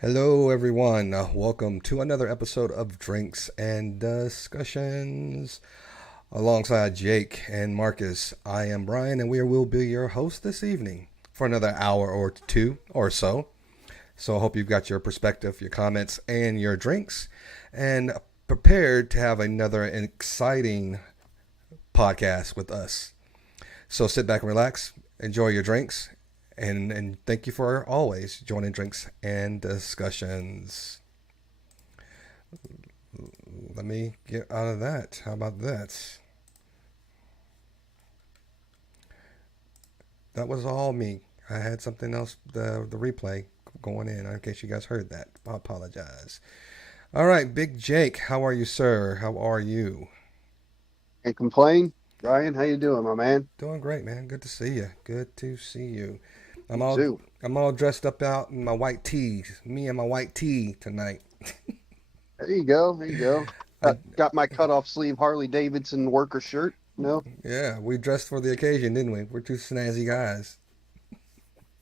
Hello, everyone. Welcome to another episode of Drinks and Discussions. Alongside Jake and Marcus, I am Brian, and we will be your host this evening for another hour or two or so. So I hope you've got your perspective, your comments, and your drinks, and prepared to have another exciting podcast with us. So sit back and relax, enjoy your drinks, and thank you for always joining Drinks and Discussions. Let me get out of that. How about that? That was all me. I had something else, the replay going in case you guys heard that. I apologize. All right, Big Jake, how are you, sir? How are you? Can't complain. Ryan, how you doing, my man? Doing great, man. Good to see you. Good to see you. I'm You all too. I'm all dressed up out in my white tees. Me and my white tee tonight. There you go. There you go. I Got my cut off sleeve Harley Davidson worker shirt. No, Yeah, we dressed for the occasion, didn't we? We're two snazzy guys.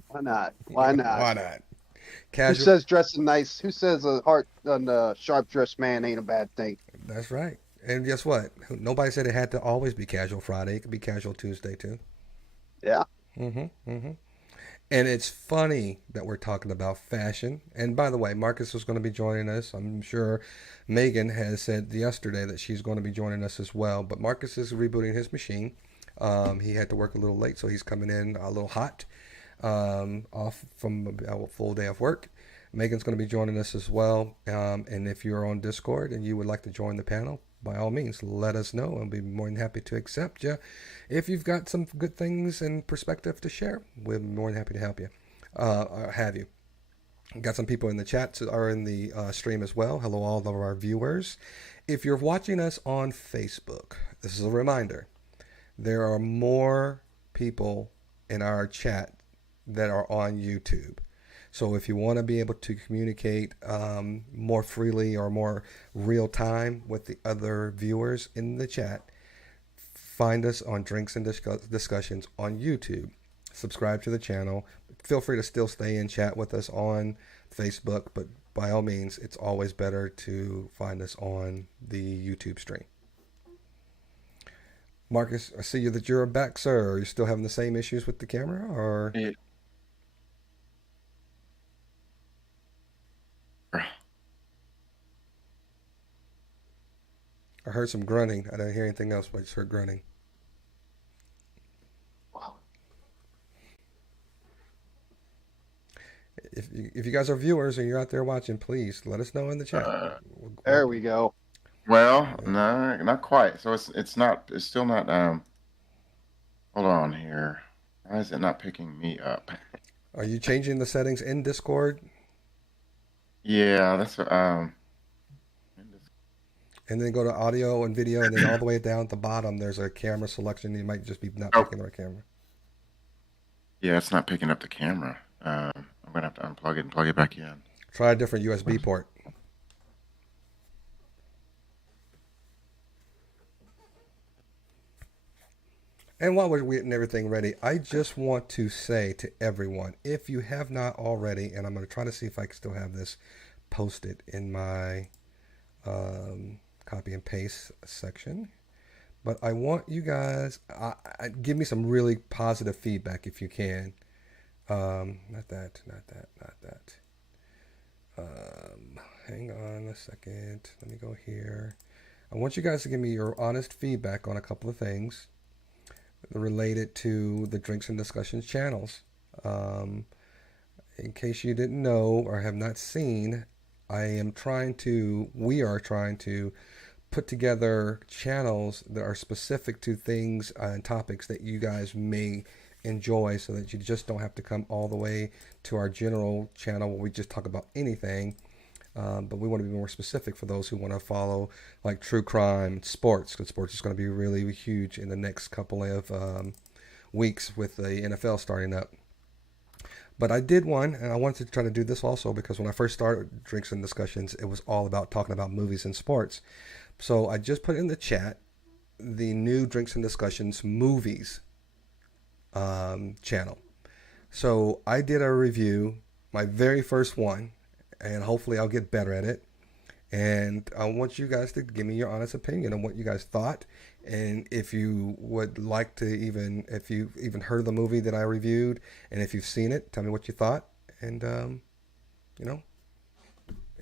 why not? Why not? Why not? Who Casual. says dressing nice? Who says a heart and a sharp dressed man ain't a bad thing? That's right. And guess what? Nobody said it had to always be casual Friday. It could be casual Tuesday too. Yeah. Mm-hmm. And it's funny that we're talking about fashion. And by the way, Marcus is going to be joining us. I'm sure Megan has said yesterday that she's going to be joining us as well. But Marcus is rebooting his machine. He had to work a little late, so he's coming in a little hot, off from a full day of work. Megan's going to be joining us as well. And if you're on Discord and you would like to join the panel, by all means, let us know. I'll be more than happy to accept you. If you've got some good things and perspective to share, we're more than happy to help you, or have you. Got some people in the chat or in the stream as well. Hello, all of our viewers. If you're watching us on Facebook, this is a reminder. There are more people in our chat that are on YouTube. So if you want to be able to communicate more freely or more real time with the other viewers in the chat, find us on Drinks and Discussions on YouTube. Subscribe to the channel. Feel free to still stay in chat with us on Facebook, but by all means, it's always better to find us on the YouTube stream. Marcus, I see you that you're back, sir. Are you still having the same issues with the camera, or Yeah. I heard some grunting. I didn't hear anything else, but I just heard grunting. If you guys are viewers and you're out there watching, please let us know in the chat. Uh, There we go. well, Yeah. no, not quite. So it's still not. Hold on here. Why is it not picking me up? Are you changing the settings in Discord? Yeah, that's And then go to audio and video, and then all the way down at the bottom, there's a camera selection. You might just be not oh picking the right camera. yeah, it's not picking up the camera. I'm gonna have to unplug it and plug it back in. Try a different USB port. And while we're getting everything ready, I just want to say to everyone, if you have not already, and I'm going to try to see if I can still have this posted in my copy and paste section. But I want you guys, give me some really positive feedback if you can. Not that, not that, not that. Hang on a second. Let me go here. I want you guys to give me your honest feedback on a couple of things related to the Drinks and Discussions channels. Um, in case you didn't know or have not seen, we are trying to put together channels that are specific to things and topics that you guys may enjoy so that you just don't have to come all the way to our general channel where we just talk about anything. But we want to be more specific for those who want to follow like true crime, sports, because sports is going to be really huge in the next couple of weeks with the NFL starting up. But I did one, and I wanted to try to do this also because when I first started Drinks and Discussions, it was all about talking about movies and sports. So I just put in the chat the new Drinks and Discussions movies channel. So I did a review, my very first one, and hopefully I'll get better at it. And I want you guys to give me your honest opinion on what you guys thought, and if you would like to even if you even heard the movie that I reviewed, and if you've seen it, tell me what you thought. And you know,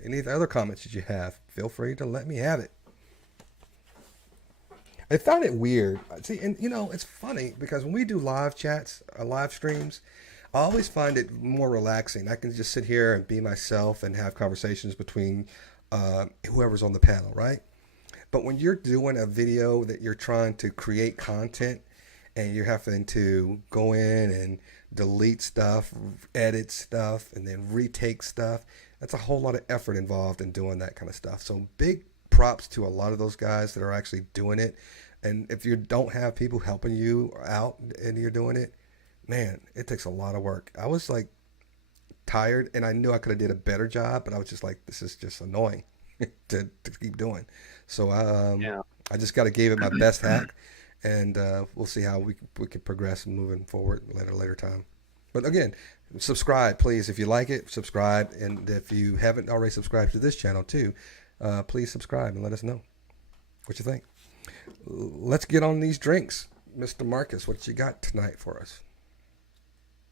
any other comments that you have, feel free to let me have it. I found it weird. See, and it's funny because when we do live chats, live streams, I always find it more relaxing. I can just sit here and be myself and have conversations between whoever's on the panel, right? But when you're doing a video that you're trying to create content and you're having to go in and delete stuff, edit stuff, and then retake stuff, that's a whole lot of effort involved in doing that kind of stuff. So big props to a lot of those guys that are actually doing it. And if you don't have people helping you out and you're doing it, man, it takes a lot of work. I was like tired, and I knew I could have did a better job, but I was just like, this is just annoying to keep doing. So Yeah. I just got to give it my best hack, and we'll see how we can progress moving forward later time. But again, subscribe, please. If you like it, subscribe. And if you haven't already subscribed to this channel too, please subscribe and let us know what you think. Let's get on these drinks. Mr. Marcus, what you got tonight for us?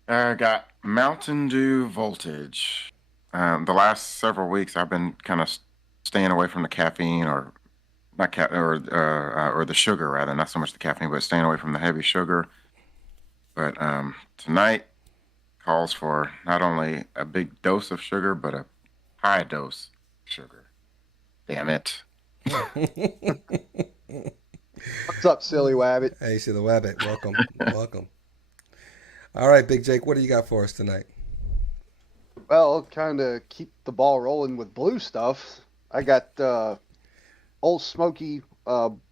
I got Mountain Dew Voltage. The last several weeks, I've been kind of staying away from the caffeine, or not or the sugar rather, not so much the caffeine, but staying away from the heavy sugar. But tonight calls for not only a big dose of sugar, but a high dose of sugar. Damn it. What's up, silly wabbit? Hey, see the wabbit. Welcome. Welcome. All right, Big Jake, what do you got for us tonight? Well, kind of keep the ball rolling with blue stuff. I got Old Smoky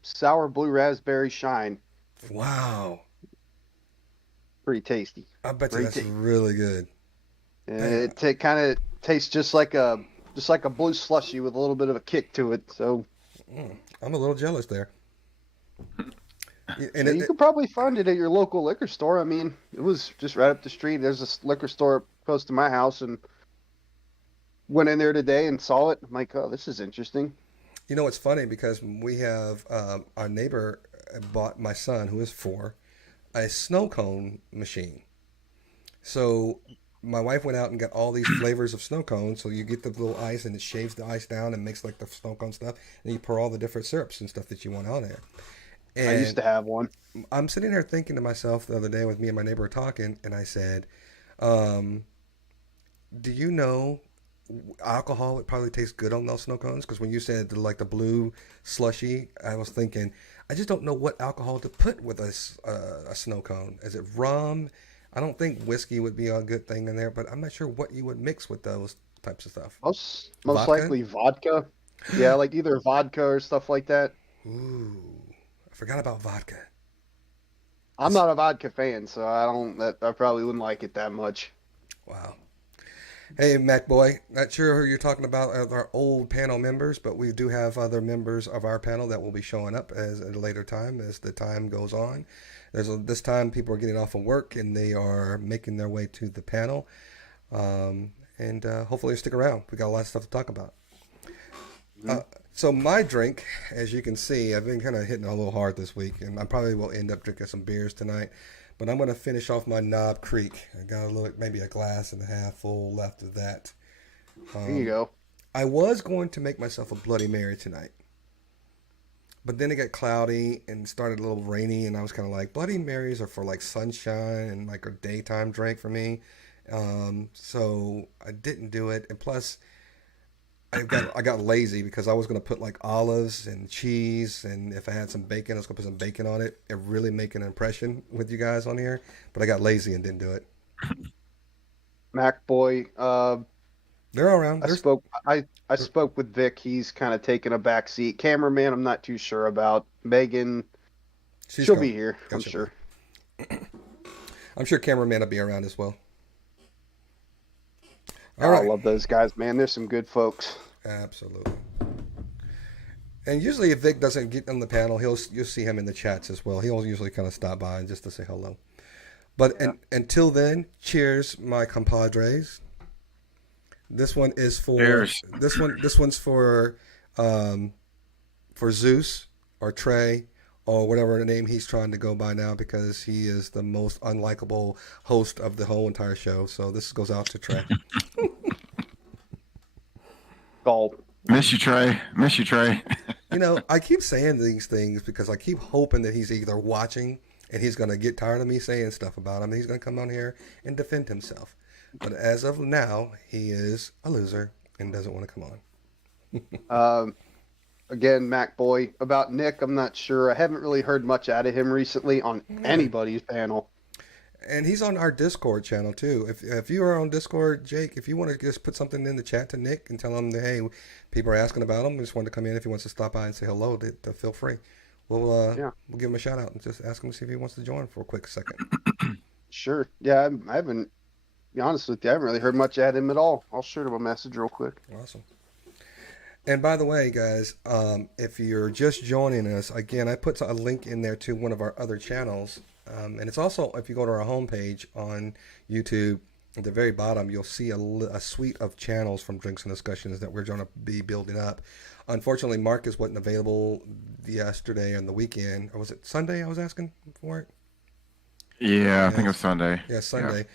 Sour Blue Raspberry Shine. Wow. Pretty tasty. I bet you Pretty that's tasty. really good. And it kind of tastes just like a blue slushy with a little bit of a kick to it. So I'm a little jealous there. And you could probably find it at your local liquor store. I mean, it was just right up the street. There's a liquor store close to my house, and went in there today and saw it. I'm like, oh, this is interesting. it's funny because we have our neighbor bought my son, who is 4, a snow cone machine. So my wife went out and got all these flavors of snow cones. So you get the little ice, and it shaves the ice down and makes like the snow cone stuff. And you pour all the different syrups and stuff that you want on there. And I used to have one. I'm sitting here thinking to myself the other day with me and my neighbor were talking, and I said, do you know alcohol would probably taste good on those snow cones? Because when you said like the blue slushy, I was thinking, I just don't know what alcohol to put with a snow cone. Is it rum? I don't think whiskey would be a good thing in there, but I'm not sure what you would mix with those types of stuff. Most Vodka? likely vodka. Yeah, like either vodka or stuff like that. Ooh, I forgot about vodka. I'm not a vodka fan, so I probably wouldn't like it that much. Wow. Hey, Mac Boy, not sure who you're talking about as our old panel members, but we do have other members of our panel that will be showing up as at a later time as the time goes on. This time people are getting off of work and they are making their way to the panel. And hopefully you stick around. We got a lot of stuff to talk about. So my drink, as you can see, I've been kind of hitting a little hard this week, and I probably will end up drinking some beers tonight. But I'm going to finish off my Knob Creek. I got maybe a glass and a half full left of that. There you go. I was going to make myself a Bloody Mary tonight. But then it got cloudy and started a little rainy, and I was kind of like, Bloody Marys are for like sunshine and like a daytime drink for me. So I didn't do it. And plus, I got lazy because I was going to put like olives and cheese, and if I had some bacon, I was going to put some bacon on it and really make an impression with you guys on here. But I got lazy and didn't do it. Mac Boy, They're all around. I spoke with Vic. He's kind of taking a back seat. Cameraman, I'm not too sure about. Megan, she'll gone. be here, I'm Gotcha. sure. I'm sure cameraman will be around as well. All I right. love those guys, man. They're some good folks. Absolutely. And usually if Vic doesn't get on the panel, you'll see him in the chats as well. He'll usually kind of stop by just to say hello. But until then, cheers, my compadres. This one is for Cheers. this one. This one's um, for Zeus or Trey or whatever name he's trying to go by now because he is the most unlikable host of the whole entire show. So this goes out to Trey. Gulp. Miss you, Trey. Miss you, Trey. You know, I keep saying these things because I keep hoping that he's either watching and he's going to get tired of me saying stuff about him and he's going to come on here and defend himself. But as of now, he is a loser and doesn't want to come on. Again, Mac Boy. About Nick, I'm not sure. I haven't really heard much out of him recently on anybody's panel. And he's on our Discord channel too. If you are on Discord, Jake, if you want to just put something in the chat to Nick and tell him that, hey, people are asking about him, we just wanted to come in. If he wants to stop by and say hello, to feel free. We'll give him a shout out and just ask him to see if he wants to join for a quick second. Sure. Yeah, I haven't, to be honest with you, I haven't really heard much at him at all. I'll shoot him a message real quick. Awesome. And by the way, guys, if you're just joining us, again, I put a link in there to one of our other channels. And it's also, if you go to our homepage on YouTube, at the very bottom, you'll see a suite of channels from Drinks and Discussions that we're going to be building up. Unfortunately, Marcus wasn't available yesterday and the weekend. Or was it Sunday I was asking for it? Yeah, I think it was Sunday. Yeah, Sunday.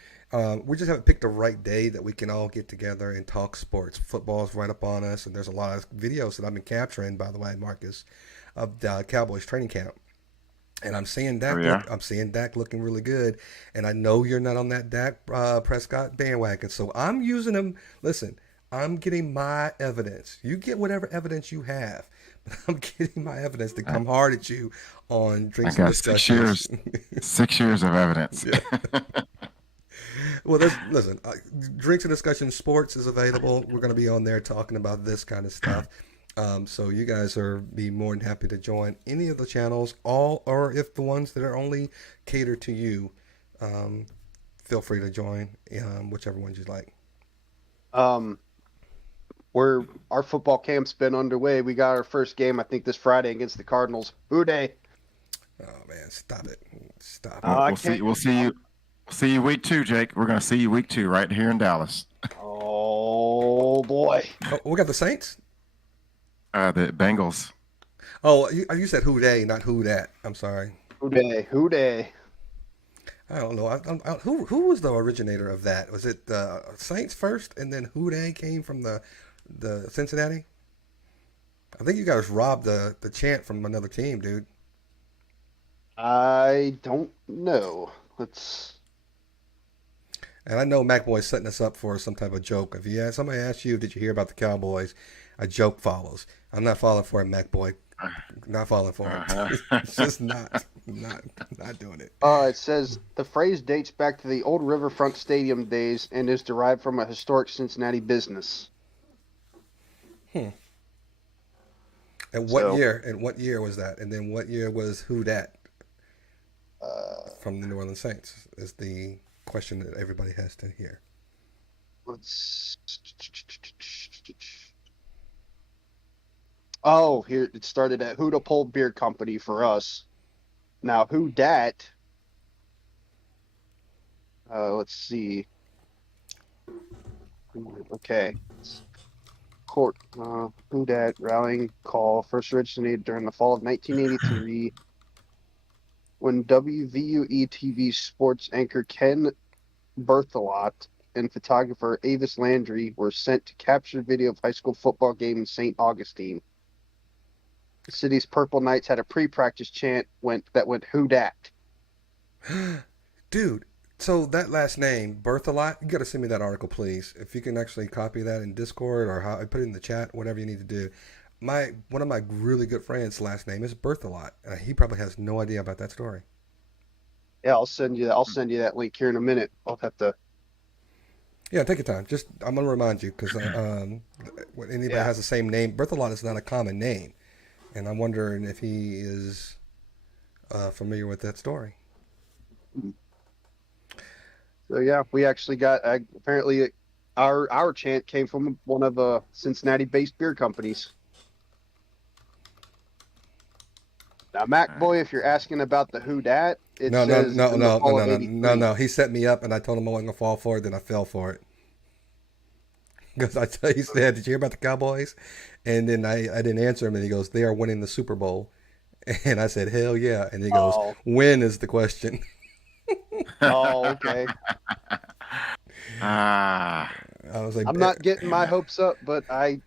We just haven't picked the right day that we can all get together and talk sports. Football's right up on us, and there's a lot of videos that I've been capturing, by the way, Marcus, of the Cowboys training camp. And I'm seeing Dak. I'm seeing Dak looking really good, and I know you're not on that Dak Prescott bandwagon, so I'm using him. Listen, I'm getting my evidence. You get whatever evidence you have, but I'm getting my evidence to come hard at you on Drinks and Discussions. 6 years of evidence. Well, listen, Drinks and Discussions Sports is available. We're going to be on there talking about this kind of stuff. So you guys are be more than happy to join any of the channels, or if the ones that are only catered to you, feel free to join whichever ones you like. Our football camp's been underway. We got our first game, I think, this Friday against the Cardinals. Boo day. Oh man, stop it! We'll see you week 2, Jake. We're going to see you week 2 right here in Dallas. Oh boy! Oh, we got the Saints. The Bengals. Oh, you said who they, not who that. I'm sorry. Who day? I don't know. Who was the originator of that? Was it the Saints first, and then who they came from the Cincinnati? I think you guys robbed the chant from another team, dude. I don't know. And I know MacBoy's setting us up for some type of joke. If somebody asks you, did you hear about the Cowboys? A joke follows. I'm not falling for it, MacBoy. Not falling for it. It's just not doing it. It says the phrase dates back to the old Riverfront Stadium days and is derived from a historic Cincinnati business. And what year? And what year was that? And then what year was who that? From the New Orleans Saints is the question that everybody has to hear. Here it started at Huda Pole Beer Company for us. Now, who dat? Let's see. Okay. Court. Who dat rallying call first originated during the fall of 1983 when WVUE TV sports anchor Ken Berthelot and photographer Avis Landry were sent to capture video of high school football game in St. Augustine. The city's Purple Knights had a pre-practice chant that went "Who dat?" Dude, so that last name, Berthelot, you got to send me that article, please. If you can actually copy that in Discord or put it in the chat, whatever you need to do. One of my really good friends' last name is Berthelot, and he probably has no idea about that story. Yeah, I'll send you that link here in a minute. I'll have to. Yeah, take your time. I'm gonna remind you because when anybody has the same name, Berthelot is not a common name, and I'm wondering if he is familiar with that story. So yeah, we actually got apparently our chant came from one of Cincinnati-based beer companies. Now, Mac Boy, if you're asking about the who dat, no. He set me up, and I told him I wasn't gonna fall for it. Then I fell for it. Because he said, "Did you hear about the Cowboys?" And then I didn't answer him, and he goes, "They are winning the Super Bowl." And I said, "Hell yeah!" And he goes, Oh, "When is the question?" oh, okay. Ah, I was like, I'm not getting my hopes up, but I'm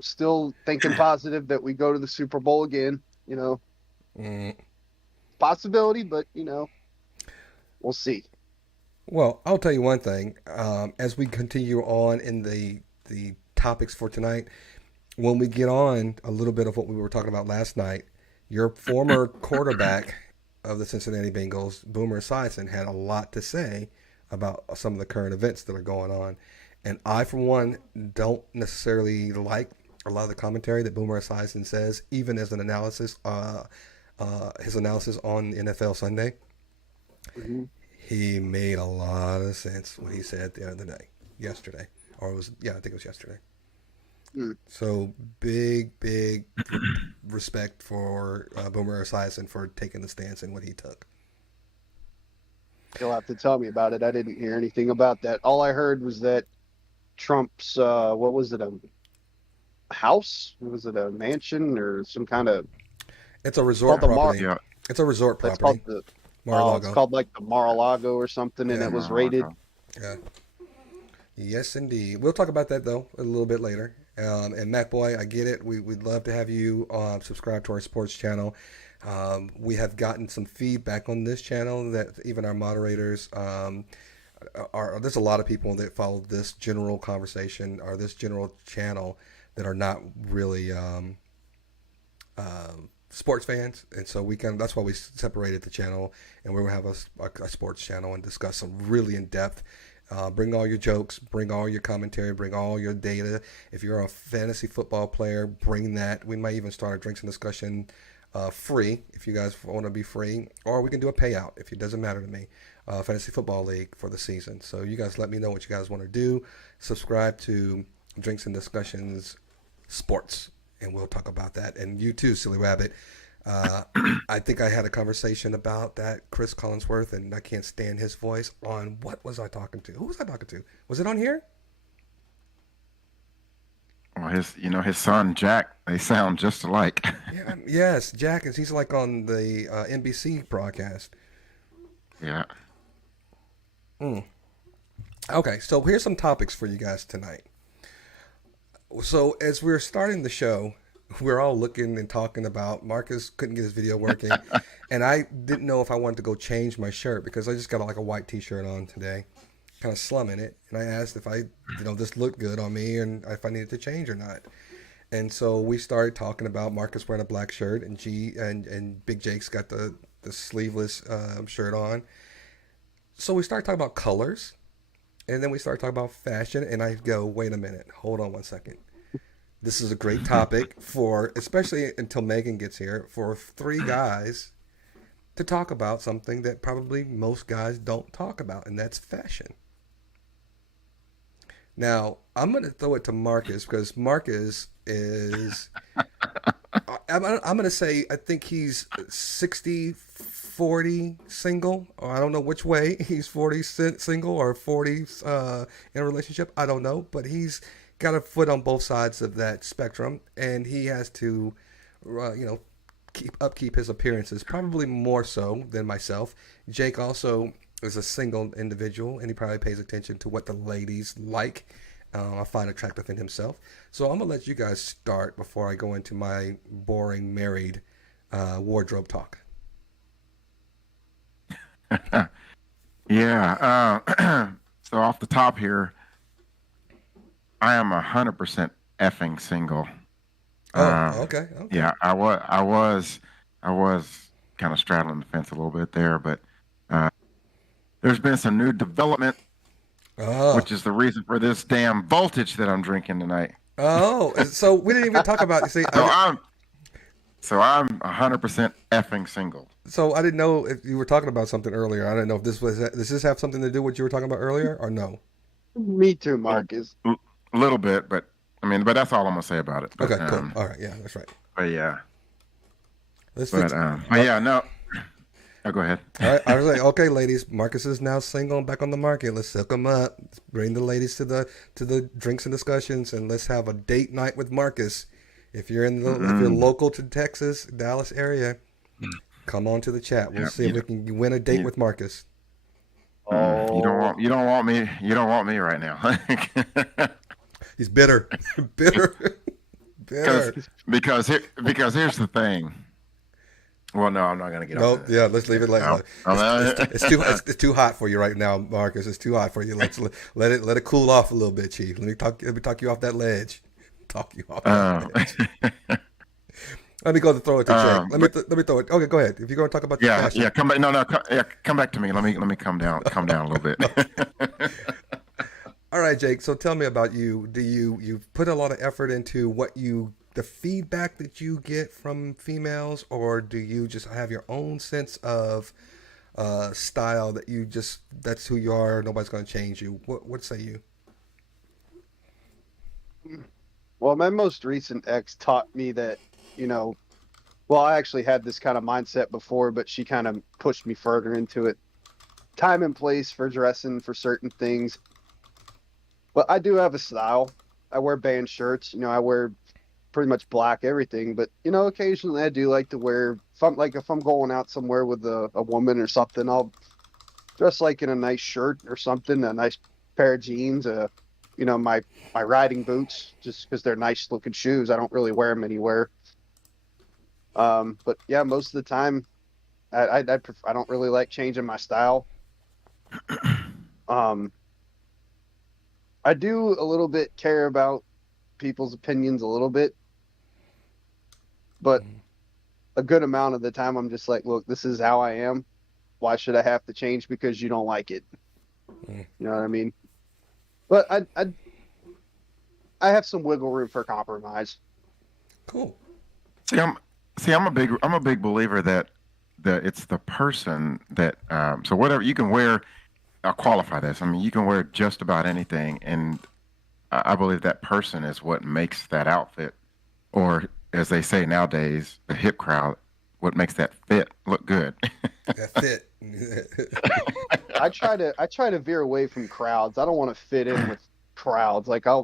still thinking positive that we go to the Super Bowl again. mm. Possibility, but we'll see. Well, I'll tell you one thing. As we continue on in the topics for tonight, when we get on a little bit of what we were talking about last night, your former quarterback of the Cincinnati Bengals, Boomer Esiason, had a lot to say about some of the current events that are going on. And I, for one, don't necessarily like a lot of the commentary that Boomer Esiason says, even as an analysis, his analysis on NFL Sunday. Mhm. He made a lot of sense what he said the other day, yesterday, or it was I think it was yesterday. Mm. So big respect for Boomer Esiason for taking the stance and what he took. You'll have to tell me about it. I didn't hear anything about that. All I heard was that Trump's what was it, a house? Was it a mansion or some kind of It's a called resort the Mar property. yeah, It's a resort it's called property, the it's Mar-a-Lago. called like the Mar-a-Lago or something, and Yeah, it was raided. Mar-a-Lago. yeah, yes indeed. We'll talk about that though a little bit later. And Mac Boy, I get it. We'd love to have you subscribe to our sports channel. We have gotten some feedback on this channel that even our moderators there's a lot of people that follow this general conversation or this general channel that are not really sports fans, and so that's why we separated the channel, and we're gonna have a sports channel and discuss some really in depth. Bring all your jokes, bring all your commentary, bring all your data. If you're a fantasy football player, bring that. We might even start a drinks and discussion free if you guys want to be free, or we can do a payout if it doesn't matter to me. Fantasy football league for the season. So you guys let me know what you guys want to do. Subscribe to Drinks and Discussions Sports, and we'll talk about that. And you too, Silly Rabbit. Uh, I think I had a conversation about that Chris Collinsworth, and I can't stand his voice. On what was I talking to? Who was I talking to? Was it on here? Well, his son Jack, they sound just alike. Yeah, yes, Jack is. He's like on the NBC broadcast. Yeah. Mm. Okay, so here's some topics for you guys tonight. So as we're starting the show, we're all looking and talking about Marcus couldn't get his video working, and I didn't know if I wanted to go change my shirt because I just got like a white T-shirt on today, kind of slumming it, and I asked if this looked good on me and if I needed to change or not. And so we started talking about Marcus wearing a black shirt, and Big Jake's got the sleeveless shirt on. So we started talking about colors, and then we started talking about fashion, and I go, wait a minute, hold on one second. This is a great topic for, especially until Megan gets here, for three guys to talk about something that probably most guys don't talk about, and that's fashion. Now, I'm going to throw it to Marcus because Marcus is, I'm going to say, I think he's 60-40 single, or I don't know which way. He's 40 single or 40 in a relationship. I don't know, but he's got a foot on both sides of that spectrum, and he has to, keep his appearances, probably more so than myself. Jake also is a single individual, and he probably pays attention to what the ladies like. I find attractive in himself. So I'm gonna let you guys start before I go into my boring married wardrobe talk. Yeah. So off the top here, I am 100% effing single. Oh, okay. Yeah, I was kind of straddling the fence a little bit there, but there's been some new development, Oh, which is the reason for this damn voltage that I'm drinking tonight. oh. So we didn't even talk about. You see, So I'm 100% effing single. so I didn't know if you were talking about something earlier. I didn't know if does this have something to do with what you were talking about earlier or no? Me too, Well, Marcus. a little bit, but I mean, but that's all I'm gonna say about it. But Okay, cool. All right, yeah, that's right. but yeah, Let's but fix. but yeah, no. Oh, go ahead. All right, I was like, okay, ladies, Marcus is now single and back on the market. Let's hook him up. Let's bring the ladies to the drinks and discussions, and let's have a date night with Marcus. If you're Mm-mm. local to Texas, Dallas area, come on to the chat. We'll Yeah, see if we can win a date you, with Marcus. Oh, you don't want me right now. He's bitter, bitter, because bitter. because here's the thing. Well, no, I'm not gonna get off Nope. of Yeah, that. let's leave Yeah, it like no. it's too hot for you right now, Marcus. It's too hot for you. Let it cool off a little bit, Chief. Let me talk you off that ledge. Talk you off that uh, ledge. Let me go to throw it to Jake. but Let me throw it. Okay, go ahead. If you're going to talk about your yeah, fashion, come back. No, no, come back to me. Let me calm down a little bit. all right, Jake. So tell me about you. Do you put a lot of effort into the feedback that you get from females, or do you just have your own sense of style that that's who you are? Nobody's going to change you. What say you? well, my most recent ex taught me that, you know, well, I actually had this kind of mindset before, but she kind of pushed me further into it. Time and place for dressing for certain things. But I do have a style. I wear band shirts. I wear pretty much black everything. But occasionally I do like to wear. If I'm going out somewhere with a woman or something, I'll dress like in a nice shirt or something, a nice pair of jeans, my riding boots, just because they're nice looking shoes. I don't really wear them anywhere. But yeah, most of the time, I don't really like changing my style. Um, I do a little bit care about people's opinions a little bit, but a good amount of the time I'm just like, look, this is how I am. Why should I have to change because you don't like it? Mm, You know what I mean? But I have some wiggle room for compromise. cool. See, I'm a big believer that it's the person that so whatever you can wear. I'll qualify this. I mean, you can wear just about anything, and I believe that person is what makes that outfit, or as they say nowadays, the hip crowd, what makes that fit look good. That fit. I try to veer away from crowds. I don't want to fit in with crowds. Like I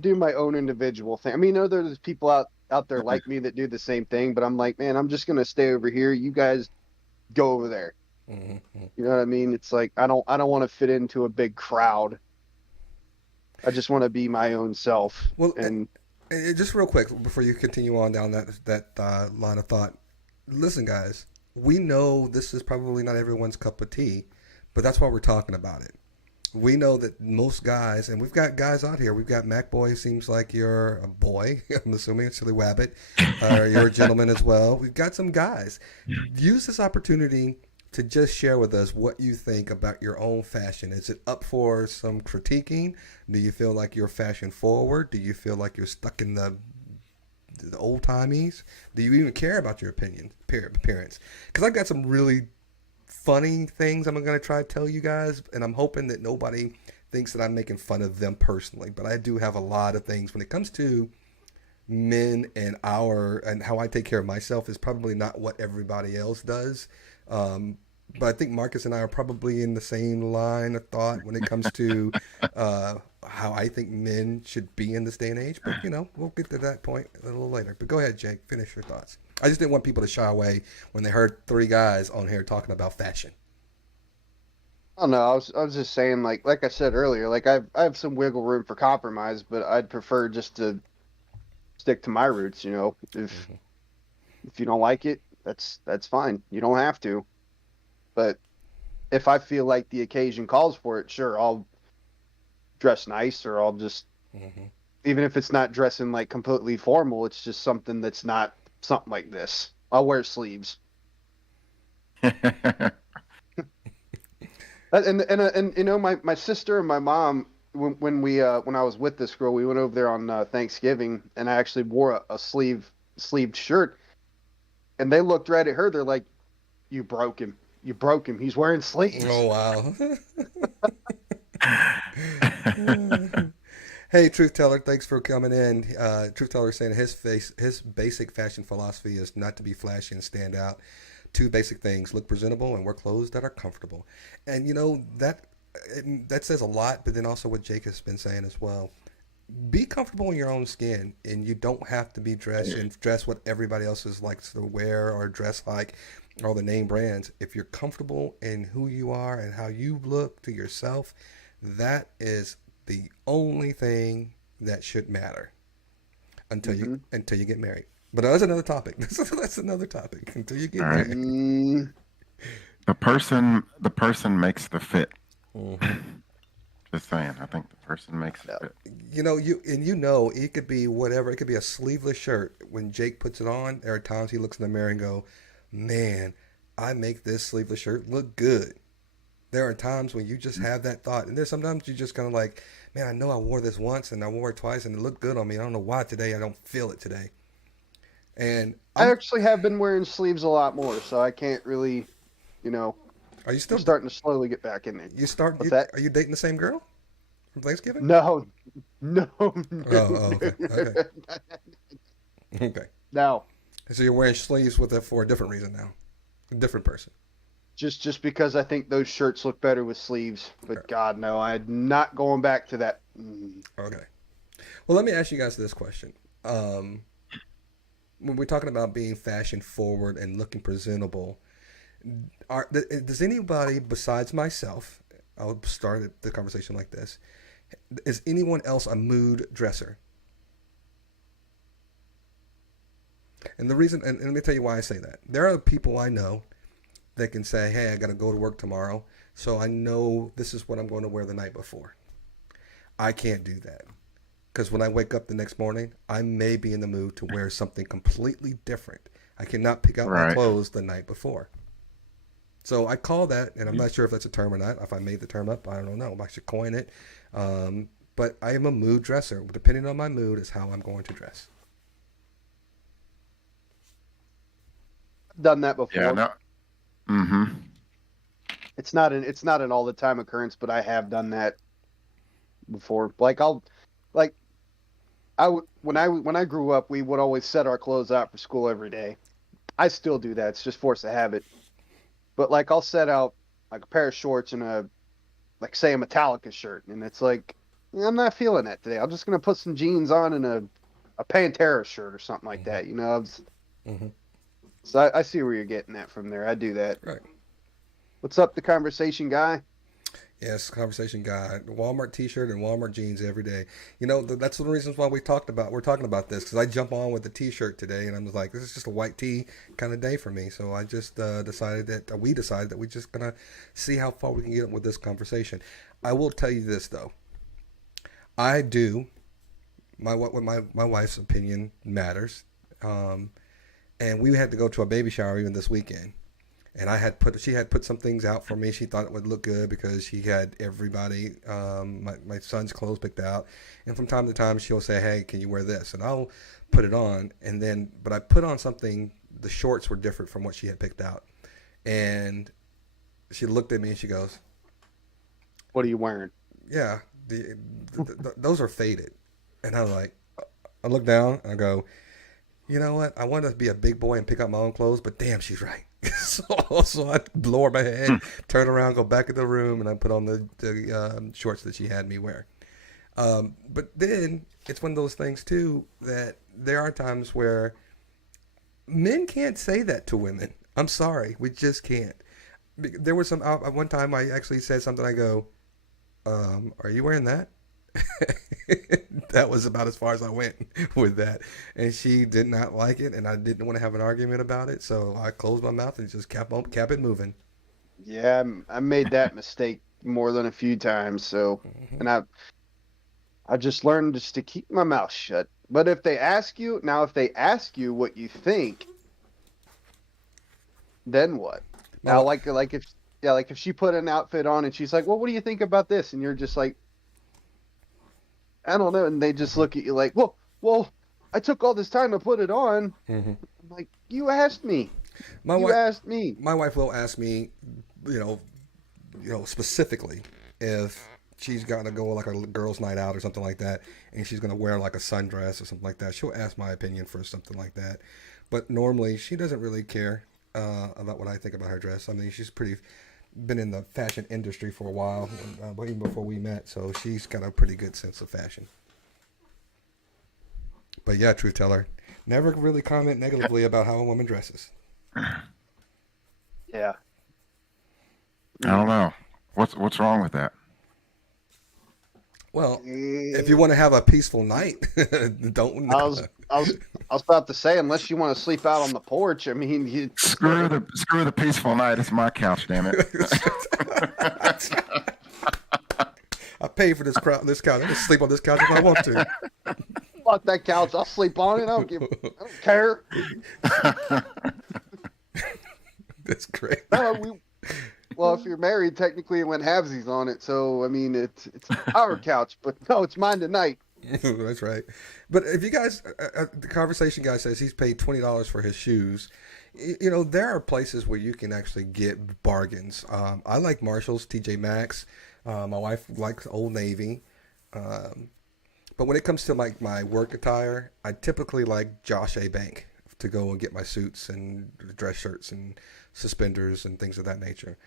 do my own individual thing. I mean, there's people out there like me that do the same thing, but I'm like, man, I'm just gonna stay over here. You guys go over there. Mhm. You know what I mean? It's like I don't want to fit into a big crowd. I just want to be my own self. Well, And just real quick before you continue on down that line of thought, listen, guys, we know this is probably not everyone's cup of tea, but that's why we're talking about it. We know that most guys, and we've got guys out here. We've got Mac Boy. Seems like you're a boy. I'm assuming it's Silly Wabbit. You're a gentleman as well. We've got some guys. Use this opportunity to just share with us what you think about your own fashion. Is it up for some critiquing? Do you feel like you're fashion forward? Do you feel like you're stuck in the old timies? Do you even care about your appearance? Because I got some really funny things I'm going to try to tell you guys, and I'm hoping that nobody thinks that I'm making fun of them personally. But I do have a lot of things when it comes to men and how I take care of myself is probably not what everybody else does. But I think Marcus and I are probably in the same line of thought when it comes to how I think men should be in this day and age. But we'll get to that point a little later. But go ahead, Jake. Finish your thoughts. I just didn't want people to shy away when they heard three guys on here talking about fashion. I don't know. I was just saying, like I said earlier, like I have some wiggle room for compromise, but I'd prefer just to stick to my roots. If you don't like it, that's fine. You don't have to. But if I feel like the occasion calls for it, sure, I'll dress nice, or I'll just, Hmm. even if it's not dressing like completely formal, it's just something that's not something like this. I'll wear sleeves. And my sister and my mom, when I was with this girl, we went over there on Thanksgiving, and I actually wore a sleeved shirt, and they looked right at her. They're like, "You broke him. You broke him. He's wearing sleeves." Oh wow. Hey, Truth Teller, thanks for coming in. Truth Teller is saying his basic fashion philosophy is not to be flashy and stand out, two basic things: look presentable and wear clothes that are comfortable. And that says a lot. But then also what Jake has been saying as well: be comfortable in your own skin, and you don't have to be dressed and dress what everybody else is likes to wear or dress like, all the name brands. If you're comfortable in who you are and how you look to yourself, that is the only thing that should matter Hmm. until you get married. But that's another topic. That's another topic until you get All right. married. Mm, The person makes the fit. Hmm. Just saying. I think the person makes the no. fit. It could be whatever. It could be a sleeveless shirt. When Jake puts it on, there are times he looks in the mirror and go, "Man, I make this sleeveless shirt look good." There are times when you just have that thought, and there's sometimes you just kind of like, "Man, I know I wore this once and I wore it twice and it looked good on me. I don't know why today I don't feel it today." And I actually have been wearing sleeves a lot more, so I can't really, you know, are you I'm still starting to slowly get back in there. What's that? are you dating the same girl from Thanksgiving? No, no, Oh, okay, okay, okay. no. So you're wearing sleeves with it for a different reason now, a different person. Just because I think those shirts look better with sleeves. But God, no, I'm not going back to that. Okay. Well, let me ask you guys this question. Um, when we're talking about being fashion forward and looking presentable, does anybody besides myself? I'll start the conversation like this. Is anyone else a mood dresser? And the reason, and let me tell you why I say that. There are people I know that can say, "Hey, I got to go to work tomorrow, so I know this is what I'm going to wear the night before." I can't do that because when I wake up the next morning, I may be in the mood to wear something completely different. I cannot pick out my Right. clothes the night before. So I call that, and I'm not sure if that's a term or not. If I made the term up, I don't know. I should coin it. But I am a mood dresser. Depending on my mood is how I'm going to dress. I've done that Yeah. before. No. Mm-hmm. It's not an all the time occurrence, but I have done that before. Like when I grew up, we would always set our clothes out for school every day. I still do that. It's just force of habit. But like I'll set out like a pair of shorts and a like say a Metallica shirt, and it's like "Yeah, I'm not feeling that today. I'm just gonna put some jeans on and a Pantera shirt or something like Hmm. that. You know, Hmm. so I see where you're getting that from there. I do that. Right. What's up, the conversation guy? Yes, conversation guy. Walmart T-shirt and Walmart jeans every day. That's one of the reasons why we're talking about this because I jump on with the T-shirt today and I'm just like, this is just a white tee kind of day for me. So I just we decided that we're just gonna see how far we can get with this conversation. I will tell you this though, I do my wife's opinion matters, um, and we had to go to a baby shower even this weekend and she had put some things out for me. She thought it would look good because she had everybody my son's clothes picked out, and from time to time she'll say, "Hey, can you wear this?" And I'll put it on, and then but I put on something. The shorts were different from what she had picked out, and she looked at me and she goes, What are you wearing? "Yeah, those are faded," and I was like, I look down and I go, "You know what? I want to be a big boy and pick out my own clothes, but damn, she's right." So I lower my head, turn around, go back in the room, and I put on the shorts that she had me wear. But then it's one of those things too that there are times where men can't say that to women. I'm sorry, we just can't. There was some one time I actually said something. I go, "Are you wearing that?" That was about as far as I went with that, and she did not like it, and I didn't want to have an argument about it, so I closed my mouth and just kept it moving. Yeah, I made that mistake more than a few times. So, Hmm. and I just learned just to keep my mouth shut. But if they ask you what you think, then what? My Now, wa- like if yeah, like if she put an outfit on and she's like, "Well, what do you think about this?" and you're just like, "I don't know," and they just Mhm. look at you like, "Well, I took all this time to put it on." Mhm. I'm like, "You asked me. My You wife, asked me." my wife will ask me, you know, specifically if she's got to go like a girls' night out or something like that, and she's gonna wear like a sundress or something like that. She'll ask my opinion for something like that, but normally she doesn't really care. about what I think about her dress. I mean, she's pretty been in the fashion industry for a while, even before we met. So she's got a pretty good sense of fashion. But yeah, truth teller, never really comment negatively about how a woman dresses. Yeah. I don't know. What's wrong with that? Well, if you want to have a peaceful night, don't. I was I was I was about to say, unless you want to sleep out on the porch, I mean, Screw the peaceful night. It's my couch, damn it. I pay for this couch. I can sleep on this couch if I want to. fuck that couch. I'll sleep on it. I don't care. That's great. No, well, if you're married, technically it went halvesies on it. So I mean, it's our couch, but no, it's mine tonight. That's right. But if you guys, the conversation guy says he's paid $20 for his shoes. You know, there are places where you can actually get bargains. I like Marshalls, TJ Maxx. My wife likes Old Navy. But when it comes to like my work attire, I typically like Josh A. Bank to go and get my suits and dress shirts and suspenders and things of that nature.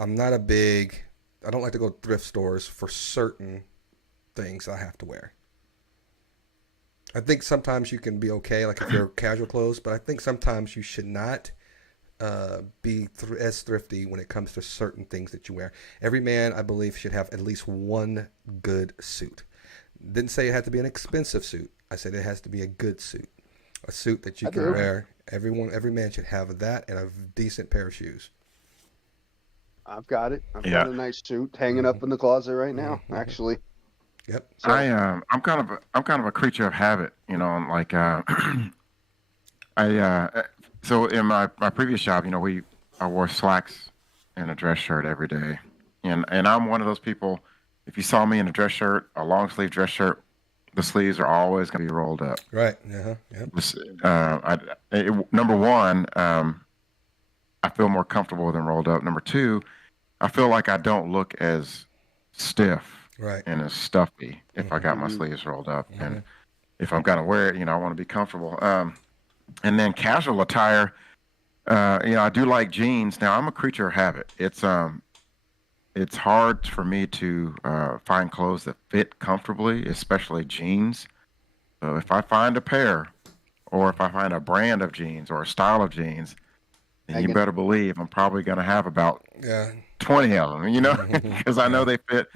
I don't like to go to thrift stores for certain things I have to wear. I think sometimes you can be okay, like if you're casual clothes, but I think sometimes you should not be as thrifty when it comes to certain things that you wear. Every man, I believe, should have at least one good suit. Didn't say it had to be an expensive suit. I said it has to be a good suit, a suit that you can wear. Every man should have that and a decent pair of shoes. I've got it. I've got a nice suit hanging up in the closet right now, actually. Yep. So, I'm kind of a creature of habit, you know. Like so in my previous job, you know, I wore slacks and a dress shirt every day, and I'm one of those people. If you saw me in a dress shirt, a long sleeve dress shirt, the sleeves are always going to be rolled up. Right. Yep. Number one, I feel more comfortable with them rolled up. Number two, I feel like I don't look as stiff and as stuffy if I got my sleeves rolled up. And if I'm going to wear it, you know, I want to be comfortable. And then casual attire, you know, I do like jeans. Now, I'm a creature of habit. It's hard for me to find clothes that fit comfortably, especially jeans. So if I find a pair, or if I find a brand of jeans or a style of jeans, then you better believe I'm probably going to have about 20 of them, you know, because I know they fit,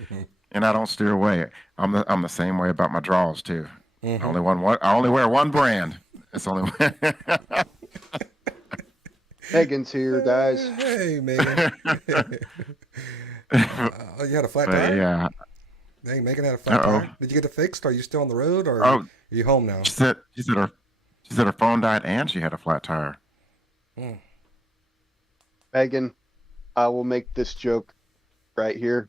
and I don't steer away. I'm the same way about my drawers too. I only wear one brand. It's only one. Megan's here, guys. Hey, Megan. You had a flat tire? Yeah. Dang, Megan had a flat tire. Did you get it fixed? Are you still on the road, or are you home now? She said her phone died and she had a flat tire. Megan, I will make this joke right here.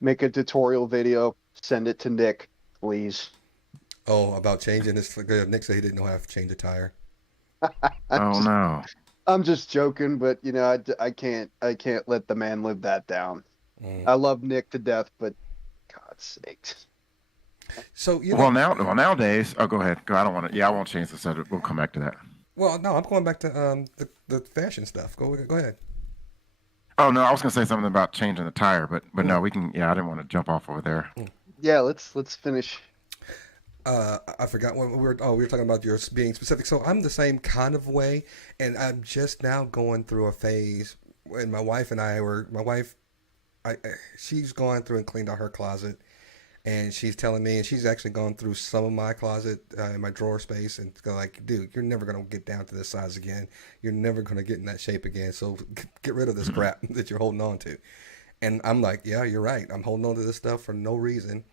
Make a tutorial video. Send it to Nick, please. Oh, about changing this. Nick said he didn't know how to change a tire. No. I'm just joking, but you know, I can't let the man live that down. I love Nick to death, but God's sakes. So you know, nowadays. Oh, go ahead. I don't want to. Yeah, I won't change the subject. We'll come back to that. Well, no, I'm going back to the fashion stuff. Go ahead. Oh no, I was gonna say something about changing the tire, but no, we can. Yeah, I didn't want to jump off over there. Yeah, let's finish. I forgot what we were talking about yours being specific. So I'm the same kind of way, and I'm just now going through a phase. And my wife, she's gone through and cleaned out her closet, and she's telling me, and she's actually gone through some of my closet in my drawer space, and go like, dude, you're never gonna get down to this size again. You're never gonna get in that shape again. So get rid of this crap that you're holding on to. And I'm like, yeah, you're right. I'm holding on to this stuff for no reason,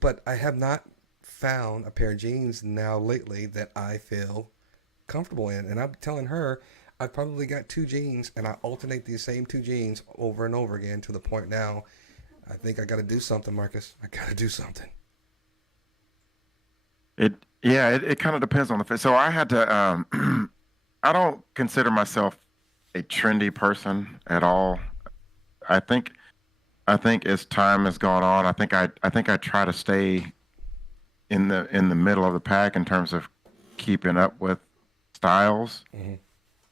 but I have not found a pair of jeans now lately that I feel comfortable in, and I'm telling her I've probably got two jeans, and I alternate these same two jeans over and over again to the point now I think I got to do something, Marcus. I got to do something. It kind of depends on the fit. So I had to. I don't consider myself a trendy person at all. I think as time has gone on, I think I try to stay in the middle of the pack in terms of keeping up with styles.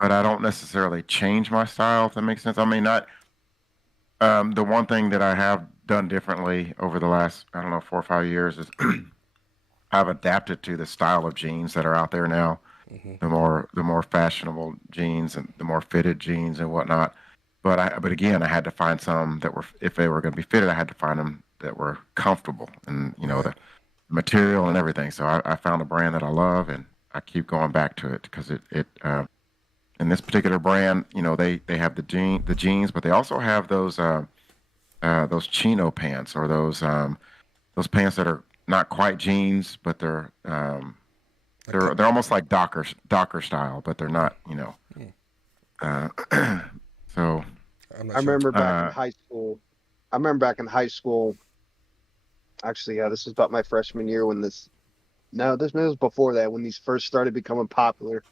but I don't necessarily change my style, if that makes sense. I mean, not the one thing that I have done differently over the last, I don't know, 4 or 5 years is I've adapted to the style of jeans that are out there now. Hmm. The more fashionable jeans and the more fitted jeans and whatnot. But again, I had to find some that were, if they were going to be fitted, I had to find them that were comfortable and Right. the material and everything. So I found a brand that I love, and I keep going back to it because it in this particular brand, they have the jeans, but they also have those chino pants, or those pants that are not quite jeans, but they're Like they're cut. they're almost like Docker style, but they're not. Hmm. Uh, so I'm I not sure. remember back in uh, high school. I remember back in high school. Actually, yeah, this was about my freshman year when this. No, this was before that when these first started becoming popular.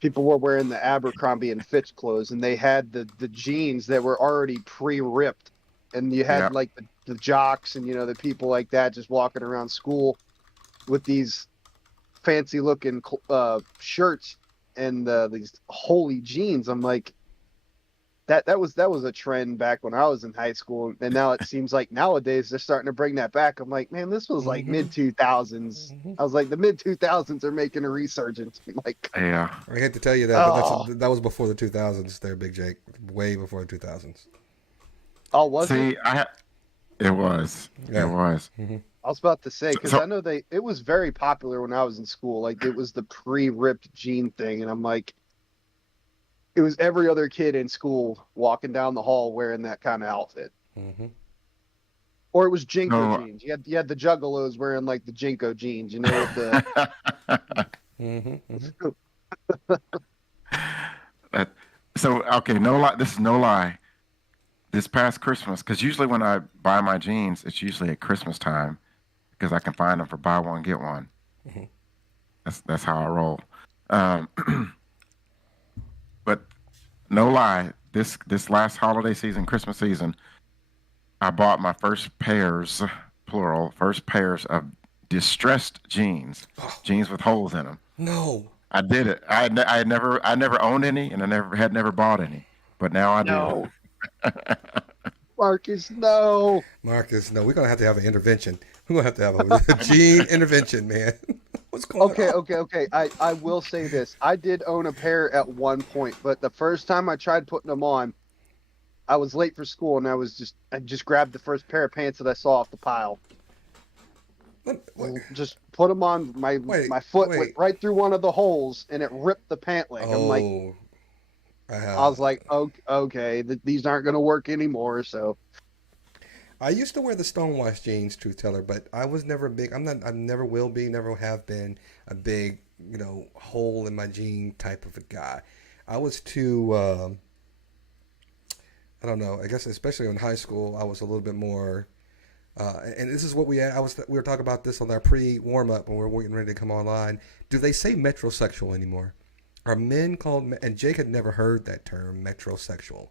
People were wearing the Abercrombie and Fitch clothes, and they had the jeans that were already pre-ripped, and you yeah, had like the jocks and the people like that just walking around school with these fancy looking shirts and these holy jeans. I'm like, that was a trend back when I was in high school, and now it seems like nowadays they're starting to bring that back. I'm like, man, this was like Hmm. mid 2000s. Hmm. I was like, the mid 2000s are making a resurgence. I'm like, yeah. I hate to tell you that, but oh, that was before the 2000s. There, Big Jake, way before the 2000s. oh, was it? See, it Yeah. was. Hmm. I was about to say So, because so I know it was very popular when I was in school. Like it was the pre-ripped jean thing, and I'm like, it was every other kid in school walking down the hall wearing that kind of outfit. Hmm. Or it was Jinko so jeans. You had the Juggalos wearing like the Jinko jeans, with the Hmm. Hmm. that, so okay, no lie. This is no lie. This past Christmas, because usually when I buy my jeans, it's usually at Christmas time because I can find them for buy one get one. Hmm. That's how I roll. Um, but no lie, this last holiday season, Christmas season, I bought my first pairs, plural, first pairs of distressed jeans, Oh, jeans with holes in them. no. I did it. I never owned any, and I never bought any, but now I do. no, Marcus, no. Marcus, no, we're gonna have to have an intervention. We're gonna have a gene intervention, man. What's going Okay, on? okay, okay. I will say this. I did own a pair at one point, but the first time I tried putting them on, I was late for school and I just grabbed the first pair of pants that I saw off the pile. Wait, Just put them on. My wait, my foot went wait. right through one of the holes and it ripped the pant leg. Oh, I uh, was like, okay, okay, these aren't gonna work anymore. So I used to wear the stonewashed jeans, truth teller, but I was never a big. I'm not. I never will be. Never have been a big, hole in my jean type of a guy. I was too. I don't know. I guess especially in high school, I was a little bit more. And this is what we were talking about this on our pre warm up when we were getting ready to come online. Do they say metrosexual anymore? Are men called? And Jake had never heard that term, metrosexual.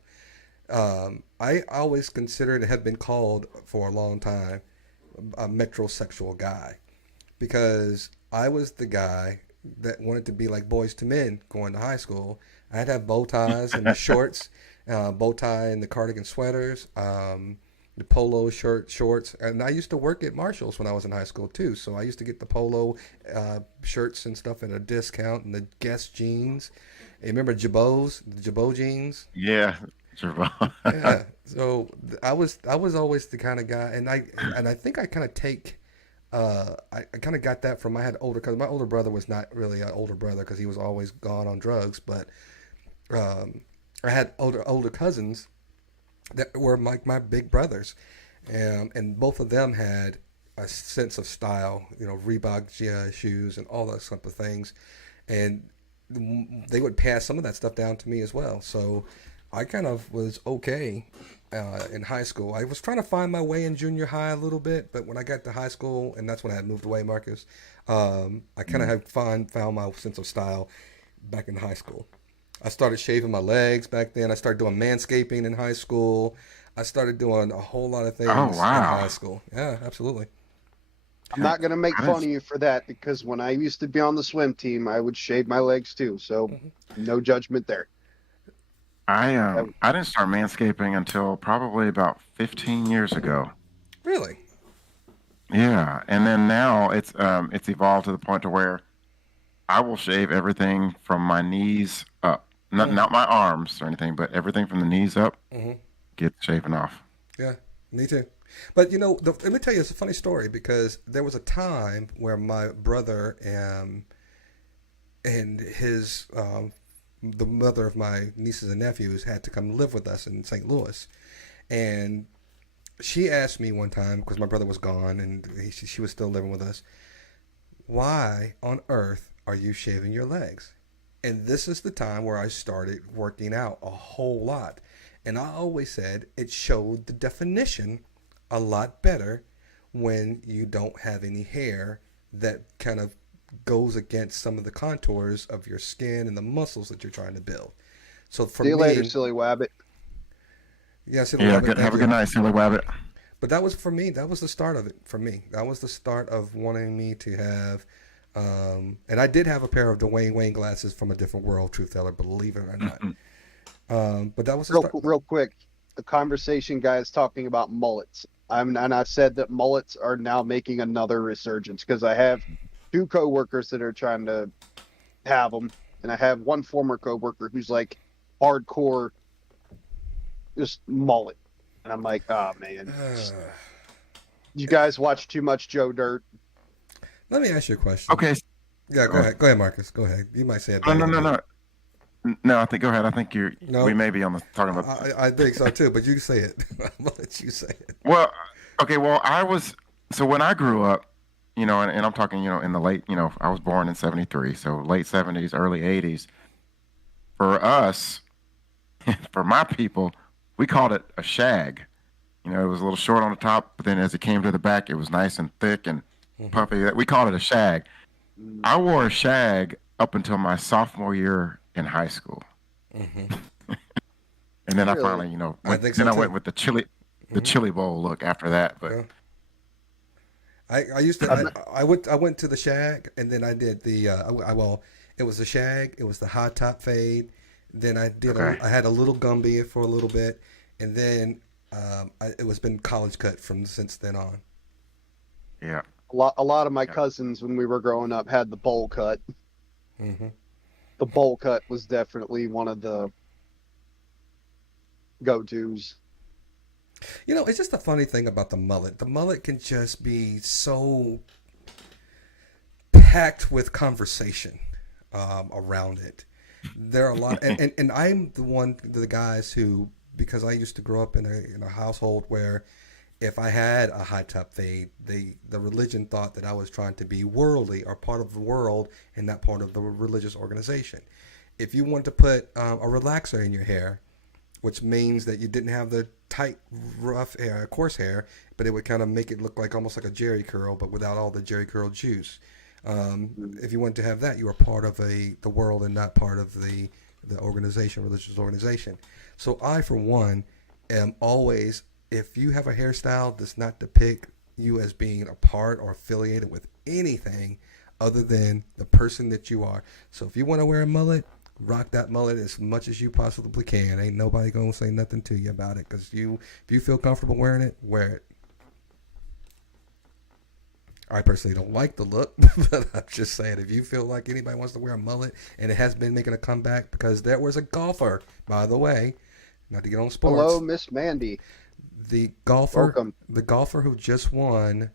I always considered it had been called for a long time a metrosexual guy because I was the guy that wanted to be like boys to men going to high school. I'd have bow ties and the shorts, bow tie and the cardigan sweaters, the polo shorts. And I used to work at Marshalls when I was in high school too. So I used to get the polo shirts and stuff at a discount and the Guess jeans. You remember Jabos, the Jabot jeans? Yeah, Javon. Yeah. So I was always the kind of guy, and I think I kind of take. I kind of got that from I had older because my older brother was not really an older brother because he was always gone on drugs. But um, I had older cousins that were like my big brothers, and both of them had a sense of style. Reebok shoes and all those type of things, and they would pass some of that stuff down to me as well. So I kind of was okay in high school. I was trying to find my way in junior high a little bit, but when I got to high school, and that's when I had moved away, Marcus, I kind of had found my sense of style back in high school. I started shaving my legs back then. I started doing manscaping in high school. I started doing a whole lot of Oh things in high wow. school. Yeah, absolutely. I'm not gonna make I fun didn't. of you for that because when I used to be on the swim team, I would shave my legs too. So Hmm. no judgment there. That, I didn't start manscaping until probably about 15 years ago. Really? Yeah, and then now it's evolved to the point to where I will shave everything from my knees up. Not my arms or anything, but everything from the knees up Hmm. gets shaven off. Yeah, me too. But let me tell you, it's a funny story because there was a time where my brother and his the mother of my nieces and nephews had to come live with us in St. Louis, and she asked me one time because my brother was gone and she was still living with us, why on earth are you shaving your legs? And this is the time where I started working out a whole lot. And I always said it showed the definition a lot better when you don't have any hair that kind of goes against some of the contours of your skin and the muscles that you're trying to build. So for see you later, me, silly wabbit. yes, it'll Yeah, love it. good. Thank Have a you. good night, Silly Wabbit. But that was for me. That was the start of it for me. That was the start of wanting me to have. And I did have a pair of Dwayne Wayne glasses from a different world, truth teller, believe it or not. But that was the start. Real quick, the conversation guy is talking about mullets. And I said that mullets are now making another resurgence because I have two coworkers that are trying to have them, and I have one former coworker who's like hardcore, just mullet, and I'm like, oh man, you guys watch too much Joe Dirt. Let me ask you a question. Okay. Yeah, go Uh, ahead. Go ahead, Marcus. Go ahead. You might say it no, better no, than no, me. no, no. I think go ahead. I think you're. We No, may be on the talking about. I think so too. But you say it. I'm gonna let you say it. Well, okay. Well, I was so when I grew up, and I'm talking, in the late, I was born in '73, so late '70s, early '80s. For us, for my people, we called it a shag. It was a little short on the top, but then as it came to the back, it was nice and thick and Hmm. puffy. We called it a shag. Mm, I wore a shag up until my sophomore year in high school, Hmm. and then I really? finally, I went. think so Then I too. went with the Hmm. chili bowl look after that. But Yeah. I used to I'm, I went to the shag and then I did the well it was the shag, it was the high top fade, then okay, I had a little Gumby for a little bit, and then it was been college cut from since then on. yeah, a lot of my yeah. cousins when we were growing up had the bowl cut. Hmm. The bowl cut was definitely one of the go-tos. It's just a funny thing about the mullet. The mullet can just be so packed with conversation around it. There are a lot, and I'm the guys who, because I used to grow up in a household where if I had a high top fade, the religion thought that I was trying to be worldly or part of the world and not part of the religious organization. If you want to put a relaxer in your hair, which means that you didn't have the tight, rough hair, coarse hair, but it would kind of make it look like almost like a Jerry curl, but without all the Jerry curl juice. Mm, If you wanted to have that, you were part of the world and not part of the organization, religious organization. So I, for one, am always, if you have a hairstyle does not depict you as being a part or affiliated with anything other than the person that you are. So if you want to wear a mullet, rock that mullet as much as you possibly can. Ain't nobody gonna say nothing to you about it because if you feel comfortable wearing it, wear it. I personally don't like the look, but I'm just saying if you feel like anybody wants to wear a mullet and it has been making a comeback because there was a golfer, by the way, not to get on hello, sports, Miss Mandy. the golfer Welcome. the golfer who just won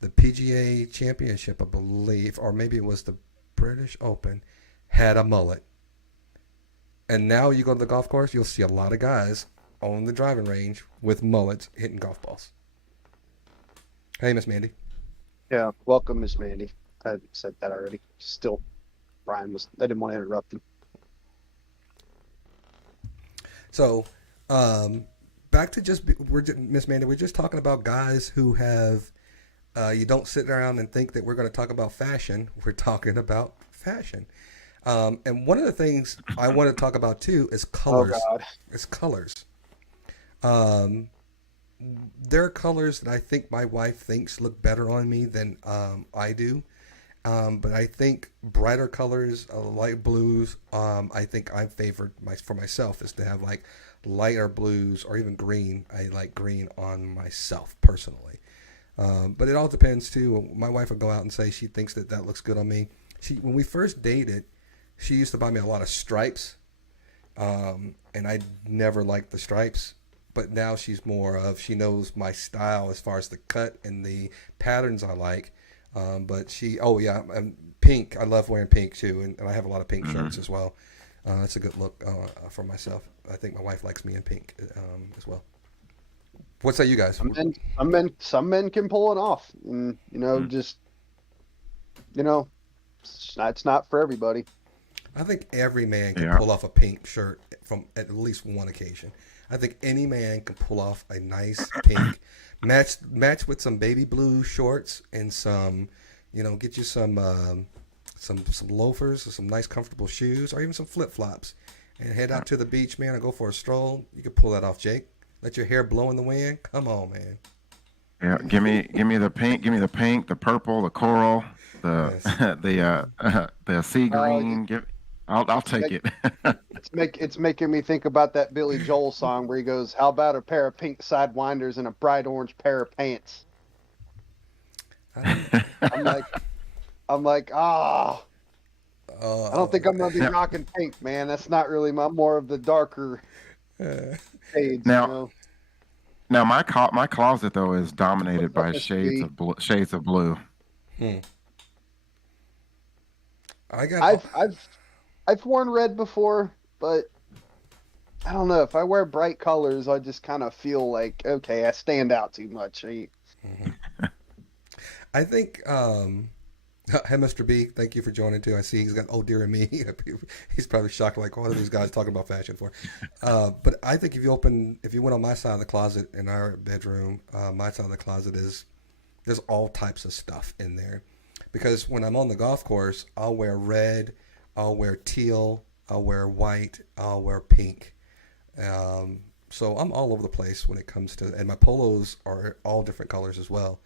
the PGA championship, I believe, or maybe it was the British Open, had a mullet. And now you go to the golf course, you'll see a lot of guys on the driving range with mullets hitting golf balls. Hey, Miss Mandy. Yeah, welcome, Miss Mandy. I said that already. Still, Brian was. I didn't want to interrupt him. So, back to Miss Mandy. We're just talking about guys who have. You don't sit around and think that we're going to talk about fashion. We're talking about fashion. And one of the things I want to talk about too is Oh colors. God. It's colors. Um, there are colors that I think my wife thinks look better on me than I do. But I think brighter colors, light blues. I think I favored for myself is to have like lighter blues or even green. I like green on myself personally. But it all depends too. My wife would go out and say she thinks that that looks good on me. When we first dated, she used to buy me a lot of stripes, and I never liked the stripes. But now she's more of she knows my style as far as the cut and the patterns I like. But oh yeah, pink. I love wearing pink too, and I have a lot of pink shirts as well. It's a good look for myself. I think my wife likes me in pink as well. What say you guys? Some men can pull it off, and just it's not for everybody. I think every man can Yeah. pull off a pink shirt from at least one occasion. I think any man can pull off a nice pink match with some baby blue shorts and some, get you some loafers or some nice comfortable shoes or even some flip flops, and head out to the beach, man, and go for a stroll. You can pull that off, Jake. Let your hair blow in the wind. Come on, man. Yeah, give me the pink, the purple, the coral, the Yes. the sea green. I'll take Make, it. it's making me think about that Billy Joel song where he goes, "How about a pair of pink sidewinders and a bright orange pair of pants?" I, I'm like, I don't think I'm gonna be Now, rocking pink, man. That's not really more of the darker uh, shades, now, now my closet though is dominated What's up, by Mr. B? shades of blue. hmm. I got. I've worn red before, but I don't know. If I wear bright colors, I just kind of feel like, okay, I stand out too much. Mhm. I think. Hey, Mr. B, thank you for joining too. I see he's got. Oh dear me, he's probably shocked. Like, what are these guys talking about fashion for? But I think if you went on my side of the closet in our bedroom, my side of the closet there's all types of stuff in there, because when I'm on the golf course, I'll wear red, I'll wear teal, I'll wear white, I'll wear pink. So I'm all over the place when it comes to, and my polos are all different colors as well.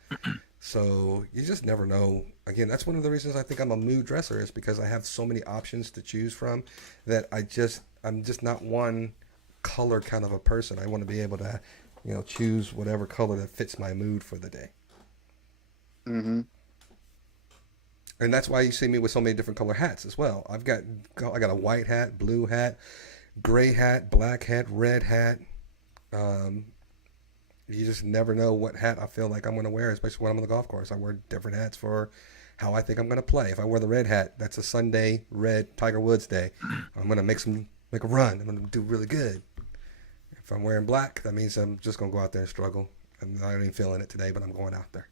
So you just never know. Again, that's one of the reasons I think I'm a mood dresser is because I have so many options to choose from that I'm just not one color kind of a person. I want to be able to, choose whatever color that fits my mood for the day. Mm-hmm. And that's why you see me with so many different color hats as well. I got a white hat, blue hat, gray hat, black hat, red hat. Um, you just never know what hat I feel like I'm going to wear, especially when I'm on the golf course. I wear different hats for how I think I'm going to play. If I wear the red hat, that's a Sunday red Tiger Woods day. I'm going to make a run. I'm going to do really good. If I'm wearing black, that means I'm just going to go out there and struggle. I'm not even feeling it today, but I'm going out there.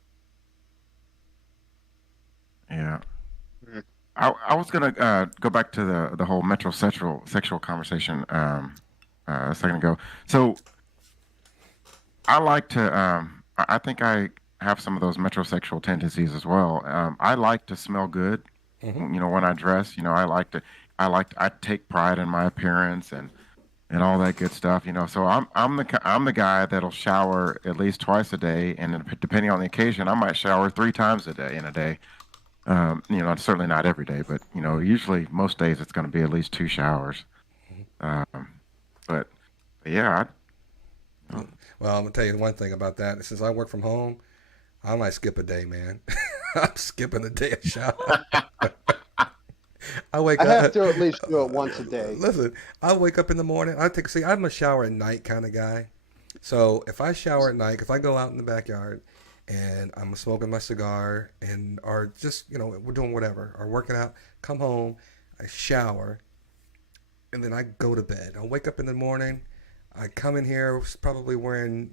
Yeah. Mm. I was gonna go back to the whole metrosexual conversation a second ago. So I like to. I think I have some of those metrosexual tendencies as well. I like to smell good. Hmm. When I dress. I take pride in my appearance and all that good stuff. So I'm the guy that'll shower at least twice a day, and then depending on the occasion, I might shower 3 times a day in a day. Certainly not every day, but usually most days it's going to be at least 2 showers. Um, but yeah, Well, I'm gonna tell you one thing about that. Since I work from home, I might skip a day, man. I'm skipping a day of shower. I wake I have up. to at least do it once a day. Listen, I wake up in the morning. I'm a shower at night kind of guy. So if I shower at night, if I go out in the backyard and I'm smoking my cigar or just we're doing whatever or working out, come home, I shower, and then I go to bed. I wake up in the morning. I come in here probably wearing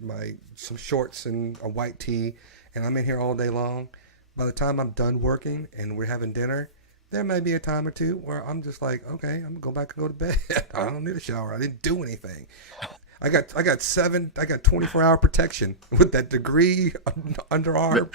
some shorts and a white tee, and I'm in here all day long. By the time I'm done working and we're having dinner, there may be a time or two where I'm just like, okay, I'm gonna go back and go to bed. I don't need a shower. I didn't do anything. I got 24-hour protection with that degree underarm.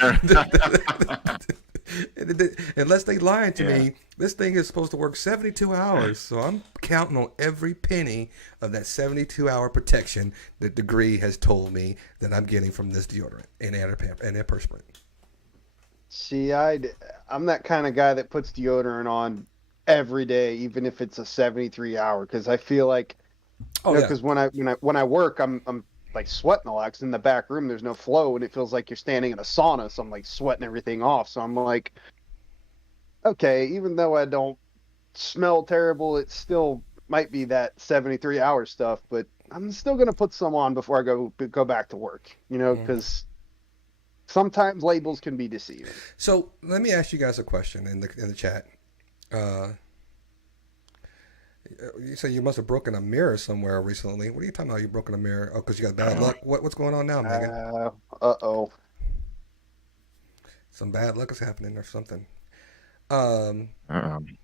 Unless they lying to Yeah. me, this thing is supposed to work 72 hours. So I'm counting on every penny of that 72-hour protection that Degree has told me that I'm getting from this deodorant and antiperspirant. See, I'm that kind of guy that puts deodorant on every day, even if it's a 73 hour, because I feel like, Oh yeah. because when I work, I'm like sweating a lot. 'Cause in the back room, there's no flow, and it feels like you're standing in a sauna. So I'm like sweating everything off. So I'm like, okay, even though I don't smell terrible, it still might be that 73-hour stuff, but I'm still gonna put some on before I go back to work. Because sometimes labels can be deceiving. So let me ask you guys a question in the chat. Uh, you say you must have broken a mirror somewhere recently. What are you talking about? You broken a mirror? Oh, because you got bad luck. What's going on now, Megan? Uh-oh. Some bad luck is happening or something. Um, Um,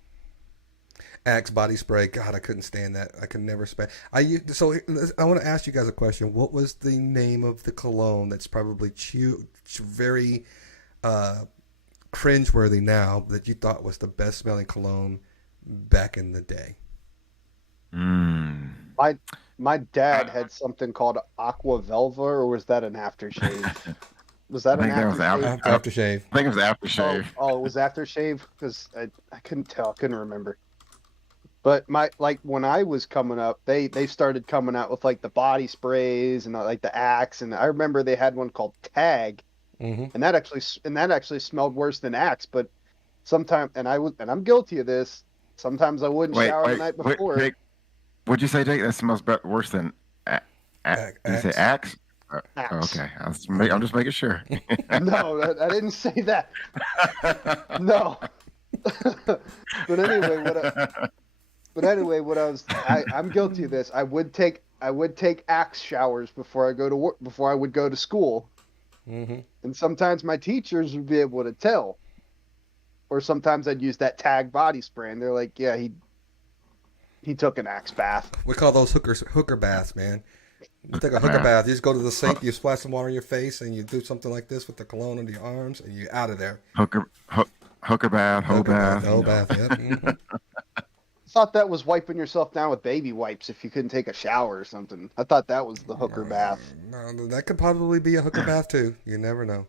Axe body spray. God, I couldn't stand that. I could never spray. So I want to ask you guys a question. What was the name of the cologne that's probably very uh, cringeworthy now that you thought was the best smelling cologne back in the day? mm, My dad had something called Aqua Velva, or was that an aftershave? Was that I an think that was aftershave? Aftershave. I think it was aftershave. It was aftershave because I couldn't tell, I couldn't remember. But when I was coming up, they started coming out with like the body sprays and like the Axe, and I remember they had one called Tag, Mm-hmm. and that actually smelled worse than Axe. But sometimes, and I'm guilty of this. Sometimes I wouldn't Wait, shower the wait, night wait, before. Jake. What'd you say, Jake? That smells worse than. Did you say Axe. axe? Axe. Okay, I'm just making sure. No, I didn't say that. No. But anyway, I'm guilty of this. I would take Axe showers before I go to work, before I would go to school, Mm-hmm. and sometimes my teachers would be able to tell, or sometimes I'd use that Tag body spray, and they're like, "Yeah, he took an Axe bath." We call those hooker baths, man. You take a hooker Yeah. bath. You just go to the sink, you splash some water on your face, and you do something like this with the cologne under your arms, and you're out of there. Hooker bath, hoe Hooker bath, bath. whole bath. Yep. Mm-hmm. I thought that was wiping yourself down with baby wipes if you couldn't take a shower or something. I thought that was the hooker bath. No, that could probably be a hooker bath too. You never know.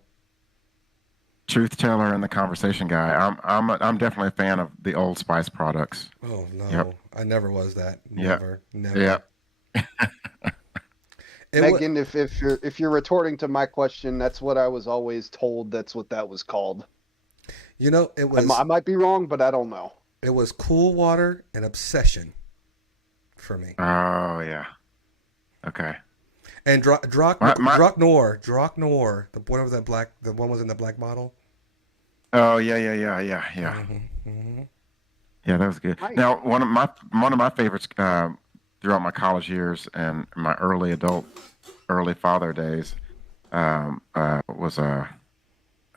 Truth teller and the conversation guy. I'm definitely a fan of the Old Spice products. Oh no, Yep. I never was that. Yep. Never. Yep. Megan, if you're retorting to my question, that's what I was always told. That's what that was called. It was I might be wrong, but I don't know. it was Cool Water and Obsession for me, Oh yeah. Okay. and My- Droc Noir, the whatever the one was in the black bottle. Oh yeah. Mm-hmm. Yeah, that was good. Right. Now, one of my favorites throughout my college years and my early father days was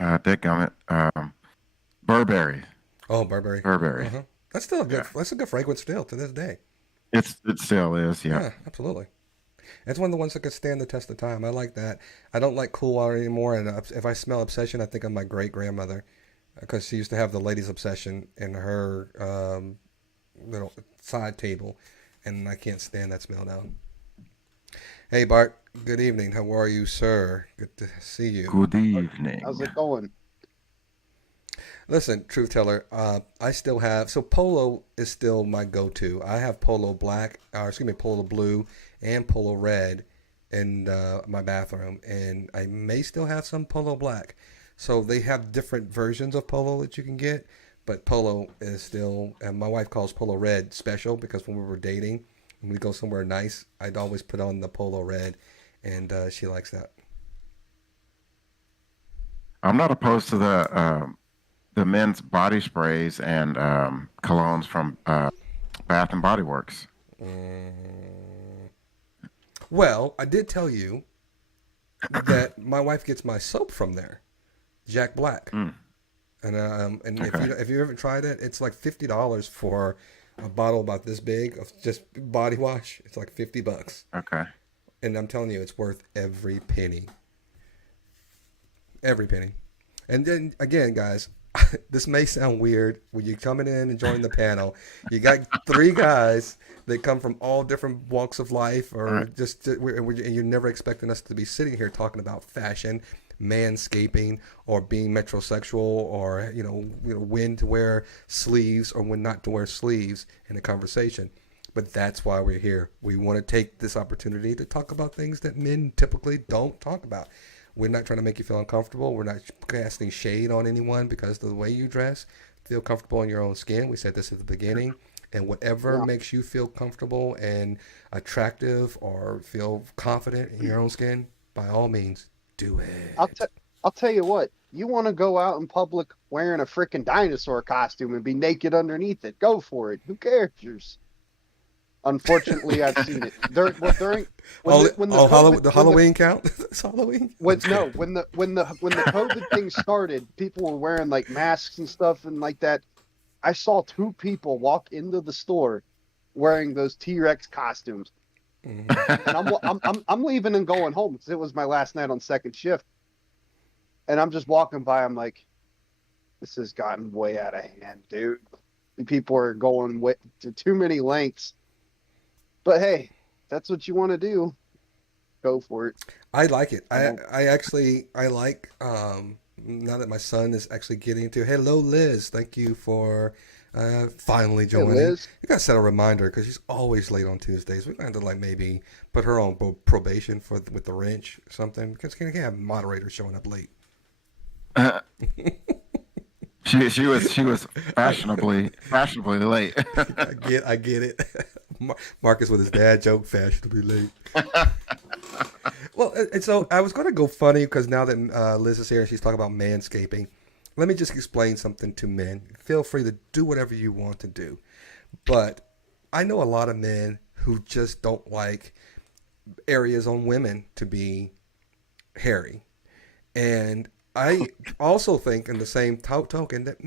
dadgummit, Burberry. Oh, Burberry. Burberry. Uh-huh. That's still a good. Yeah. That's a good fragrance still to this day. It still is. Yeah. Yeah, absolutely. It's one of the ones that could stand the test of time. I like that. I don't like Cool Water anymore, and if I smell Obsession, I think of my great grandmother, because she used to have the ladies' Obsession in her little side table, and I can't stand that smell now. Hey Bart, good evening. How are you, sir? Good to see you. Good evening. How's it going? Listen, truth teller, I still have, so Polo is still my go-to. I have Polo black, or excuse me, Polo blue and Polo red in my bathroom, and I may still have some Polo black. So they have different versions of Polo that you can get, but Polo is still, and my wife calls Polo red special because when we were dating, when we go somewhere nice, I'd always put on the Polo red, and she likes that. I'm not opposed to the men's body sprays and colognes from Bath and Body Works. Well, I did tell you that my wife gets my soap from there, Jack Black, Mm. and Okay. if you ever tried it, it's like $50 for a bottle about this big of just body wash. It's like $50, Okay. and I'm telling you, it's worth every penny. Every penny. And then again, guys, This may sound weird when you're coming in and joining the panel. You got three guys that come from all different walks of life, All or right. just and you're never expecting us to be sitting here talking about fashion, manscaping, or being metrosexual, or when to wear sleeves or when not to wear sleeves in a conversation. But that's why we're here. We want to take this opportunity to talk about things that men typically don't talk about. We're not trying to make you feel uncomfortable. We're not casting shade on anyone because of the way you dress. Feel comfortable in your own skin. We said this at the beginning. And whatever Yeah. makes you feel comfortable and attractive or feel confident in your own skin, by all means, do I'll it. tell I'll tell you what. You want to go out in public wearing a freaking dinosaur costume and be naked underneath it? Go for it. Who cares? Unfortunately, I've seen it during All, when the all COVID The when the Halloween count? It's Halloween? I'm when just no kidding. when the COVID thing started, people were wearing like masks and stuff and like that. I saw two people walk into the store wearing those T-Rex costumes, Mhm. and I'm leaving and going home because it was my last night on second shift, and I'm just walking by. I'm like, this has gotten way out of hand, dude. People are going way to too many lengths. But hey, that's what you want to do. Go for it. I like it. I won't. I like now that my son is actually getting to. Hello, Liz. Thank you for finally Hey, joining. Liz. You gotta set a reminder because she's always late on Tuesdays. We're going to like maybe put her on probation for with the wrench or something because can't have moderators showing up late. She was I, fashionably late. I get it. Marcus with his dad joke, fashionably late. Well, and so I was going to go funny because now that Liz is here and she's talking about manscaping, let me just explain something to men. Feel free to do whatever you want to do. But I know a lot of men who just don't like areas on women to be hairy. And I also think, in the same token, that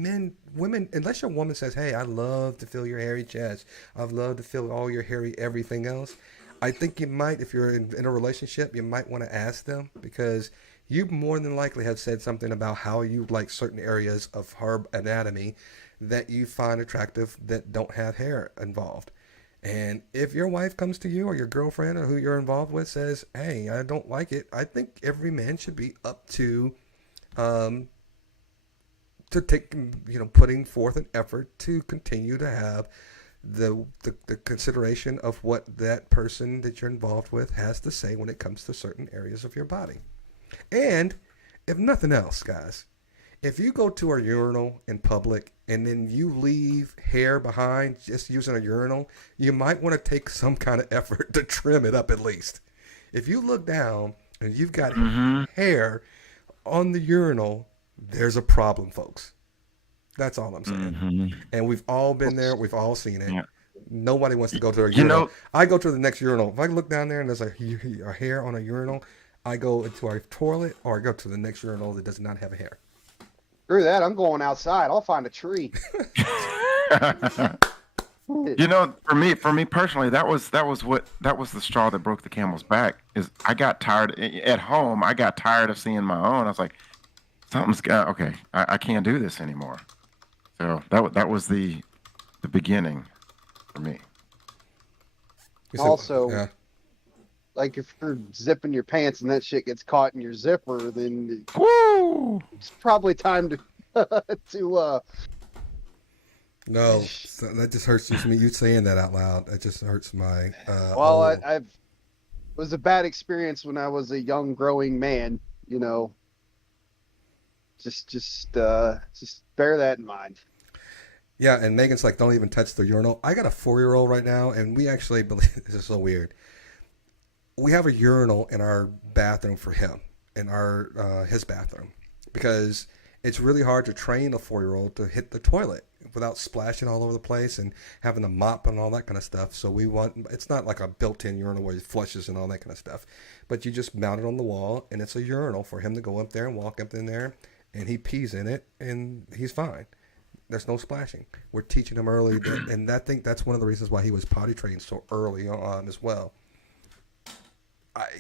women, unless your woman says, "Hey, I love to feel your hairy chest. I'd love to feel all your hairy everything else," I think you might, if you're in a relationship, you might want to ask them because you more than likely have said something about how you like certain areas of her anatomy that you find attractive that don't have hair involved. And if your wife comes to you or your girlfriend or who you're involved with says, "Hey, I don't like it," I think every man should be up um, to take putting forth an effort to continue to have the consideration of what that person that you're involved with has to say when it comes to certain areas of your body. And if nothing else, guys, if you go to a urinal in public and then you leave hair behind just using a urinal, you might want to take some kind of effort to trim it up at least. If you look down and you've got Hmm. hair on the urinal, there's a problem, folks. That's all I'm saying. Hmm. And we've all been there. We've all seen it. Yeah. Nobody wants to go to a You urinal. know, I go to the next urinal. If I look down there and there's a hair on a urinal, I go into our toilet or I go to the next urinal that does not have a hair. Screw that. I'm going outside. I'll find a tree. for me personally, that was the straw that broke the camel's back. Is I got tired at home. I got tired of seeing my own. I was like, something's got okay. I can't do this anymore. So that was the beginning for me. So, Also, yeah. like if you're zipping your pants and that shit gets caught in your zipper, then Woo! it's probably time to to No, so that just hurts just me. You saying that out loud. That just hurts my well, I've it was a bad experience when I was a young growing man, you know. Just bear that in mind. Yeah, and Megan's like, don't even touch the urinal. I got a 4-year-old right now, and we actually believe this is so weird. We have a urinal in our bathroom for him, in our his bathroom, because it's really hard to train a 4-year-old to hit the toilet without splashing all over the place and having to mop and all that kind of stuff. So we want it's not like a built-in urinal where he flushes and all that kind of stuff, but you just mount it on the wall, and it's a urinal for him to go up there and walk up in there, and he pees in it, and he's fine. There's no splashing. We're teaching him early, and I think that's one of the reasons why he was potty trained so early on as well.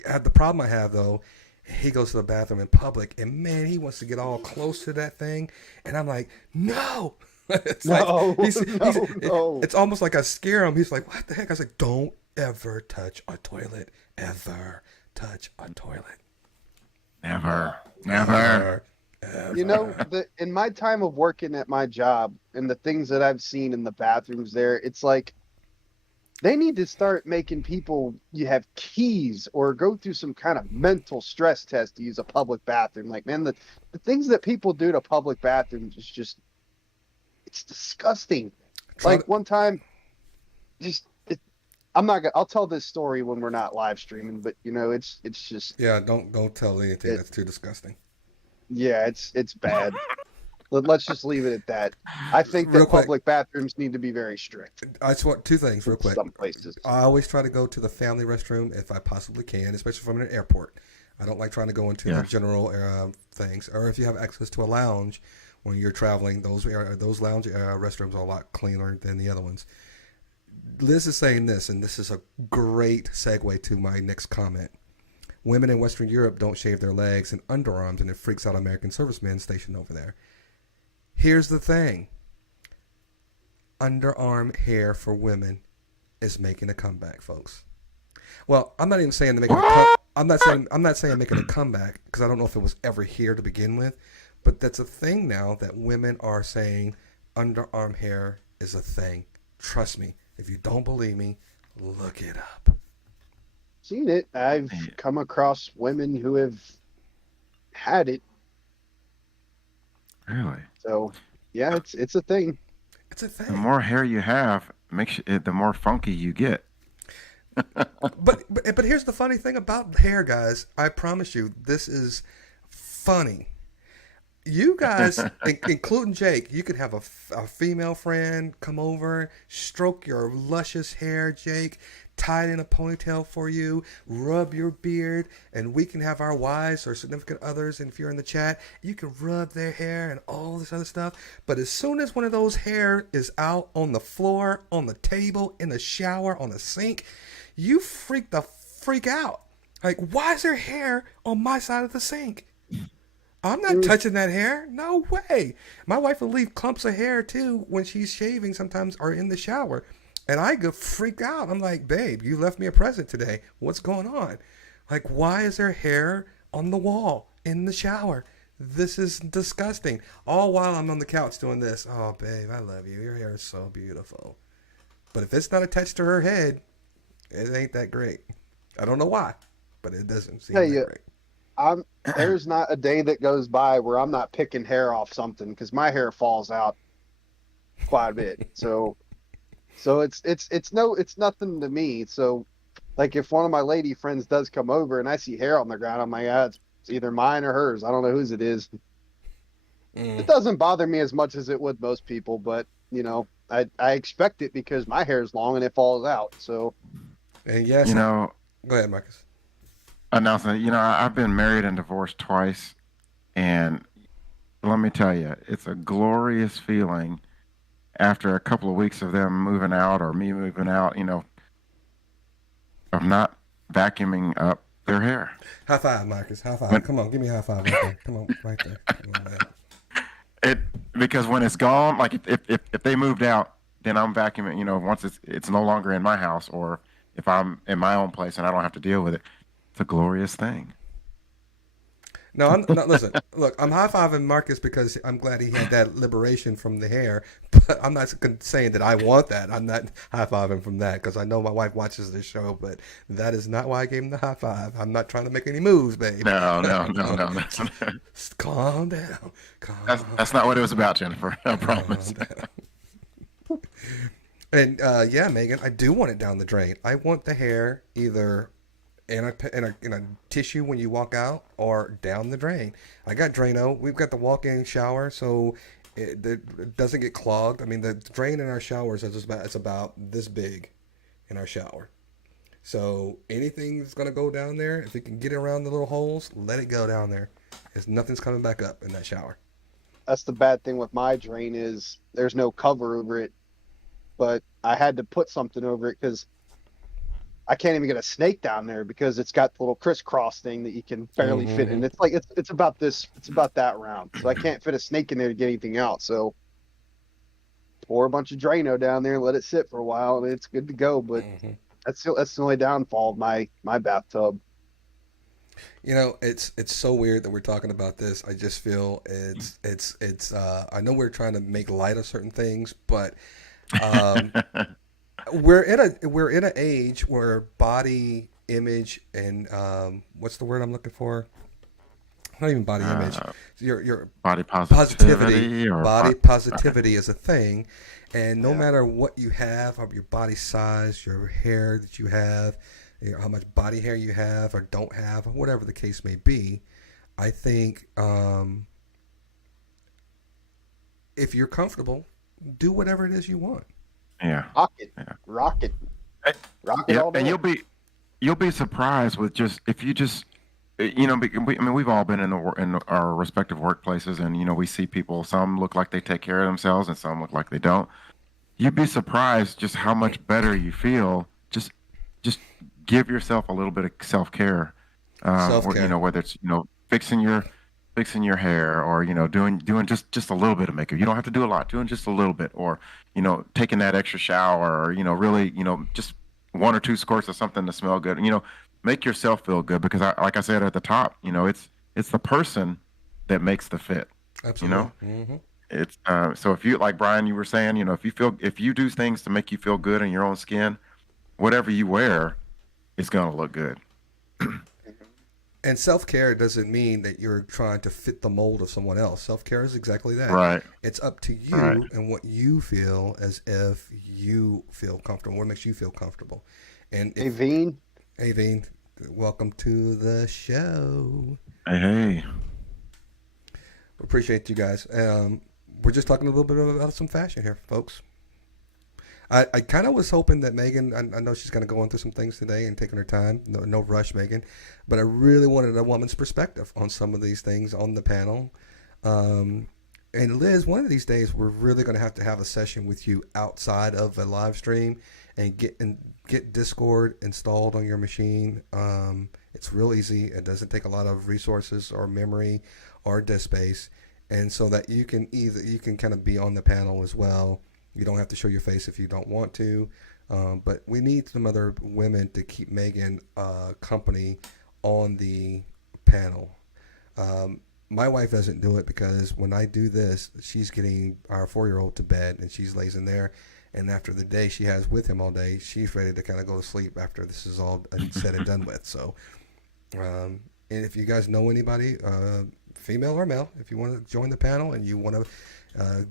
The problem I have though He goes to the bathroom in public, and man, he wants to get all close to that thing, and I'm like, no. It's like No, he's no, no. it's almost like I scare him. He's like, what the heck? I was like, don't ever touch a toilet, ever touch a toilet, Never, never. ever, You know, ever. in my time of working at my job and the things that I've seen in the bathrooms there, it's like they need to start making people you have keys or go through some kind of mental stress test to use a public bathroom. Like, man, the things that people do to public bathrooms is just it's disgusting. Try Like to, one time, just I'm not gonna. I'll tell this story when we're not live streaming, but you know, it's just yeah, don't tell anything it. that's too disgusting. Yeah, it's bad. Let's just leave it at that. I think Real that quick, public bathrooms need to be very strict I just want two things real in quick. some places. I always try to go to the family restroom if I possibly can, especially if I'm in an airport. I don't like trying to go into the Yes. general things, or if you have access to a lounge when you're traveling. Those lounge restrooms are a lot cleaner than the other ones. Liz is saying this, and this is a great segue to my next comment. Women in Western Europe don't shave their legs and underarms, and it freaks out American servicemen stationed over there. Here's the thing: underarm hair for women is making a comeback, folks. Well, I'm not even saying to make it. I'm not saying making a comeback because I don't know if it was ever here to begin with, but that's a thing now that women are saying underarm hair is a thing. Trust me. If you don't believe me, look it up. Seen it. I've come across women who have had it. Really? So yeah, it's a thing. It's a The thing. more hair you have, makes it, the more funky you get. But here's the funny thing about hair, guys. I promise you, this is funny. You guys, including Jake, you could have a female friend come over, stroke your luscious hair, Jake, tie it in a ponytail for you, rub your beard, and we can have our wives or significant others. And if you're in the chat, you can rub their hair and all this other stuff. But as soon as one of those hair is out on the floor, on the table, in the shower, on the sink, you freak out. Like, why is there hair on my side of the sink? I'm not touching that hair. No way. My wife will leave clumps of hair too when she's shaving sometimes or in the shower. And I get freaked out. I'm like, babe, you left me a present today. What's going on? Like, why is there hair on the wall in the shower? This is disgusting. All while I'm on the couch doing this. Oh, babe, I love you. Your hair is so beautiful. But if it's not attached to her head, it ain't that great. I don't know why, but it doesn't seem Tell that you, great. there's not a day that goes by where I'm not picking hair off something because my hair falls out quite a bit. So it's nothing to me. So like if one of my lady friends does come over and I see hair on the ground, I'm like, ah, it's either mine or hers. I don't know whose it is. It Mm. doesn't bother me as much as it would most people, but you know, I expect it because my hair is long and it falls out. So And yes, You know, go ahead, Marcus. announcing, I've been married and divorced twice, and let me tell you, it's a glorious feeling after a couple of weeks of them moving out or me moving out, of not vacuuming up their hair. High five, Marcus. High five. When Come on, give me a high five right there. Come on, right there. Come on, man. it because when it's gone, like if they moved out, then I'm vacuuming. Once it's no longer in my house, or if I'm in my own place and I don't have to deal with it, it's a glorious thing. No, I'm not. Listen, look, I'm high fiving Marcus because I'm glad he had that liberation from the hair. But I'm not saying that I want that. I'm not high fiving from that because I know my wife watches this show. But that is not why I gave him the high five. I'm not trying to make any moves, babe. No, no, no, no, no. Calm down. Calm That's not what it was about, Jennifer. I promise. down. And yeah, Megan, I do want it down the drain. I want the hair either in a tissue when you walk out or down the drain. I got Drano. We've got the walk-in shower, so it doesn't get clogged. I mean, the drain in our showers is it's about this big in our shower. So anything that's gonna go down there, if it can get around the little holes, let it go down there. Because nothing's coming back up in that shower. that's the bad thing with my drain is there's no cover over it, but I had to put something over it because I can't even get a snake down there because it's got the little crisscross thing that you can barely fit in. Mm-hmm. It's like it's about this. It's about that round. So I can't fit a snake in there to get anything out. So pour a bunch of Drano down there and let it sit for a while, and it's good to go. But Mm-hmm. that's the only downfall of my bathtub. You know, it's so weird that we're talking about this. I just feel it's. I know we're trying to make light of certain things, but um, we're in an age where body image and what's the word I'm looking for? Not even body image. uh, Your Body positivity, positivity or body okay. positivity is a thing, and no Yeah. matter what you have, of your body size, your hair that you have, how much body hair you have or don't have, whatever the case may be, I think if you're comfortable, do whatever it is you want. Yeah. Rock it, Yeah. rock it, Eh, rock it Yeah, all and day. you'll be surprised with just if you just I mean we've all been in in our respective workplaces, and we see people, some look like they take care of themselves and some look like they don't. You'd be surprised just how much better you feel. Just give yourself a little bit of self-care. Self care. Whether it's fixing your hair, or doing just a little bit of makeup. You don't have to do a lot, doing just a little bit, or taking that extra shower, or really, just one or two squirts of something to smell good. Make yourself feel good, because like I said at the top, it's the person that makes the fit. You Absolutely. know, Hmm. it's so if you, like Brian, you were saying, if you do things to make you feel good in your own skin, whatever you wear is gonna look good. And self care doesn't mean that you're trying to fit the mold of someone else. Self care is exactly that. Right. It's up to Right. you and what you feel as if you feel comfortable. What makes you feel comfortable? And Hey, if, Veen. hey, Vane, welcome to the show. Hey, hey. Appreciate you guys. We're just talking a little bit about some fashion here, folks. I kind of was hoping that Megan, I know she's going to go into some things today and taking her time. No, no rush, Megan. But I really wanted a woman's perspective on some of these things on the panel. Um, and Liz, one of these days, we're really going to have a session with you outside of a live stream and get Discord installed on your machine. It's real easy. It doesn't take a lot of resources or memory or disk space, and so that you can kind of be on the panel as well. You don't have to show your face if you don't want to, but we need some other women to keep Megan company on the panel. My wife doesn't do it because when I do this, she's getting our 4-year-old to bed and she's lays in there. And after the day she has with him all day, she's ready to kind of go to sleep after this is all said and done with. So, and if you guys know anybody, female or male, if you want to join the panel and you want to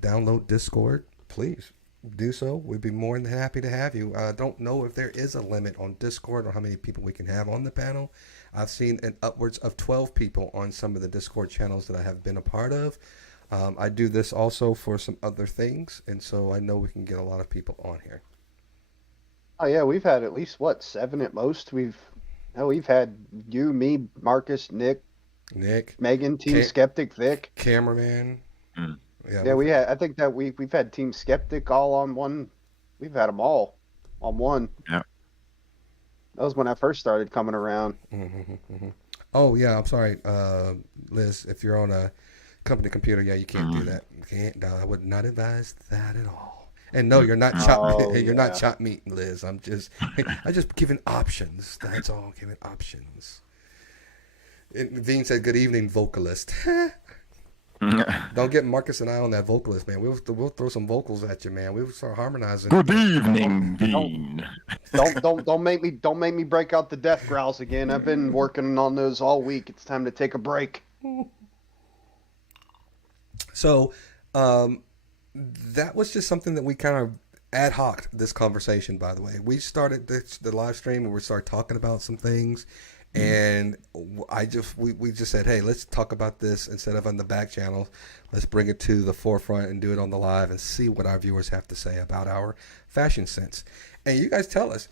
download Discord, please do so. We'd be more than happy to have you. I don't know if there is a limit on Discord or how many people we can have on the panel. I've seen an upwards of 12 people on some of the Discord channels that I have been a part of. I do this also for some other things, and so I know we can get a lot of people on here. Oh yeah, we've had at least what, 7 at most. We've had you, me, Marcus, Nick, Nick, Megan, Team ca- Skeptic, Vic. cameraman, Mm. yeah, Yeah, we had. I think that we've had Team Skeptic all on one. We've had them all on one. Yeah. That was when I first started coming around. hmm. Oh yeah, I'm sorry, Liz. If you're on a company computer, yeah, you can't do Mm. that. You can't. No, I would not advise that at all. And no, Mm. you're not chop. Oh You're not yeah. chop meat, Liz. I just giving options. That's all. Giving options. And Veen said, "Good evening, vocalist." Don't get Marcus and I on that vocalist, man. We'll throw some vocals at you, man. We'll start harmonizing. Good evening, Don't Dean. don't make me break out the death growls again. I've been working on those all week. It's time to take a break. So, that was just something that we kind of ad hoc this conversation. By the way, we started the live stream and we started talking about some things, and we just said, hey, let's talk about this instead of on the back channel. Let's bring it to the forefront and do it on the live and see what our viewers have to say about our fashion sense. And you guys tell us.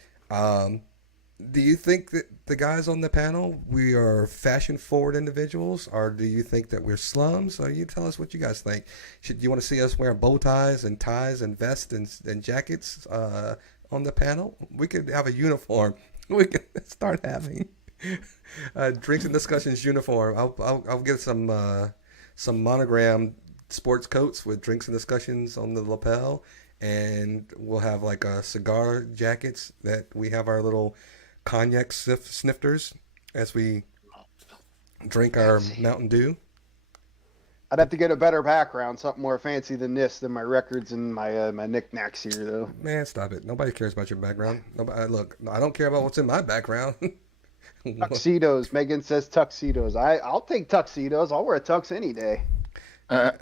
Do you think that the guys on the panel, we are fashion forward individuals, or do you think that we're slums? Or you tell us what you guys think. Should you want to see us wearing bow ties and vests and jackets, on the panel. We could have a uniform. We could start having drinks and discussions uniform. I'll get some monogram sports coats with drinks and discussions on the lapel, and we'll have like cigar jackets that we have our little cognac snifters as we drink our Fancy. Mountain Dew. I'd have to get a better background, something more fancy than this, than my records and my knickknacks here, though. Man, stop it. Nobody cares about your background. Nobody. Look, I don't care about what's in my background. Tuxedos. Megan says tuxedos. I'll take tuxedos. I'll wear a tux any day. Uh,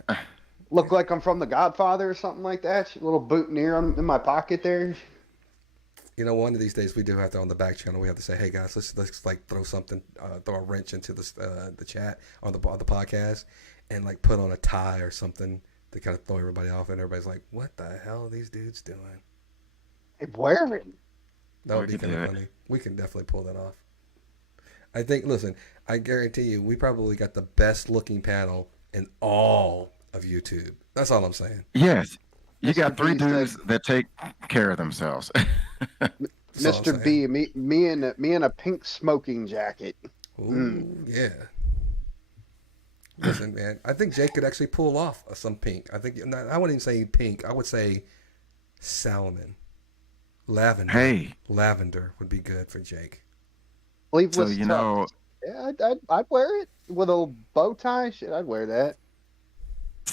Look like I'm from The Godfather or something like that. A little boutonniere in my pocket there. You know, one of these days we do have to on the back channel. We have to say, "Hey guys, let's like throw something, throw a wrench into the chat on the podcast, and like put on a tie or something to kind of throw everybody off." And everybody's like, "What the hell are these dudes doing?" Hey, where? That would We be could kind do of it. funny. We can definitely pull that off. I think. Listen, I guarantee you, we probably got the best looking panel in all of YouTube. That's all I'm saying. yes, you Mr. got three B said- dudes that take care of themselves. That's all I'm Mr. saying. B, me in a pink smoking jacket. Ooh, yeah. Listen, man, I think Jake could actually pull off some pink. I think I wouldn't even say pink. I would say salmon, lavender. Hey, Lavender would be good for Jake. Sleeveless so you tux. know, Yeah, I'd wear it with a bow tie. Shit, I'd wear that.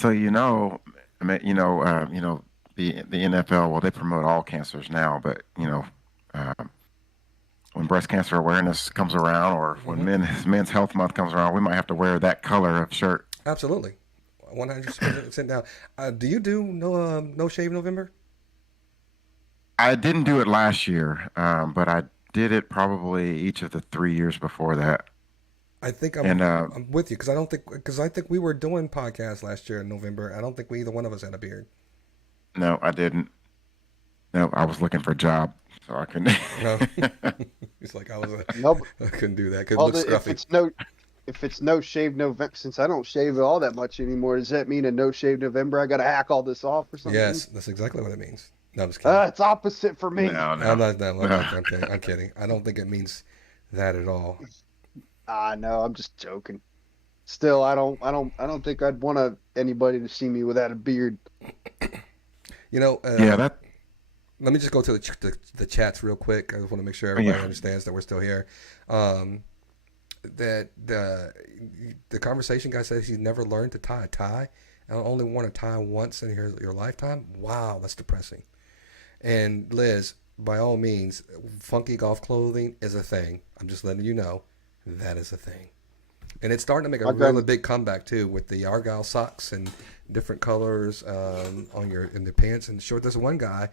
I mean, the NFL. Well, they promote all cancers now, but when breast cancer awareness comes around, or when Men's Health Month comes around, we might have to wear that color of shirt. Absolutely, 100% down. Do you do no shave November? I didn't do it last year, but I did it probably each of the 3 years before that. I think And I'm with you because I think we were doing podcasts last year in November. I don't think either one of us had a beard. no, I didn't. No, I was looking for a job, so I couldn't. No, it's like Nope. I couldn't do that because it Well, looks scruffy. if it's no shave November, since I don't shave all that much anymore, does that mean a no shave November? I got to hack all this off or something? Yes, that's exactly what it means. No, I'm just kidding. It's opposite for me. No, I'm no. not. No, I'm kidding. I'm kidding. I don't think it means that at all. No, I'm just joking. Still, I don't think I'd want anybody to see me without a beard. You know. Yeah, that. Let me just go to the chats real quick. I just want to make sure everybody Yeah. understands that we're still here. That the conversation guy says he's never learned to tie a tie and only worn a tie once in your lifetime. Wow, that's depressing. And Liz, by all means, funky golf clothing is a thing. I'm just letting you know that is a thing. And it's starting to make a Okay. really big comeback too with the Argyle socks and different colors in the pants and shorts. There's one guy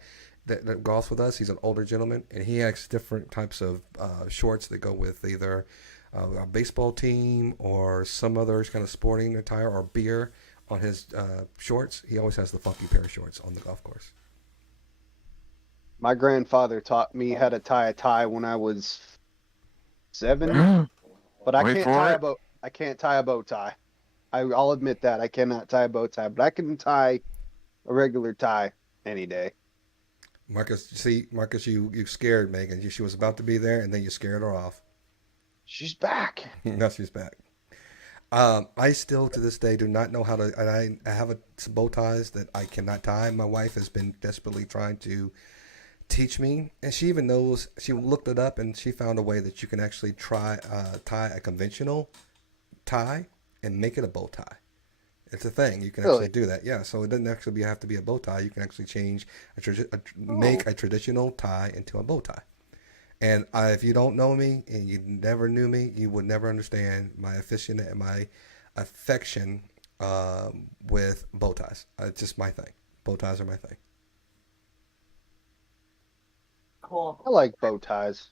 that golfs with us. He's an older gentleman, and he has different types of shorts that go with either a baseball team or some other kind of sporting attire or beer on his shorts. He always has the funky pair of shorts on the golf course. My grandfather taught me how to tie a tie when I was 7, but I Wait can't for tie it. a bow. I can't tie a bow tie. I'll admit that I cannot tie a bow tie, but I can tie a regular tie any day. Marcus, you scared Megan. She was about to be there, and then you scared her off. She's back. Now she's back. I still to this day do not know how to. And I have some bow ties that I cannot tie. My wife has been desperately trying to teach me, and she even knows. She looked it up, and she found a way that you can actually tie a conventional tie and make it a bow tie. It's a thing. You can Really? actually do that. Yeah. So it doesn't actually have to be a bow tie. You can actually change make a traditional tie into a bow tie. And if you don't know me and you never knew me, you would never understand my affection with bow ties. It's just my thing. Bow ties are my thing. Cool. I like bow ties.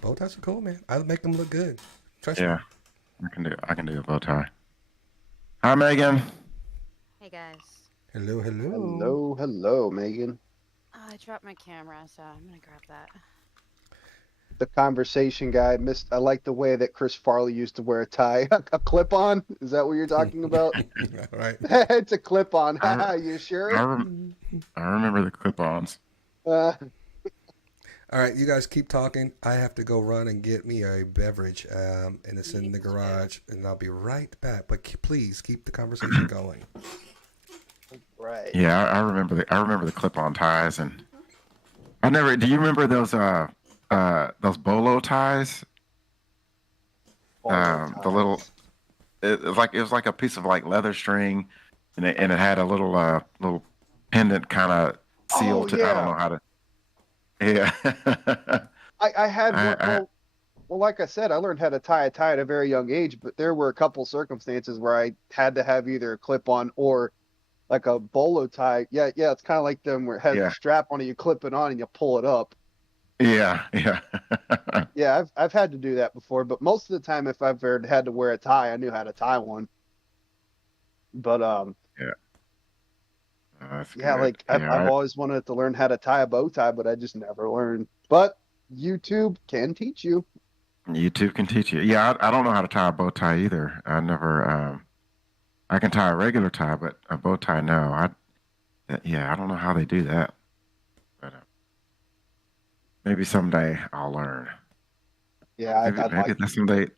Bow ties are cool, man. I make them look good. Trust me. Yeah, I can do a bow tie. Hi, Megan. Hey guys. Hello, hello. Hello, Megan. Oh, I dropped my camera, so I'm gonna grab that. The conversation guy missed. I like the way that Chris Farley used to wear a tie. A clip-on? Is that what you're talking about? All right. It's a clip-on. I- You sure? I remember the clip-ons. Uh, All right, you guys keep talking. I have to go run and get me a beverage, and it's Me in the too. garage, and I'll be right back. But please keep the conversation going. right. Yeah, I remember the clip-on ties, and I never. Do you remember those bolo ties? Polo The little ties. it was like a piece of like leather string, and it had a little pendant kind of seal Oh to. I don't yeah, know how to. Yeah. I had one. I Well, like I said, I learned how to tie a tie at a very young age, but there were a couple circumstances where I had to have either a clip-on or like a bolo tie. Yeah, yeah, it's kind of like them where it has the yeah strap on it, you clip it on and you pull it up. yeah. Yeah, I've had to do that before, but most of the time, if I've ever had to wear a tie, I knew how to tie one. But Yeah, that's yeah, good. like I've Yeah, always wanted to learn how to tie a bow tie, but I just never learned. But YouTube can teach you. YouTube can teach you. Yeah, I don't know how to tie a bow tie either. I never. I can tie a regular tie, but a bow tie, no. Yeah, I don't know how they do that, but maybe someday I'll learn. Yeah, I'd Maybe like that's to. someday.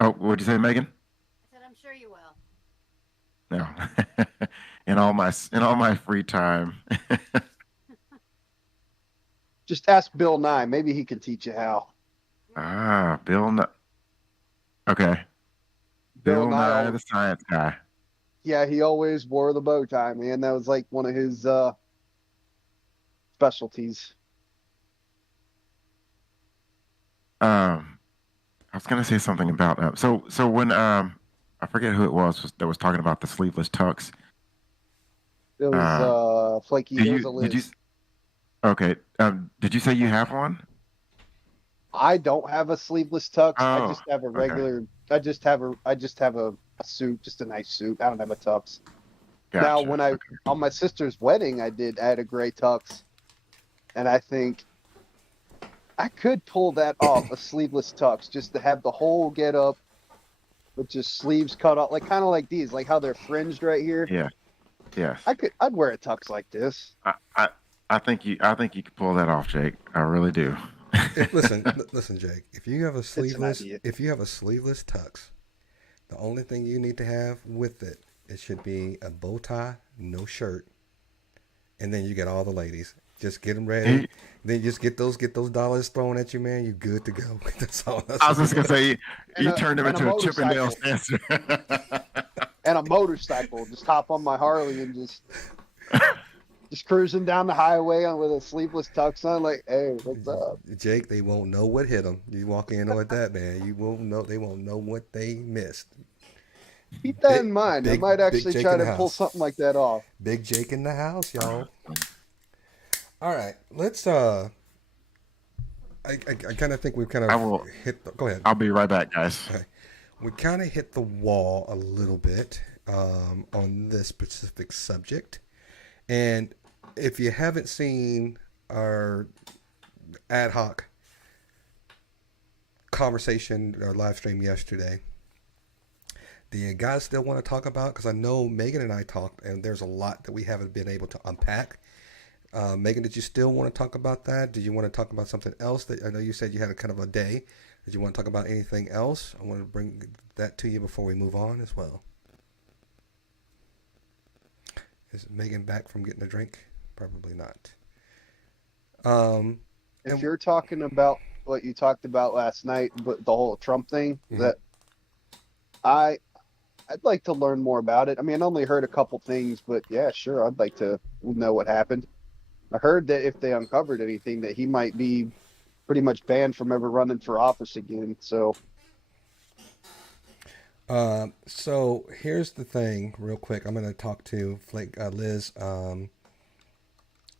Oh, what'd you say, Megan? I said, I'm sure you will. No. In all my free time. Just ask Bill Nye. Maybe he can teach you how. Right. Bill. Okay, Bill Bill Nye, Nye the Science Guy. yeah, he always wore the bow tie, man. That was like one of his specialties. Um, I was gonna say something about so when I forget who it that was talking about the sleeveless tux. It was Um, Flaky. do It was you a did you Liz. okay? Did you say you have one? I don't have a sleeveless tux. I Oh, just have a okay, regular. I just have a suit, just a nice suit. I don't have a tux. Now, gotcha. when I Okay. on my sister's wedding, I had a gray tux, and I think I could pull that off, a sleeveless tux, just to have the whole get up with just sleeves cut off, like kind of like these, like how they're fringed right here. Yeah. Yes. I'd wear a tux like this. I, I I think you could pull that off, Jake. I really do. Listen, Jake. It's an idea. If you have a sleeveless tux, the only thing you need to have with it, it should be a bow tie, no shirt, and then you get all the ladies. Just get them ready. He, Then just get those dollars thrown at you, man. You good to go. That's all. I was just gonna say And you turned him a into a Chippendale motorcycle. dancer. And a motorcycle. Just hop on my Harley and just cruising down the highway with a sleeveless tux on, like, hey, what's up? Jake, they won't know what hit them. You walk in with that, man. You won't know. They won't know what they missed. Keep that Big, in mind. I might big actually Jake try in the to pull house. something like that off. Big Jake in the house, y'all. All right, let's. I kind of think we've kind I of will. hit. Go ahead. I'll be right back, guys. Okay. We kind of hit the wall a little bit on this specific subject, and if you haven't seen our ad hoc conversation or live stream yesterday, do you guys still want to talk about? Because I know Megan and I talked, and there's a lot that we haven't been able to unpack. Megan, did you still want to talk about that? Did you want to talk about something else? That I know you said you had a kind of a day. Did you want to talk about anything else? I want to bring that to you before we move on as well. Is Megan back from getting a drink? Probably not. Um, If and you're talking about what you talked about last night, but the whole Trump thing, mhm. that I I'd like to learn more about it. I mean, I only heard a couple things, but yeah, sure, I'd like to know what happened. I heard that if they uncovered anything, that he might be pretty much banned from ever running for office again. So, So here's the thing, real quick. I'm going to talk to Liz,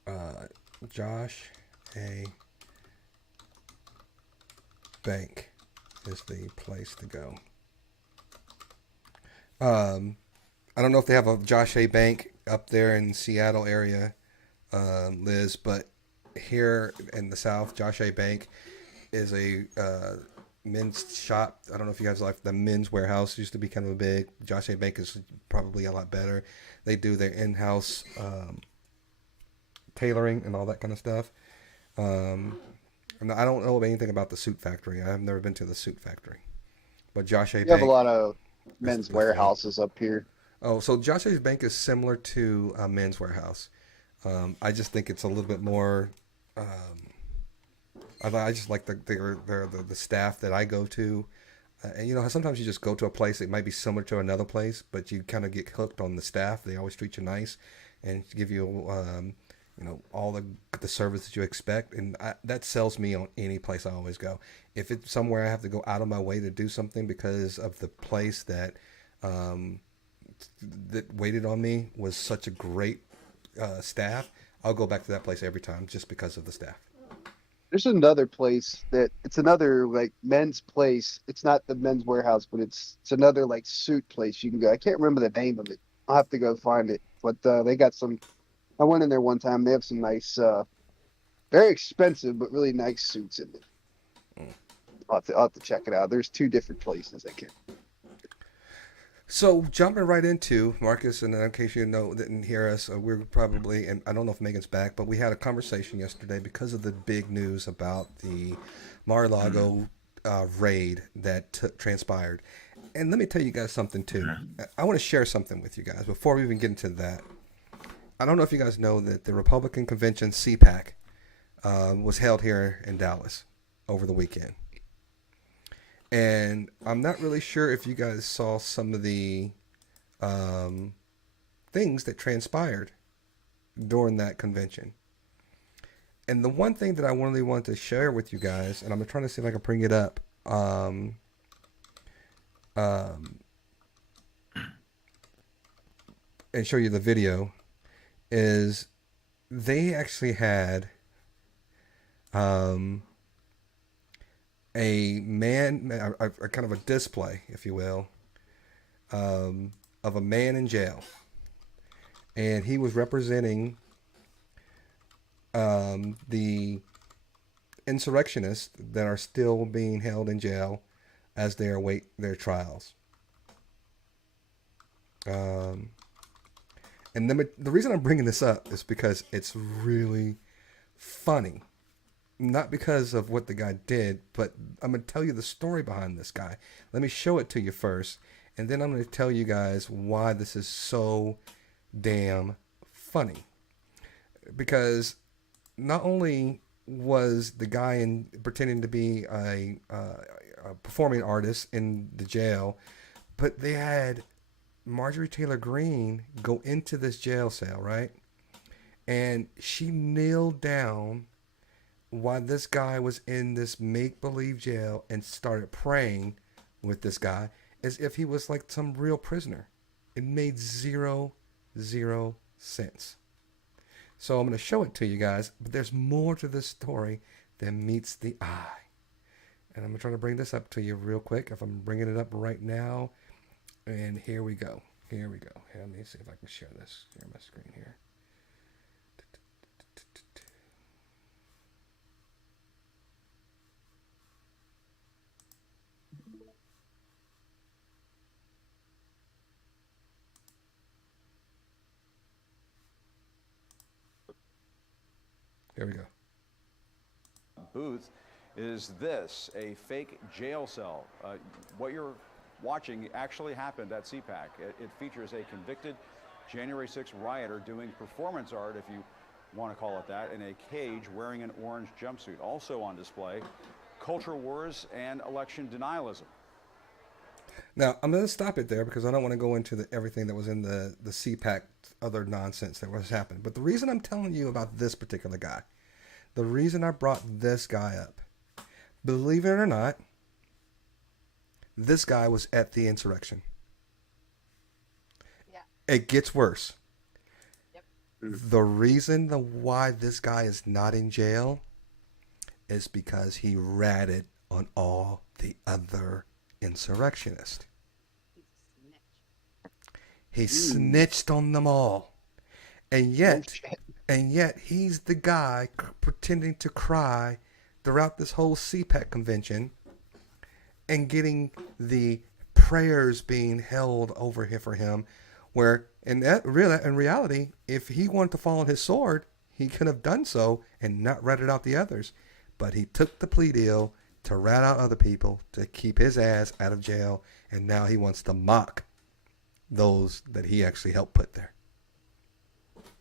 uh, Josh A. Bank is the place to go. Um, I don't know if they have a Josh A. Bank up there in Seattle area, Liz, but here in the South, Josh A. Bank is a men's shop. I don't know if you guys like the men's warehouse. Used to be kind of a big. Josh A. Bank is probably a lot better. They do their in-house tailoring and all that kind of stuff. And I don't know anything about the suit factory. I've never been to the suit factory. But Josh A. You have a Bank lot of is men's the thing. warehouses up here. Oh, so Josh A. Bank is similar to a Men's Warehouse. I just think it's a little bit more. I just like the staff that I go to. And you know how sometimes you just go to a place that might be similar to another place, but you kind of get hooked on the staff. They always treat you nice and give you, all the service that you expect, and that sells me on any place I always go. If it's somewhere I have to go out of my way to do something because of the place um, that waited on me was such a great staff, I'll go back to that place every time just because of the staff. There's another place that it's another like men's place. It's not the men's warehouse, but it's another like suit place you can go. I can't remember the name of it. I'll have to go find it. But they got some. I went in there one time. They have some nice, very expensive but really nice suits in there. I'll have to check it out. There's two different places I can. So jumping right into Marcus, and in case you didn't hear us, we're probably, and I don't know if Megan's back, but we had a conversation yesterday because of the big news about the Mar-a-Lago raid that transpired. And let me tell you guys something too. I want to share something with you guys before we even get into that. I don't know if you guys know that the Republican convention CPAC was held here in Dallas over the weekend. And I'm not really sure if you guys saw some of the things that transpired during that convention. And the one thing that I really want to share with you guys, and I'm trying to see if I can bring it up, and show you the video, is they actually had a man, a kind of a display, if you will, of a man in jail. And he was representing the insurrectionists that are still being held in jail as they await their trials. And the reason I'm bringing this up is because it's really funny. Not because of what the guy did, but I'm going to tell you the story behind this guy. Let me show it to you first, and then I'm going to tell you guys why this is so damn funny. Because not only was the guy pretending to be a performing artist in the jail, but they had Marjorie Taylor Greene go into this jail cell, right? And she kneeled down while this guy was in this make-believe jail and started praying with this guy as if he was like some real prisoner. It made zero sense. So I'm going to show it to you guys, but there's more to this story than meets the eye. And I'm going to try to bring this up to you real quick. If I'm bringing it up right now, and here we go. Here we go. Let me see if I can share this. Share my screen here. Here we go. Booth is this a fake jail cell? What you're watching actually happened at CPAC. It features a convicted January 6th rioter doing performance art, if you want to call it that, in a cage wearing an orange jumpsuit. Also on display, culture wars and election denialism. Now, I'm going to stop it there because I don't want to go into everything that was in the CPAC other nonsense that was happening. But the reason I'm telling you about this particular guy, the reason I brought this guy up, believe it or not, this guy was at the insurrection. Yeah. It gets worse. Yep. The reason why this guy is not in jail is because he ratted on all the other insurrectionists. He snitched on them all. And yet he's the guy pretending to cry throughout this whole CPAC convention and getting the prayers being held over here for him, where in reality, if he wanted to fall on his sword, He could have done so and not ratted out the others, but he took the plea deal to rat out other people to keep his ass out of jail, and now he wants to mock those that he actually helped put there.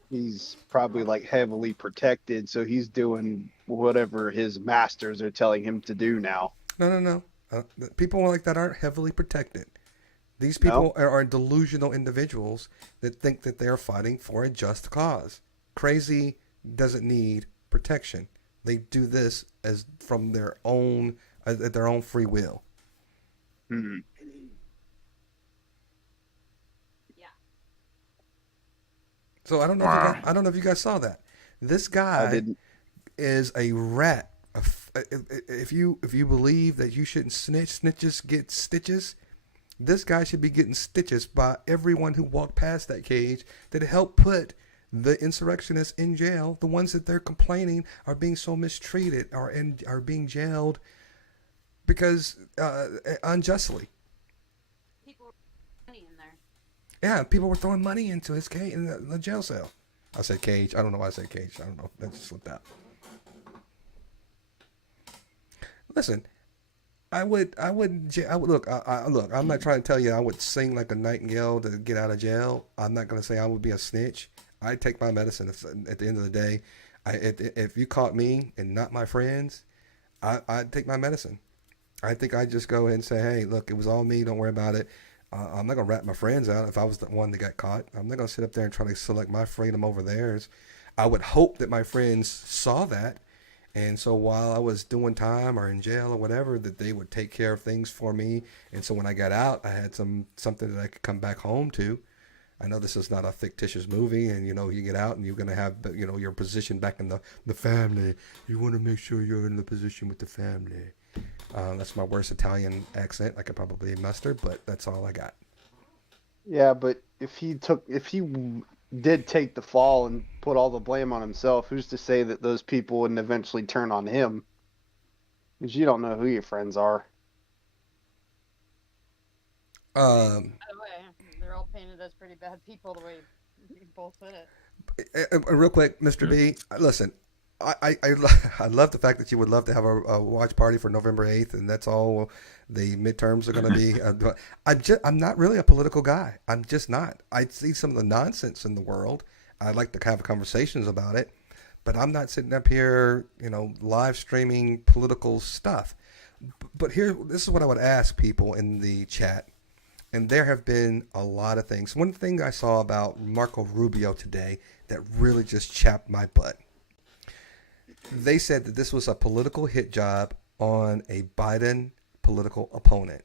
He's probably like heavily protected, so he's doing whatever his masters are telling him to do now. No. People like that aren't heavily protected. These No? people are delusional individuals that think that they are fighting for a just cause. Crazy doesn't need protection. They do this as from their own at their own free will. Hmm. Yeah. So I don't know. Wow. I don't know if you guys saw that. This I guy didn't. is a rat. If you believe that you shouldn't snitch, snitches get stitches. This guy should be getting stitches by everyone who walked past that cage that helped put the insurrectionists in jail. The ones that they're complaining are being so mistreated or are being jailed because unjustly. People were money in there. Yeah, people were throwing money into his cage in the jail cell. I said cage. I don't know why I said cage. I don't know. That just slipped out. Listen, I would look. Look. I'm not trying to tell you I would sing like a nightingale to get out of jail. I'm not going to say I would be a snitch. I take my medicine. At the end of the day, if you caught me and not my friends, I'd take my medicine. I think I'd just go ahead and say, hey, look, it was all me. Don't worry about it. I'm not going to rat my friends out if I was the one that got caught. I'm not going to sit up there and try to select my freedom over theirs. I would hope that my friends saw that. And so while I was doing time or in jail or whatever, that they would take care of things for me. And so when I got out, I had something that I could come back home to. I know this is not a fictitious movie, and you get out and you're gonna have your position back in the family. You want to make sure you're in the position with the family. That's my worst Italian accent I could probably muster, but that's all I got. Yeah, but if he did take the fall and put all the blame on himself, who's to say that those people wouldn't eventually turn on him? Because you don't know who your friends are. Um, By the way, they're all painted as pretty bad people the way you both put it. Real quick, Mr. B, listen. I love the fact that you would love to have a watch party for November 8th, and that's all the midterms are going to be. I'm not really a political guy. I'm just not. I see some of the nonsense in the world. I like to have conversations about it, but I'm not sitting up here, live streaming political stuff. But this is what I would ask people in the chat, and there have been a lot of things. One thing I saw about Marco Rubio today that really just chapped my butt. They said that this was a political hit job on a Biden political opponent.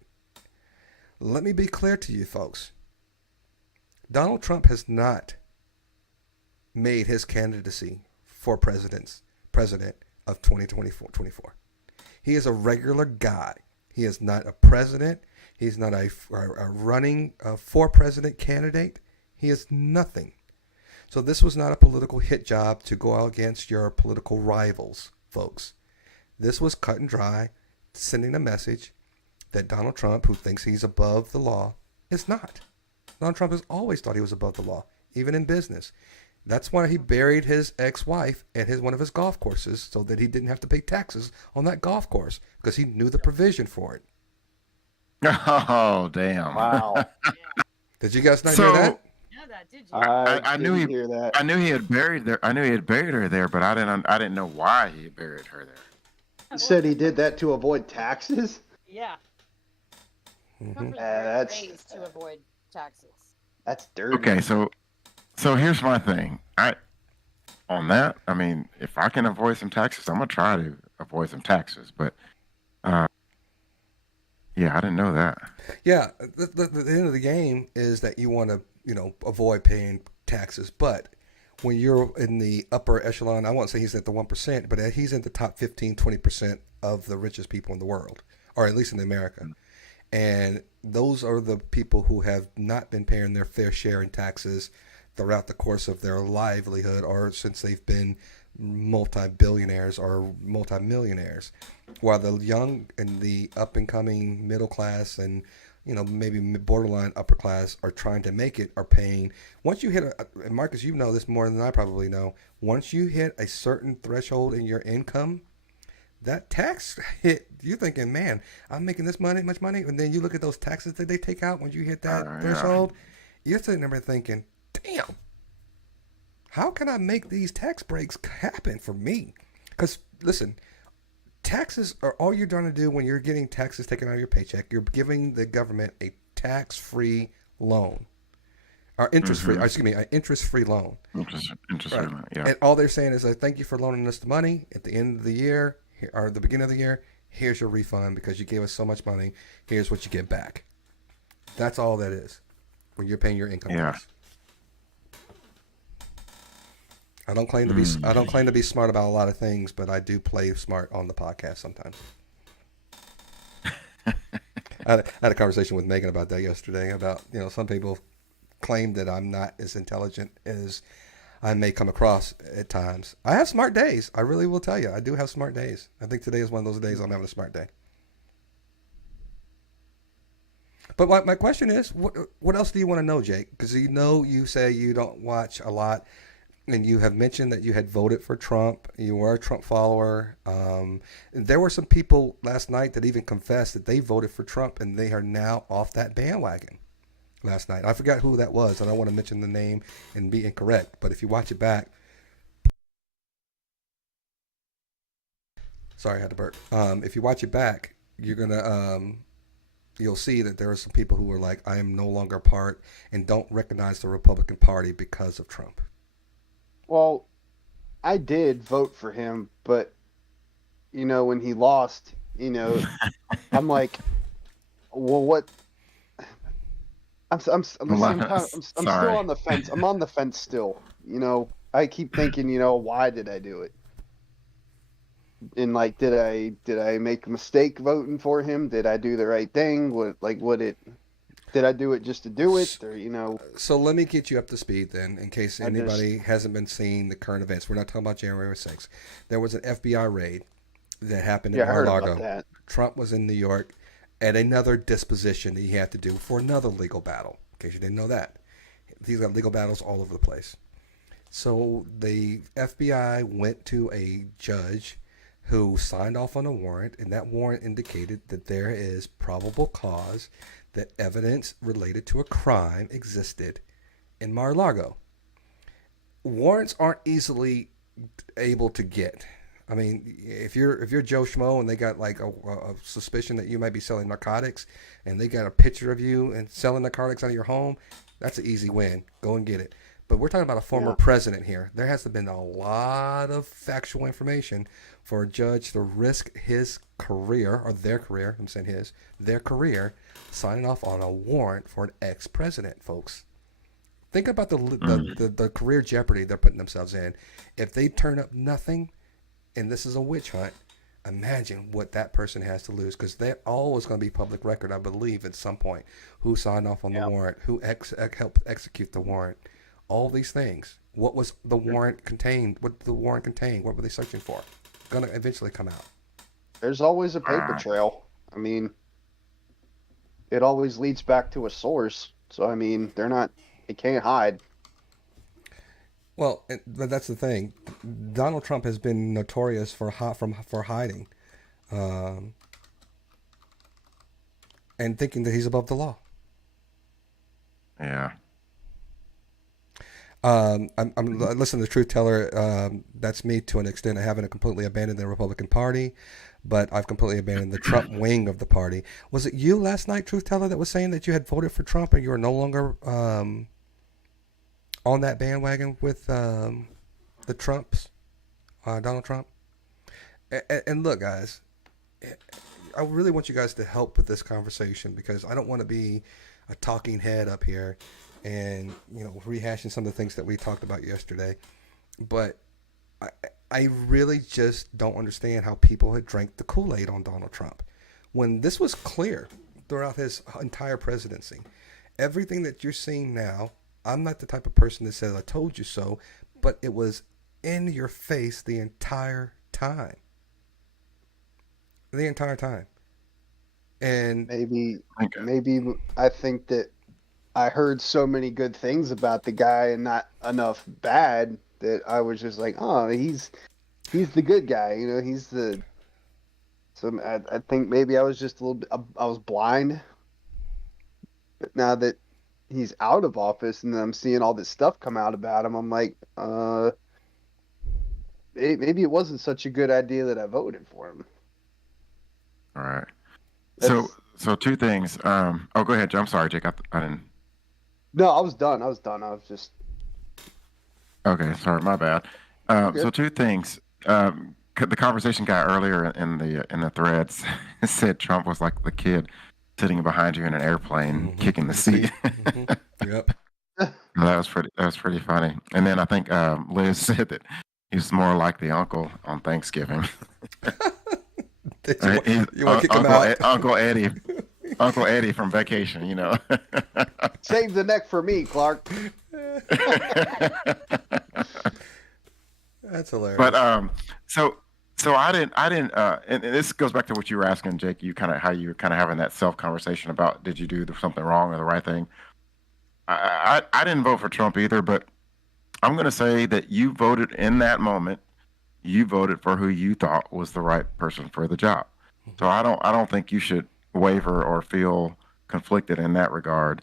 Let me be clear to you folks. Donald Trump has not made his candidacy for president of 2024. He is a regular guy. He is not a president. He's not a running for president candidate. He is nothing. So this was not a political hit job to go out against your political rivals, folks. This was cut and dry, sending a message that Donald Trump, who thinks he's above the law, is not. Donald Trump has always thought he was above the law, even in business. That's why he buried his ex-wife at one of his golf courses so that he didn't have to pay taxes on that golf course because he knew the provision for it. Oh, damn. Wow. Did you guys not hear that? You know that, did you? I knew didn't hear that. I knew he had buried her there, but I didn't know why he buried her there. He said he did that to avoid taxes? Yeah. Mm-hmm. Companies That's- raised to avoid taxes. That's dirty. Okay, so here's my thing. On that, I mean, if I can avoid some taxes, I'm gonna try to avoid some taxes. But yeah, I didn't know that. Yeah, the end of the game is that you want to, avoid paying taxes. But when you're in the upper echelon, I won't say he's at the 1%, but he's in the top 15, 20% of the richest people in the world, or at least in America. And those are the people who have not been paying their fair share in taxes throughout the course of their livelihood or since they've been multi-billionaires or multi-millionaires. While the young and the up-and-coming middle class and, maybe borderline upper class are trying to make it are paying. Once you hit and Marcus, you know this more than I probably know. Once you hit a certain threshold in your income, that tax hit, you're thinking, man, I'm making this much money. And then you look at those taxes that they take out when you hit that Yeah. threshold, you're sitting there thinking, damn, how can I make these tax breaks happen for me? Because, listen, taxes are all you're trying to do when you're getting taxes taken out of your paycheck. You're giving the government a tax-free loan, or interest-free, an interest-free loan. Interest Right. rate, yeah. And all they're saying is, thank you for loaning us the money at the end of the year or the beginning of the year. Here's your refund because you gave us so much money. Here's what you get back. That's all that is when you're paying your income Yeah. tax. I don't claim to be smart about a lot of things, but I do play smart on the podcast sometimes. I had a conversation with Megan about that yesterday. About some people claim that I'm not as intelligent as I may come across at times. I have smart days. I really will tell you, I do have smart days. I think today is one of those days I'm having a smart day. But my question is, what else do you want to know, Jake? Because you say you don't watch a lot. And you have mentioned that you had voted for Trump. You were a Trump follower. There were some people last night that even confessed that they voted for Trump, and they are now off that bandwagon. Last night, I forgot who that was. I don't want to mention the name and be incorrect, but if you watch it back, sorry, I had to burp. If you watch it back, you'll see that there are some people who are like, I am no longer part and don't recognize the Republican Party because of Trump. Well, I did vote for him, but when he lost, I'm like, well, what? I'm still on the fence. I'm on the fence still. I keep thinking, why did I do it? And like, did I make a mistake voting for him? Did I do the right thing? Did I do it just to do it? Or, So let me get you up to speed then, in case I anybody hasn't been seeing the current events. We're not talking about January 6th. There was an FBI raid that happened in yeah, I heard Mar-a-Lago. about that. Trump was in New York at another disposition that he had to do for another legal battle, in case you didn't know that. He's got legal battles all over the place. So the FBI went to a judge who signed off on a warrant, and that warrant indicated that there is probable cause that evidence related to a crime existed in Mar-a-Lago. Warrants aren't easily able to get. I mean, if you're Joe Schmo and they got like a suspicion that you might be selling narcotics, and they got a picture of you and selling narcotics out of your home, that's an easy win. Go and get it. But we're talking about a former president here. There has been a lot of factual information for a judge to risk his career, or their career, I'm saying their career, signing off on a warrant for an ex-president, folks. Think about the career jeopardy they're putting themselves in. If they turn up nothing, and this is a witch hunt, imagine what that person has to lose, because they're always going to be public record, I believe, at some point. Who signed off on the warrant? Who helped execute the warrant? All these things. What was the warrant contained? What did the warrant contain? What were they searching for? Going to eventually come out. There's always a paper trail. I mean, it always leads back to a source. So I mean, they can't hide. Well, but that's the thing. Donald Trump has been notorious for hiding, and thinking that he's above the law. Yeah. I'm listening to Truth Teller. That's me to an extent. I haven't completely abandoned the Republican Party, but I've completely abandoned the Trump wing of the party. Was it you last night, Truth Teller, that was saying that you had voted for Trump and you are no longer on that bandwagon with the Trumps, Donald Trump? And look, guys, I really want you guys to help with this conversation, because I don't want to be a talking head up here and rehashing some of the things that we talked about yesterday. But I really just don't understand how people had drank the Kool-Aid on Donald Trump when this was clear throughout his entire presidency. Everything that you're seeing now, I'm not the type of person that says I told you so, but it was in your face the entire time. The entire time. And Maybe, Thank you. maybe I think that I heard so many good things about the guy and not enough bad that I was just like, oh, he's the good guy, you know, he's the. So I think maybe I was just a little bit, I was blind. But now that he's out of office and I'm seeing all this stuff come out about him, I'm like, maybe it wasn't such a good idea that I voted for him. All right. So, That's so two things. Oh, go ahead, Joe. I'm sorry, Jake. I didn't. no, I was done. I was done. I was just Okay, sorry, my bad. you're So good. two things. The conversation guy earlier in the threads said Trump was like the kid sitting behind you in an airplane, kicking the seat. Yep. That was pretty funny. And then I think Liz said that he's more like the uncle on Thanksgiving. He's You want to kick him out? Uncle Eddie from Vacation. You know. Save the neck for me, Clark. That's hilarious. But so I didn't and this goes back to what you were asking, Jake. You kind of how you were kind of having that self conversation about did you do something wrong or the right thing. I didn't vote for Trump either, but I'm going to say that you voted in that moment. You voted for who you thought was the right person for the job. So I don't think you should waver or feel conflicted in that regard,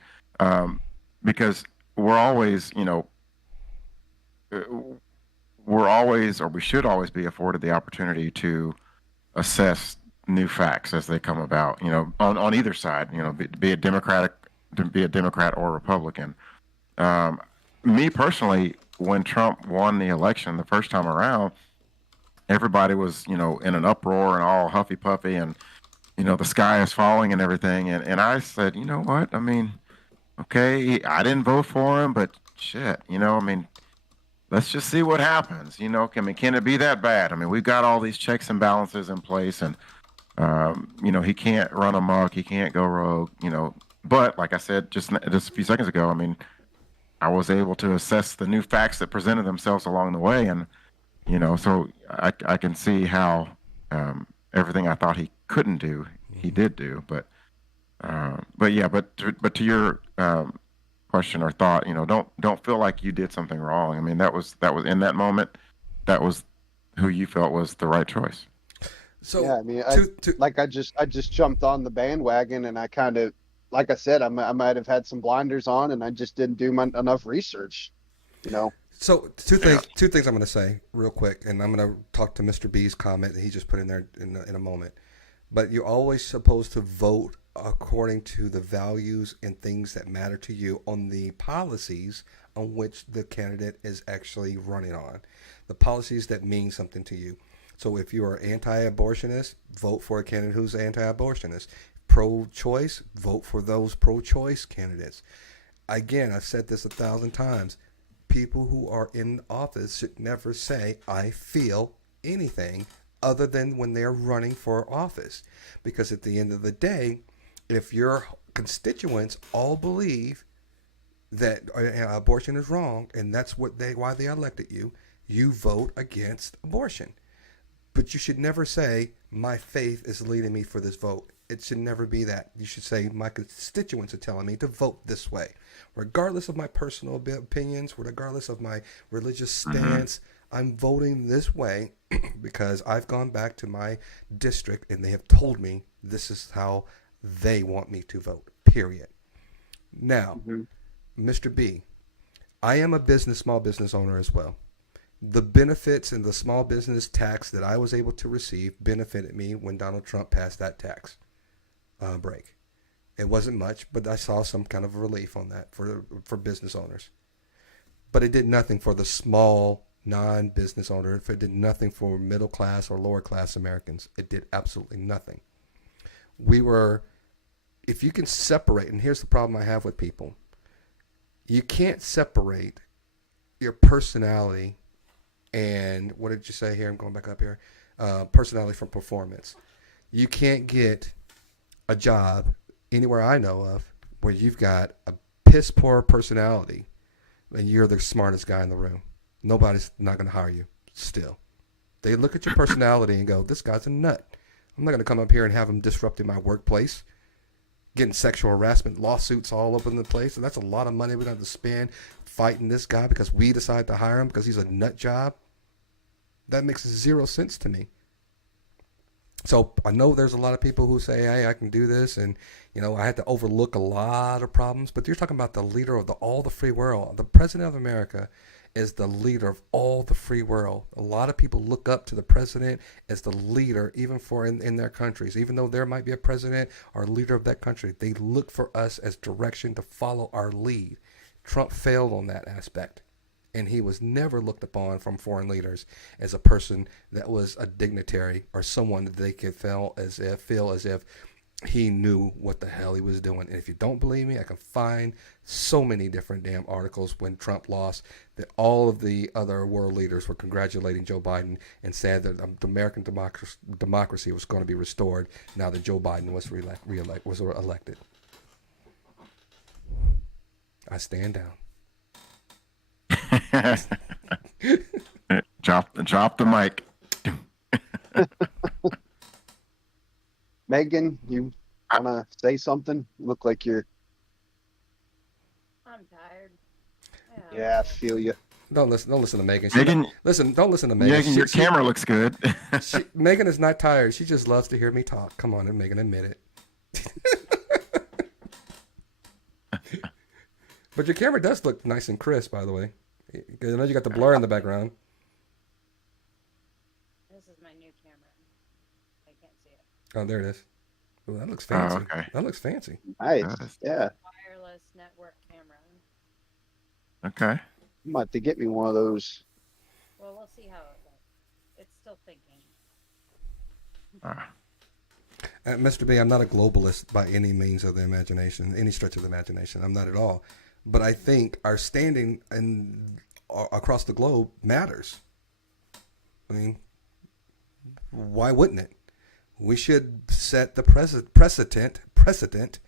because we're always, you know, uh, we're always or we should always be afforded the opportunity to assess new facts as they come about. You know, on either side. You know, be a Democrat or Republican. Um, Me personally, when Trump won the election the first time around, everybody was, you know, in an uproar and all huffy puffy and, you know, the sky is falling and everything. And I said, you know what? I mean, okay, I didn't vote for him, but shit, you know, I mean, let's just see what happens. You know, I mean, can it be that bad? I mean, we've got all these checks and balances in place and, you know, he can't run amok, he can't go rogue, you know. But like I said just a few seconds ago, I mean, I was able to assess the new facts that presented themselves along the way, and you know, so I can see how everything I thought he couldn't do, he did do. But yeah, but to your question or thought, you know, don't feel like you did something wrong. I mean, that was in that moment, that was who you felt was the right choice. So, Yeah, I mean, to I just jumped on the bandwagon, and I kind of, like I said, I might have had some blinders on, and I just didn't do enough research. You know, So Yeah. two things I'm going to say real quick, and I'm going to talk to Mr. B's comment that he just put in there in a moment. But you're always supposed to vote according to the values and things that matter to you on the policies on which the candidate is actually running on, the policies that mean something to you. So if you are anti-abortionist, vote for a candidate who's anti-abortionist. Pro-choice, vote for those pro-choice candidates. Again, I've said this 1,000 times. People who are in office should never say, I feel anything other than when they're running for office. Because at the end of the day, if your constituents all believe that abortion is wrong and that's why they elected you, you vote against abortion. But you should never say, my faith is leading me for this vote. It should never be that. You should say, my constituents are telling me to vote this way. Regardless of my personal opinions, regardless of my religious stance, I'm voting this way because I've gone back to my district and they have told me this is how they want me to vote, period. Now, hmm Mr. B, I am a small business owner as well. The benefits and the small business tax that I was able to receive benefited me when Donald Trump passed that tax break. It wasn't much, but I saw some kind of relief on that for business owners. But it did nothing for the small non-business owner. If it did nothing for middle class or lower class Americans, it did absolutely nothing. We were, if you can separate, and here's the problem I have with people: you can't separate your personality and what did you say here? I'm going back up here. Personality from performance. You can't get a job anywhere I know of where you've got a piss poor personality and you're the smartest guy in the room. Nobody's not going to hire you still. They look at your personality and go, this guy's a nut. I'm not going to come up here and have him disrupting my workplace, getting sexual harassment lawsuits all over the place. And that's a lot of money we're going to have to spend fighting this guy because we decided to hire him because he's a nut job. That makes zero sense to me. So I know there's a lot of people who say, "Hey, I can do this," and I had to overlook a lot of problems. But you're talking about the leader of all the free world. The president of America is the leader of all the free world. A lot of people look up to the president as the leader, even for in their countries. Even though there might be a president or a leader of that country, they look for us as direction to follow our lead. Trump failed on that aspect, and he was never looked upon from foreign leaders as a person that was a dignitary or someone that they could feel as if he knew what the hell he was doing. And if you don't believe me, I can find so many different damn articles when Trump lost that all of the other world leaders were congratulating Joe Biden and said that the American democracy was going to be restored now that Joe Biden was elected. I stand down. Drop the mic. Megan, you wanna say something? Look like you're. I'm tired. Yeah, I feel you. Don't listen to Megan. Megan, Don't listen to Megan. Megan, your camera looks good. Megan is not tired. She just loves to hear me talk. Come on, Megan, admit it. But your camera does look nice and crisp, by the way. I know you got the blur in the background. This is my new camera. I can't see it. Oh, there it is. Ooh, that looks fancy. Okay. That looks fancy. Nice. Yeah. Wireless network camera. Okay. You might have to get me one of those. Well, we'll see how it looks. It's still thinking. Mr. B, I'm not a globalist by any means of the imagination, any stretch of the imagination. I'm not at all. But I think our standing across the globe matters. I mean, why wouldn't it? We should set the precedent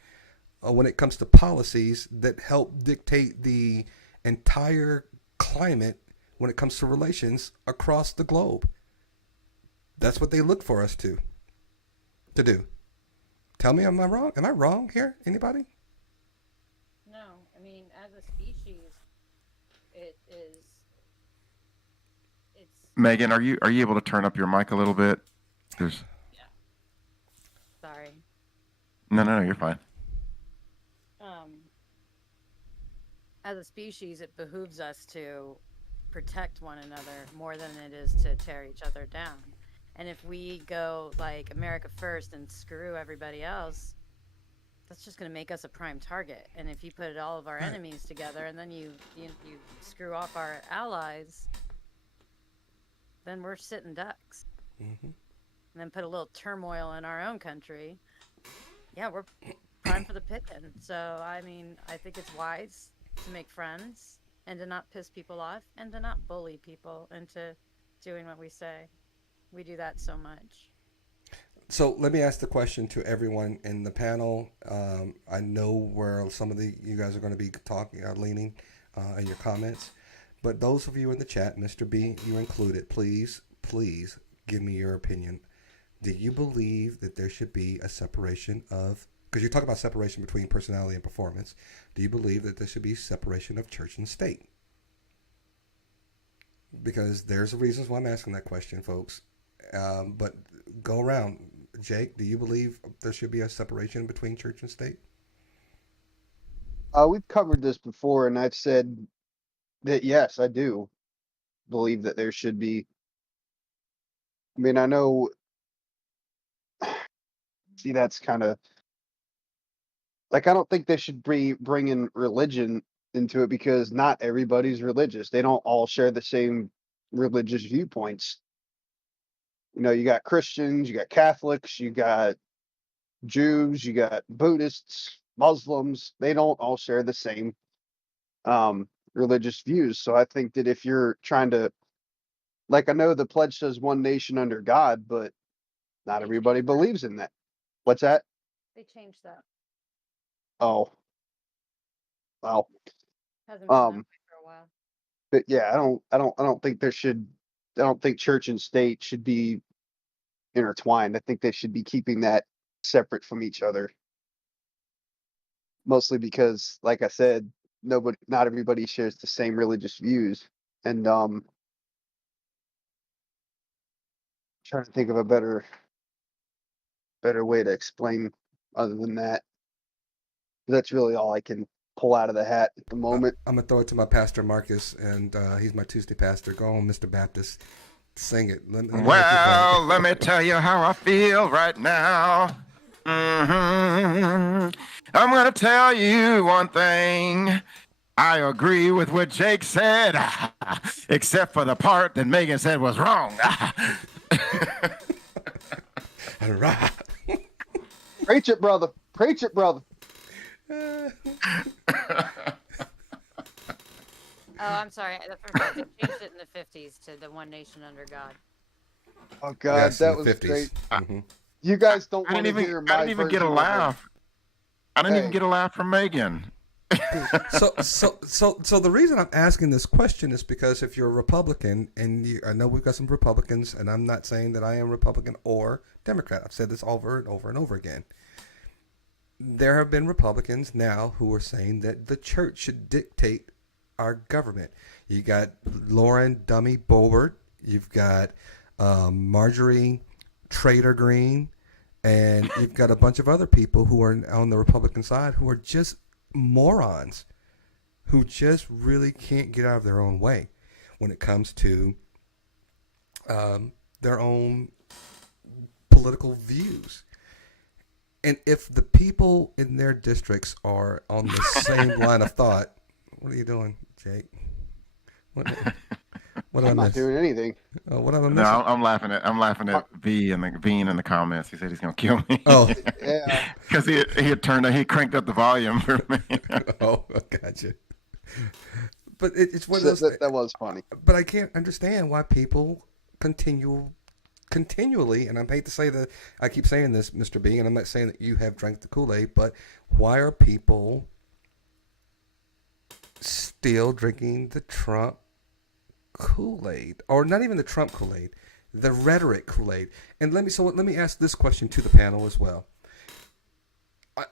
when it comes to policies that help dictate the entire climate when it comes to relations across the globe. That's what they look for us to do. Tell me, am I wrong? Am I wrong here? Anybody? No, I mean, as a species, it's. Megan, are you able to turn up your mic a little bit? There's. Sorry. No, you're fine. As a species, it behooves us to protect one another more than it is to tear each other down. And if we go like America first and screw everybody else, that's just going to make us a prime target. And if you put all of our enemies together and then you screw off our allies, then we're sitting ducks. Mm-hmm. And then put a little turmoil in our own country. Yeah, we're prime for the picking. So, I mean, I think it's wise to make friends and to not piss people off and to not bully people into doing what we say. We do that so much. So let me ask the question to everyone in the panel. I know where some of you guys are going to be talking, leaning in your comments, but those of you in the chat, Mr. B, you included, please give me your opinion. Do you believe that there should be a separation of, because you talk about separation between personality and performance, do you believe that there should be separation of church and state? Because there's reasons why I'm asking that question, folks. But go around. Jake, do you believe there should be a separation between church and state? We've covered this before, and I've said that yes, I do believe that there should be. I mean, I know. See, that's kind of like I don't think they should bring in religion into it because not everybody's religious. They don't all share the same religious viewpoints. You got Christians, you got Catholics, you got Jews, you got Buddhists, Muslims. They don't all share the same religious views. So I think that if you're trying to, like, I know the pledge says one nation under God, but not everybody believes in that. What's that? They changed that. Oh, well, Hasn't been that way for a while. but yeah, I don't think there should. I don't think church and state should be intertwined. I think they should be keeping that separate from each other. Mostly because, like I said, not everybody shares the same religious views. And trying to think of a better way to explain other than that. That's really all I can pull out of the hat at the moment. I'm gonna throw it to my pastor Marcus, and he's my Tuesday pastor. Go on, Mr. Baptist, sing it. Let me hear Well, let me tell you how I feel right now. I'm going to tell you one thing. I agree with what Jake said, except for the part that Megan said was wrong. Right. Preach it, brother. Preach it, brother. Oh, I'm sorry. I forgot they changed it in the 50s to the One Nation Under God. Oh God, Yes, that in the was 50s. great. Mm-hmm. You guys don't I want didn't to even, hear I my didn't even get a version of it. laugh. I didn't even Hey. get a laugh from Megan. So the reason I'm asking this question is because if you're a Republican, and I know we've got some Republicans, and I'm not saying that I am Republican or Democrat. I've said this over and over and over again. There have been Republicans now who are saying that the church should dictate our government. You got Lauren Dummy Boebert. You've got Marjorie Trader Green. And you've got a bunch of other people who are on the Republican side who are just morons who just really can't get out of their own way when it comes to their own political views. And if the people in their districts are on the same line of thought, what are you doing, Jake? What did I I'm not miss? doing anything. What am I No, missing? I'm laughing at V and Bean in the comments. He said he's gonna kill me. Oh, Yeah. because he cranked up the volume for me. oh, gotcha. But it's one of those. That was funny. But I can't understand why people continually, and I hate to say that I keep saying this, Mr. B, and I'm not saying that you have drank the Kool-Aid, but why are people still drinking the Trump Kool-Aid, or not even the Trump Kool-Aid, the rhetoric Kool-Aid? And let me ask this question to the panel as well.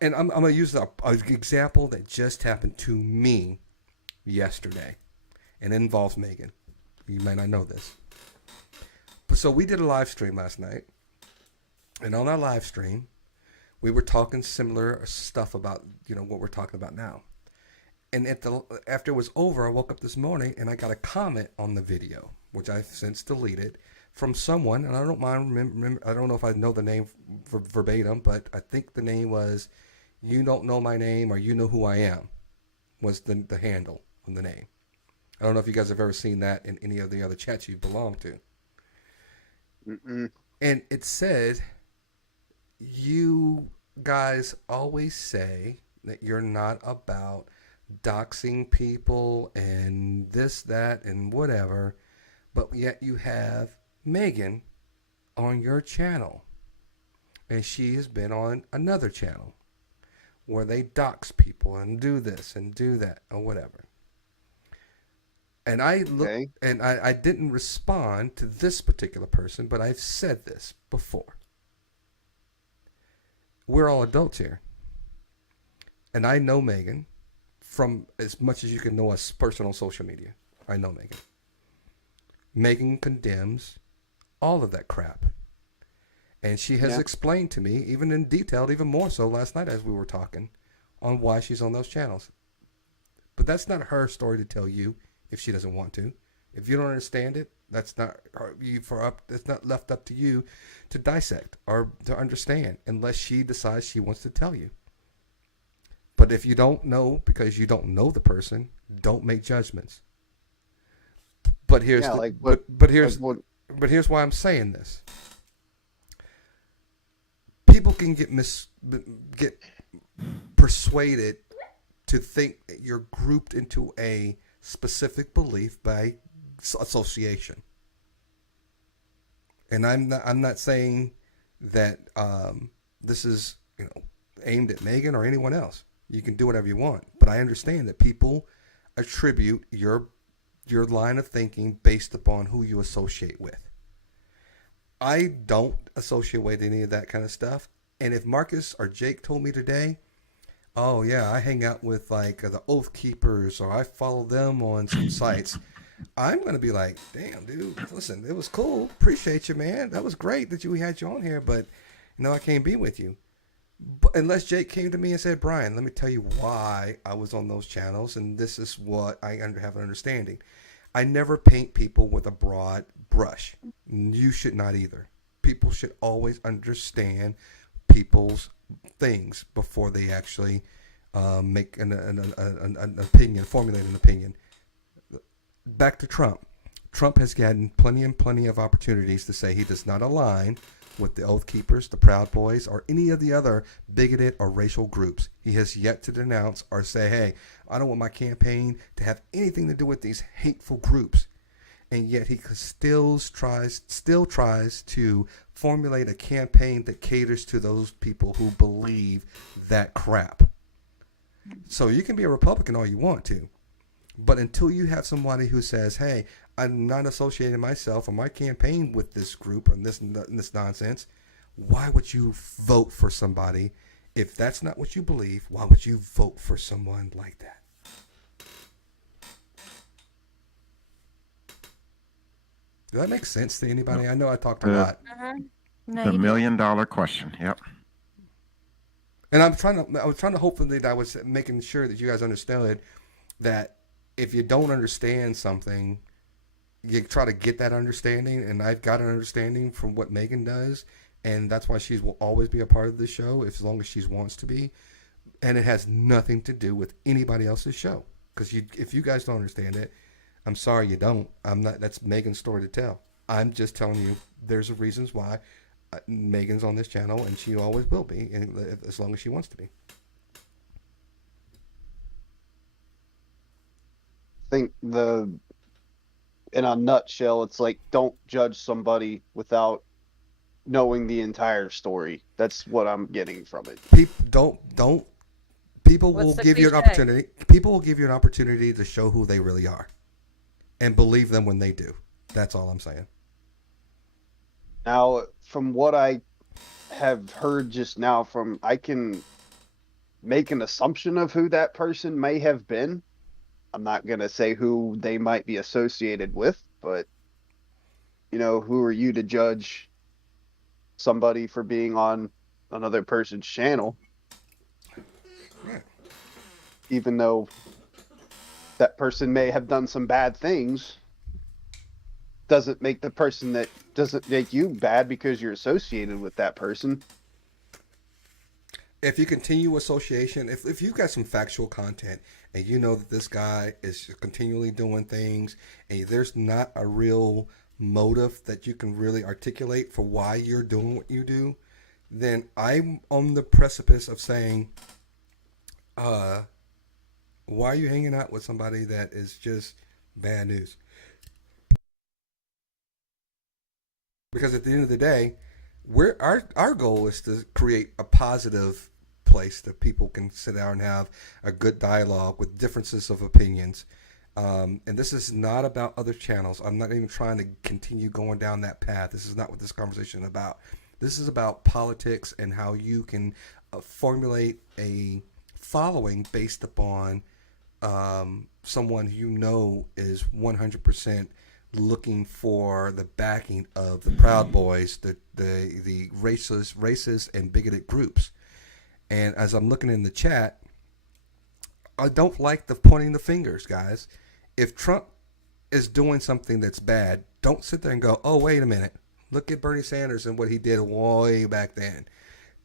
And I'm going to use an example that just happened to me yesterday, and it involves Megan. You may not know this. So we did a live stream last night, and on our live stream, we were talking similar stuff about what we're talking about now. And after it was over, I woke up this morning and I got a comment on the video, which I've since deleted, from someone, and I don't mind. Remember, I don't know if I know the name verbatim, but I think the name was "You Don't Know My Name" or "You Know Who I Am," was the handle on the name. I don't know if you guys have ever seen that in any of the other chats you belong to. Mm-mm. And it said, "You guys always say that you're not about doxing people and this, that, and whatever, but yet you have Megan on your channel, and she has been on another channel where they dox people and do this and do that or whatever." And I look, Okay. and I didn't respond to this particular person, but I've said this before. We're all adults here, and I know Megan from as much as you can know us personal social media. I know Megan. Megan condemns all of that crap. And she has explained to me, even in detail, even more so last night as we were talking, on why she's on those channels. But that's not her story to tell you if she doesn't want to. If you don't understand it, that's not it's not left up to you to dissect or to understand unless she decides she wants to tell you. But if you don't know because you don't know the person, don't make judgments. But here's but here's why I'm saying this. People can get persuaded to think that you're grouped into a specific belief by association. And I'm not saying that this is aimed at Megan or anyone else. You can do whatever you want, but I understand that people attribute your line of thinking based upon who you associate with. I don't associate with any of that kind of stuff. And if Marcus or Jake told me today, oh yeah, I hang out with like the Oath Keepers or I follow them on some sites, I'm gonna be like, damn, dude, listen, it was cool, appreciate you, man. That was great that we had you on here, but I can't be with you. But unless Jake came to me and said, Brian, let me tell you why I was on those channels, and this is what I have an understanding. I never paint people with a broad brush. You should not either. People should always understand people's things before they actually make an opinion, formulate an opinion. Back to Trump. Trump has gotten plenty and plenty of opportunities to say he does not align with the Oath Keepers, the Proud Boys, or any of the other bigoted or racial groups. He has yet to denounce or say, hey, I don't want my campaign to have anything to do with these hateful groups. And yet he still tries to formulate a campaign that caters to those people who believe that crap. So you can be a Republican all you want to. But until you have somebody who says, hey, I'm not associating myself or my campaign with this group or this nonsense, why would you vote for somebody? If that's not what you believe, why would you vote for someone like that? Does that make sense to anybody? I know I talked a lot. No, The you $1,000,000 question. Yep. And I was trying to hopefully that I was making sure that you guys understood that if you don't understand something, you try to get that understanding, and I've got an understanding from what Megan does, and that's why she will always be a part of the show as long as she wants to be, and it has nothing to do with anybody else's show. Because if you guys don't understand it, I'm sorry you don't. I'm not. That's Megan's story to tell. I'm just telling you there's reasons why Megan's on this channel, and she always will be, and as long as she wants to be. Think in a nutshell, it's like don't judge somebody without knowing the entire story. That's what I'm getting from it. People People What's will the give you an cliche? opportunity. People will give you an opportunity to show who they really are, and believe them when they do. That's all I'm saying. Now, from what I have heard just now, I can make an assumption of who that person may have been. I'm not going to say who they might be associated with, but who are you to judge somebody for being on another person's channel, Yeah. even though that person may have done some bad things? Doesn't make you bad because you're associated with that person. If you continue association, if you've got some factual content and you know that this guy is continually doing things and there's not a real motive that you can really articulate for why you're doing what you do, then I'm on the precipice of saying, why are you hanging out with somebody that is just bad news? Because at the end of the day, our goal is to create a positive place that people can sit down and have a good dialogue with differences of opinions. And this is not about other channels. I'm not even trying to continue going down that path. This is not what this conversation is about. This is about politics and how you can formulate a following based upon someone is 100% looking for the backing of the Proud Boys, the racist and bigoted groups. And as I'm looking in the chat, I don't like the pointing the fingers, guys. If Trump is doing something that's bad, don't sit there and go, oh, wait a minute. Look at Bernie Sanders and what he did way back then.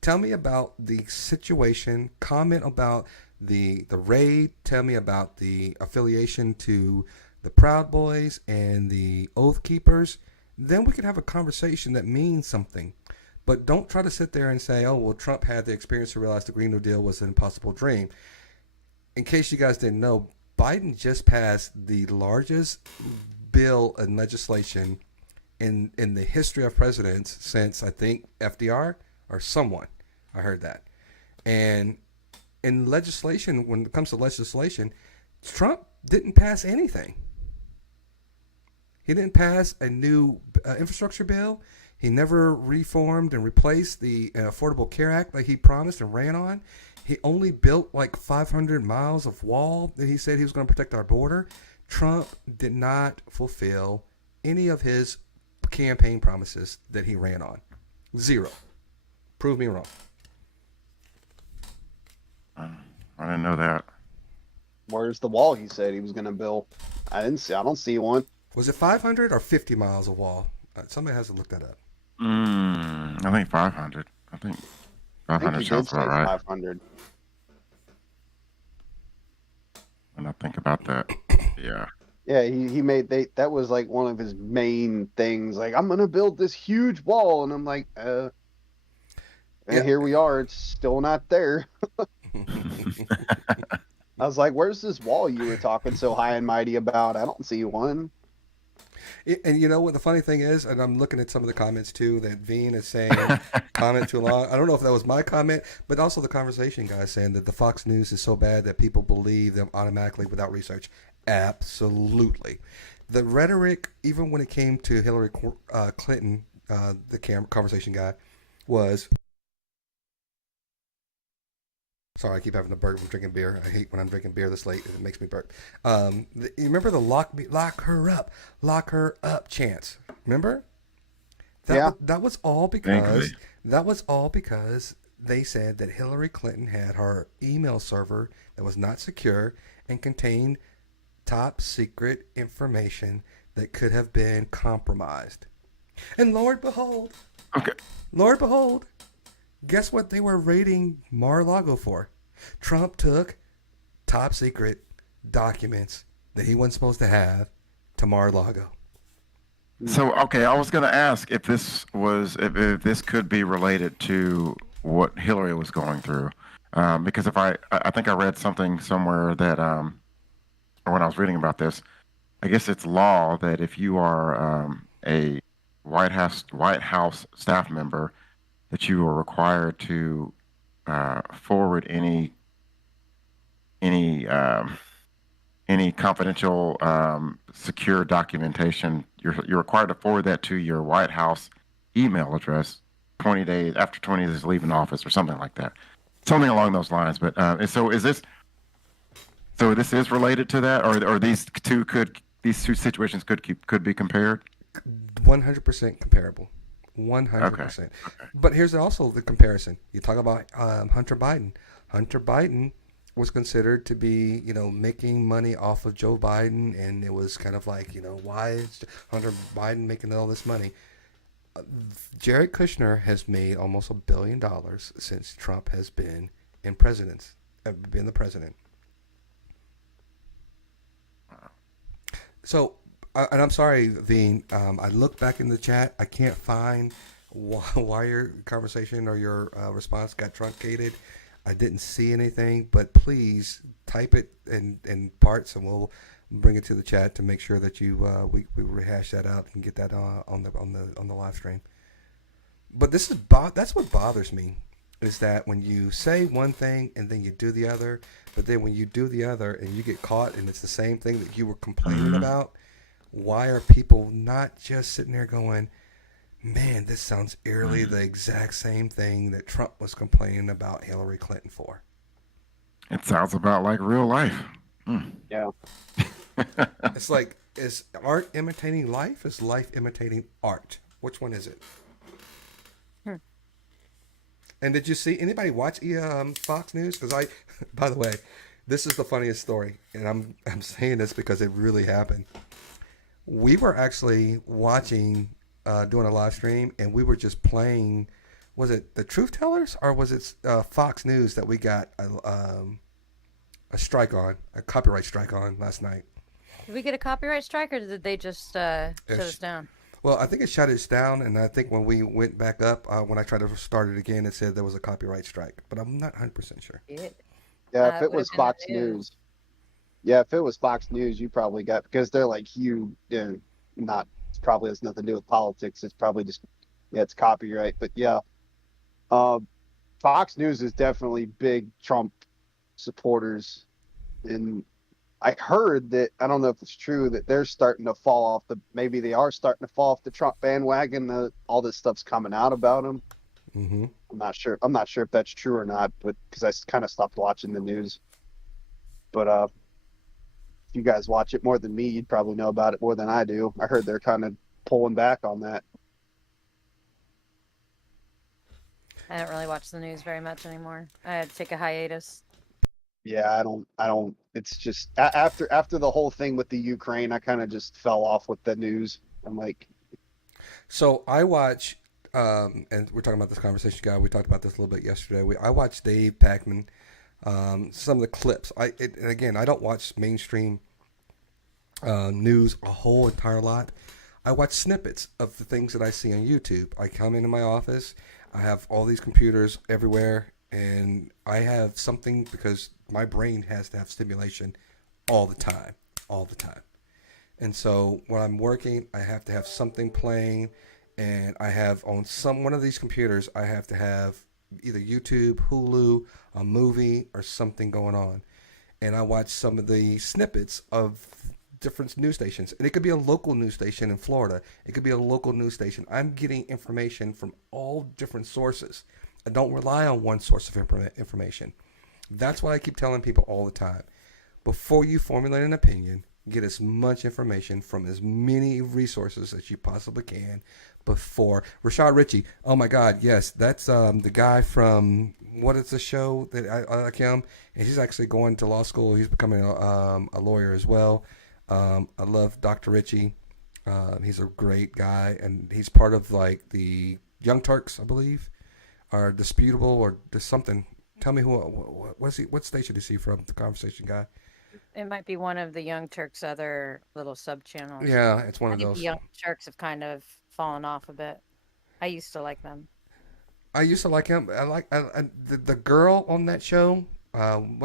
Tell me about the situation. Comment about the raid. Tell me about the affiliation to the Proud Boys and the Oath Keepers. Then we can have a conversation that means something. But don't try to sit there and say, oh, well, Trump had the experience to realize the Green New Deal was an impossible dream. In case you guys didn't know, Biden just passed the largest bill and legislation in the history of presidents since, I think, FDR or someone. I heard that. And in legislation, when it comes to legislation, Trump didn't pass anything. He didn't pass a new infrastructure bill. He never reformed and replaced the Affordable Care Act like he promised and ran on. He only built like 500 miles of wall that he said he was going to protect our border. Trump did not fulfill any of his campaign promises that he ran on. Zero. Prove me wrong. I didn't know that. Where's the wall he said he was going to build? I don't see one. Was it 500 or 50 miles of wall? Somebody has to look that up. I think 500. I think I think 500 he did sounds say about right. 500. When I think about that, yeah. Yeah, he made that was like one of his main things. Like, I'm gonna build this huge wall, and I'm like, and Yeah. here we are. It's still not there. I was like, where's this wall you were talking so high and mighty about? I don't see one. And you know what the funny thing is, and I'm looking at some of the comments too that Veen is saying comment too long. I don't know if that was my comment, but also the conversation guy saying that the Fox News is so bad that people believe them automatically without research. Absolutely. The rhetoric, even when it came to Hillary Clinton, the conversation guy, was. Sorry, I keep having to burp from drinking beer. I hate when I'm drinking beer this late. It makes me burp. You remember the lock her up chants? Remember? Yeah. That was all because they said that Hillary Clinton had her email server that was not secure and contained top secret information that could have been compromised. And Lord behold, guess what they were raiding Mar-a-Lago for? Trump took top secret documents that he wasn't supposed to have to Mar-a-Lago. So, okay, I was going to ask if this if this could be related to what Hillary was going through, because if I think I read something somewhere that, or when I was reading about this, I guess it's law that if you are a White House staff member, that you are required to forward any confidential secure documentation. You're required to forward that to your White House email address 20 days after 20 days leaving office or something like that, something along those lines. But so this is related to that, or these two situations could be compared. 100% comparable. 100%. Okay. But here's also the comparison. You talk about Hunter Biden. Hunter Biden was considered to be, making money off of Joe Biden, and it was kind of like, why is Hunter Biden making all this money? Jared Kushner has made almost $1 billion since Trump has been the president. So, and I'm sorry, Veen. I looked back in the chat. I can't find why your conversation or your response got truncated. I didn't see anything, but please type it in parts, and we'll bring it to the chat to make sure that we rehash that out and get that on the live stream. But that's what bothers me, is that when you say one thing and then you do the other, but then when you do the other and you get caught and it's the same thing that you were complaining about, why are people not just sitting there going, man, this sounds eerily the exact same thing that Trump was complaining about Hillary Clinton for? It sounds about like real life. Yeah. It's like, is art imitating life? Is life imitating art? Which one is it? And did you see anybody watch Fox News? Because by the way, this is the funniest story, and I'm saying this because it really happened. We were actually watching, doing a live stream, and we were just playing. Was it the Truth Tellers, or was it Fox News that we got a copyright strike on last night? Did we get a copyright strike, or did they just shut us down? Well, I think it shut us down, and I think when we went back up, when I tried to start it again, it said there was a copyright strike, but I'm not 100% sure. Yeah, if it was Fox News. Yeah, if it was Fox News, you probably got, because they're like not, probably has nothing to do with politics. It's probably just, it's copyright. But yeah, Fox News is definitely big Trump supporters, and I heard that, I don't know if it's true, that they're starting to fall off maybe they are starting to fall off the Trump bandwagon. All this stuff's coming out about him. Mm-hmm. I'm not sure. I'm not sure if that's true or not, but because I kind of stopped watching the news. But if you guys watch it more than me, you'd probably know about it more than I do. I heard they're kind of pulling back on that. I don't really watch the news very much anymore. I had to take a hiatus. Yeah, I don't. It's just after the whole thing with the Ukraine, I kind of just fell off with the news. I'm like, So I watch, and we're talking about this conversation, guy. We talked about this a little bit yesterday. I watched Dave Packman, some of the clips. And again, I don't watch mainstream news a whole entire lot. I watch snippets of the things that I see on YouTube. I come into my office. I have all these computers everywhere, and I have something because my brain has to have stimulation all the time, all the time. And so when I'm working, I have to have something playing, and I have on one of these computers, I have to have either YouTube, Hulu, a movie, or something going on. And I watch some of the snippets of different news stations. And it could be a local news station in Florida. It could be a local news station. I'm getting information from all different sources. I don't rely on one source of information. That's what I keep telling people all the time. Before you formulate an opinion, get as much information from as many resources as you possibly can before. Rashad Ritchie, oh my God, yes, that's the guy from, what is the show that I like him? And he's actually going to law school. He's becoming a lawyer as well. I love Dr. Ritchie. He's a great guy, and he's part of like the Young Turks, I believe, or Disputable, or just something. Tell me what station is he from? The Conversation guy. It might be one of the Young Turks' other little sub channels. Yeah, it's one I of think those. the Young Turks have kind of fallen off a bit. I used to like them. I used to like him. The girl on that show. I don't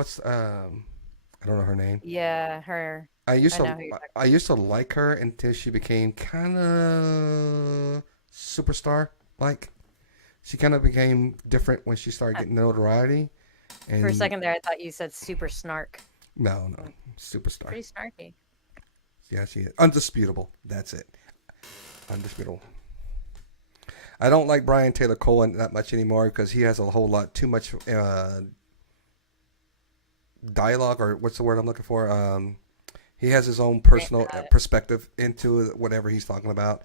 know her name. Yeah, her. I used I know to who you're talking I used to like her until she became kind of superstar like. She kind of became different when she started getting notoriety. And For a second there, I thought you said super snark. no, superstar. Pretty snarky. Yeah, she is undisputable. That's it, undisputable. I don't like Brian Taylor Cohen that much anymore because he has a whole lot too much dialogue, or what's the word I'm looking for? He has his own personal perspective into whatever he's talking about.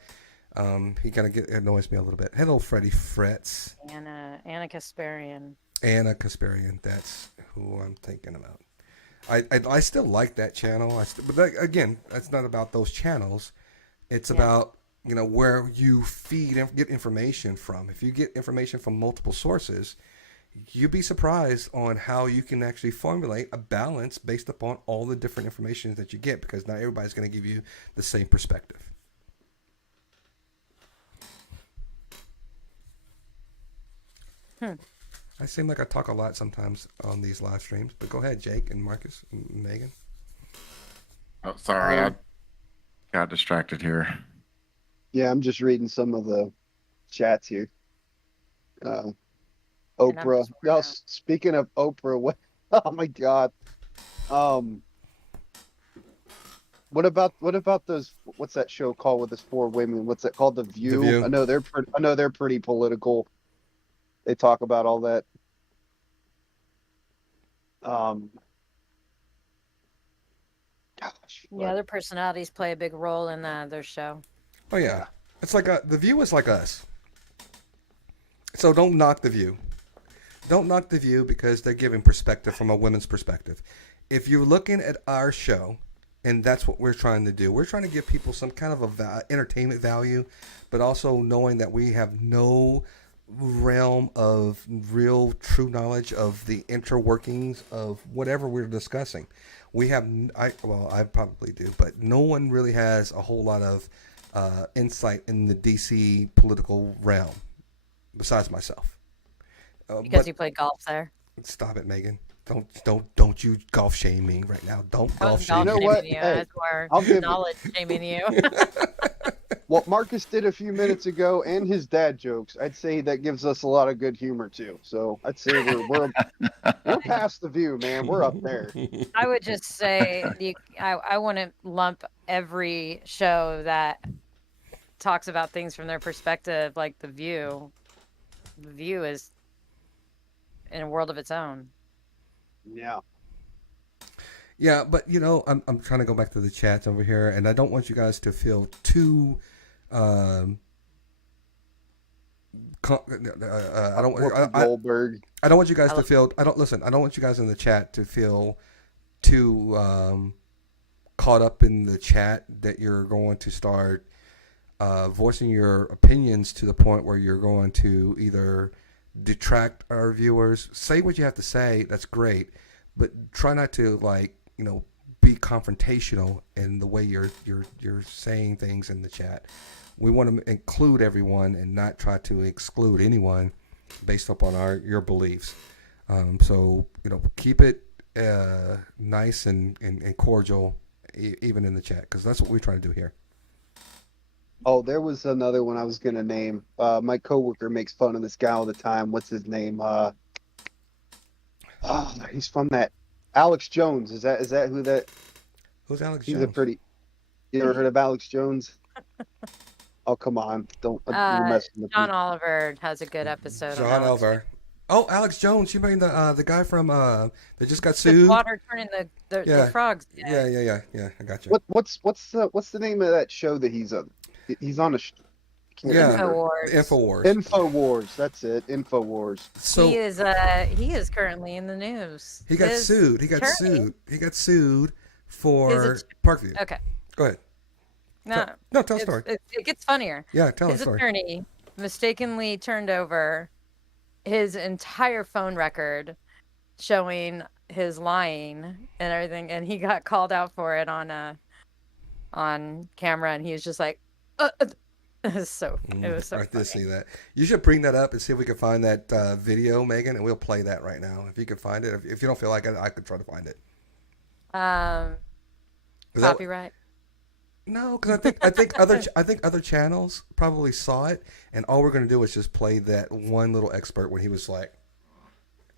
He kind of annoys me a little bit. Hello, Freddie Fretz. Anna Kasparian. Anna Kasparian. That's who I'm thinking about. I still like that channel. But again, that's not about those channels. It's about where you get information from. If you get information from multiple sources, you'd be surprised on how you can actually formulate a balance based upon all the different information that you get, because not everybody's going to give you the same perspective. I seem like I talk a lot sometimes on these live streams, but go ahead, Jake and Marcus and Megan. Oh, sorry, I got distracted here. yeah, I'm just reading some of the chats here. Oprah. No, speaking of Oprah, oh my God. What about those? What's that show called with those four women? What's that called? The View. The View. I know they're pretty political. They talk about all that. Gosh. Yeah, their personalities play a big role in their show. Oh yeah, it's like The View is like us. So don't knock The View. Don't knock The View because they're giving perspective from a women's perspective. If you're looking at our show, and that's what we're trying to do, we're trying to give people some kind of entertainment value, but also knowing that we have no realm of real true knowledge of the interworkings of whatever we're discussing. We have, I probably do, but no one really has a whole lot of insight in the DC political realm besides myself. Because you play golf there. Stop it, Megan. Don't you golf shame me right now. Don't golf shame me. You know what? You. Hey, That's more I'll give knowledge shaming you. what Marcus did a few minutes ago and his dad jokes, I'd say that gives us a lot of good humor too. So I'd say we're past the View, man. We're up there. I would just say I wouldn't lump every show that talks about things from their perspective like The View. The View is in a world of its own. Yeah. Yeah, but I'm trying to go back to the chats over here, and I don't want you guys to feel too. I don't. Whoopi Goldberg. I don't want you guys to feel. I don't listen. I don't want you guys in the chat to feel too caught up in the chat that you're going to start voicing your opinions to the point where you're going to either detract our viewers. Say what you have to say. That's great, but try not to be confrontational in the way you're saying things in the chat. We want to include everyone and not try to exclude anyone based upon your beliefs. So keep it nice and cordial, even in the chat, because that's what we're trying to do here. Oh, there was another one I was gonna name. My coworker makes fun of this guy all the time. What's his name? He's from that. Alex Jones. Is that who that? Who's Alex He's Jones? You ever heard of Alex Jones? Oh, come on. Don't. You're messing with John me. Oliver has a good episode. John on Alex. Oliver. Oh, Alex Jones. You mean the guy from that just got The sued? water turning the frogs. Yeah. I got you. What's the name of that show that he's on? He's on a. Can't Yeah. remember. InfoWars. Infowars. That's it. Infowars. So he is currently in the news. he got His sued. He got attorney- sued for His Parkview. Okay. Go ahead. No, Tell a story. It gets funnier. Yeah, tell a His story. attorney mistakenly turned over his entire phone record showing his lying and everything, and he got called out for it on camera, and he was just like, it was so I funny. did see that. You should bring that up and see if we can find that video, Megan, and we'll play that right now. If you can find it. If you don't feel like it, I could try to find it. Copyright. No, because I think other channels probably saw it, and all we're gonna do is just play that one little expert when he was like,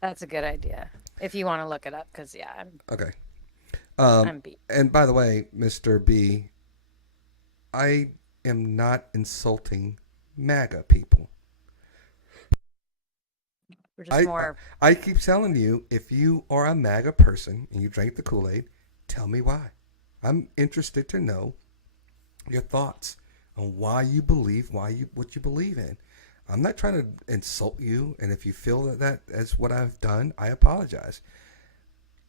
That's a good idea. If you want to look it up, because okay. I'm beat. And by the way, Mr. B, I am not insulting MAGA people. We're just more. I keep telling you, if you are a MAGA person and you drank the Kool-Aid, tell me why. I'm interested to know your thoughts on why you believe what you believe in. I'm not trying to insult you, and if you feel that is what I've done, I apologize.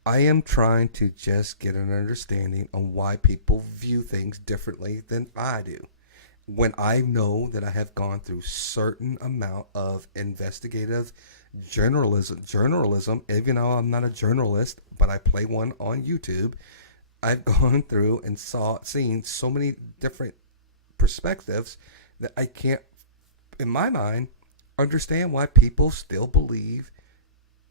I am trying to just get an understanding on why people view things differently than I do. When I know that I have gone through certain amount of investigative journalism, even though I'm not a journalist, but I play one on YouTube, I've gone through and seen so many different perspectives that I can't, in my mind, understand why people still believe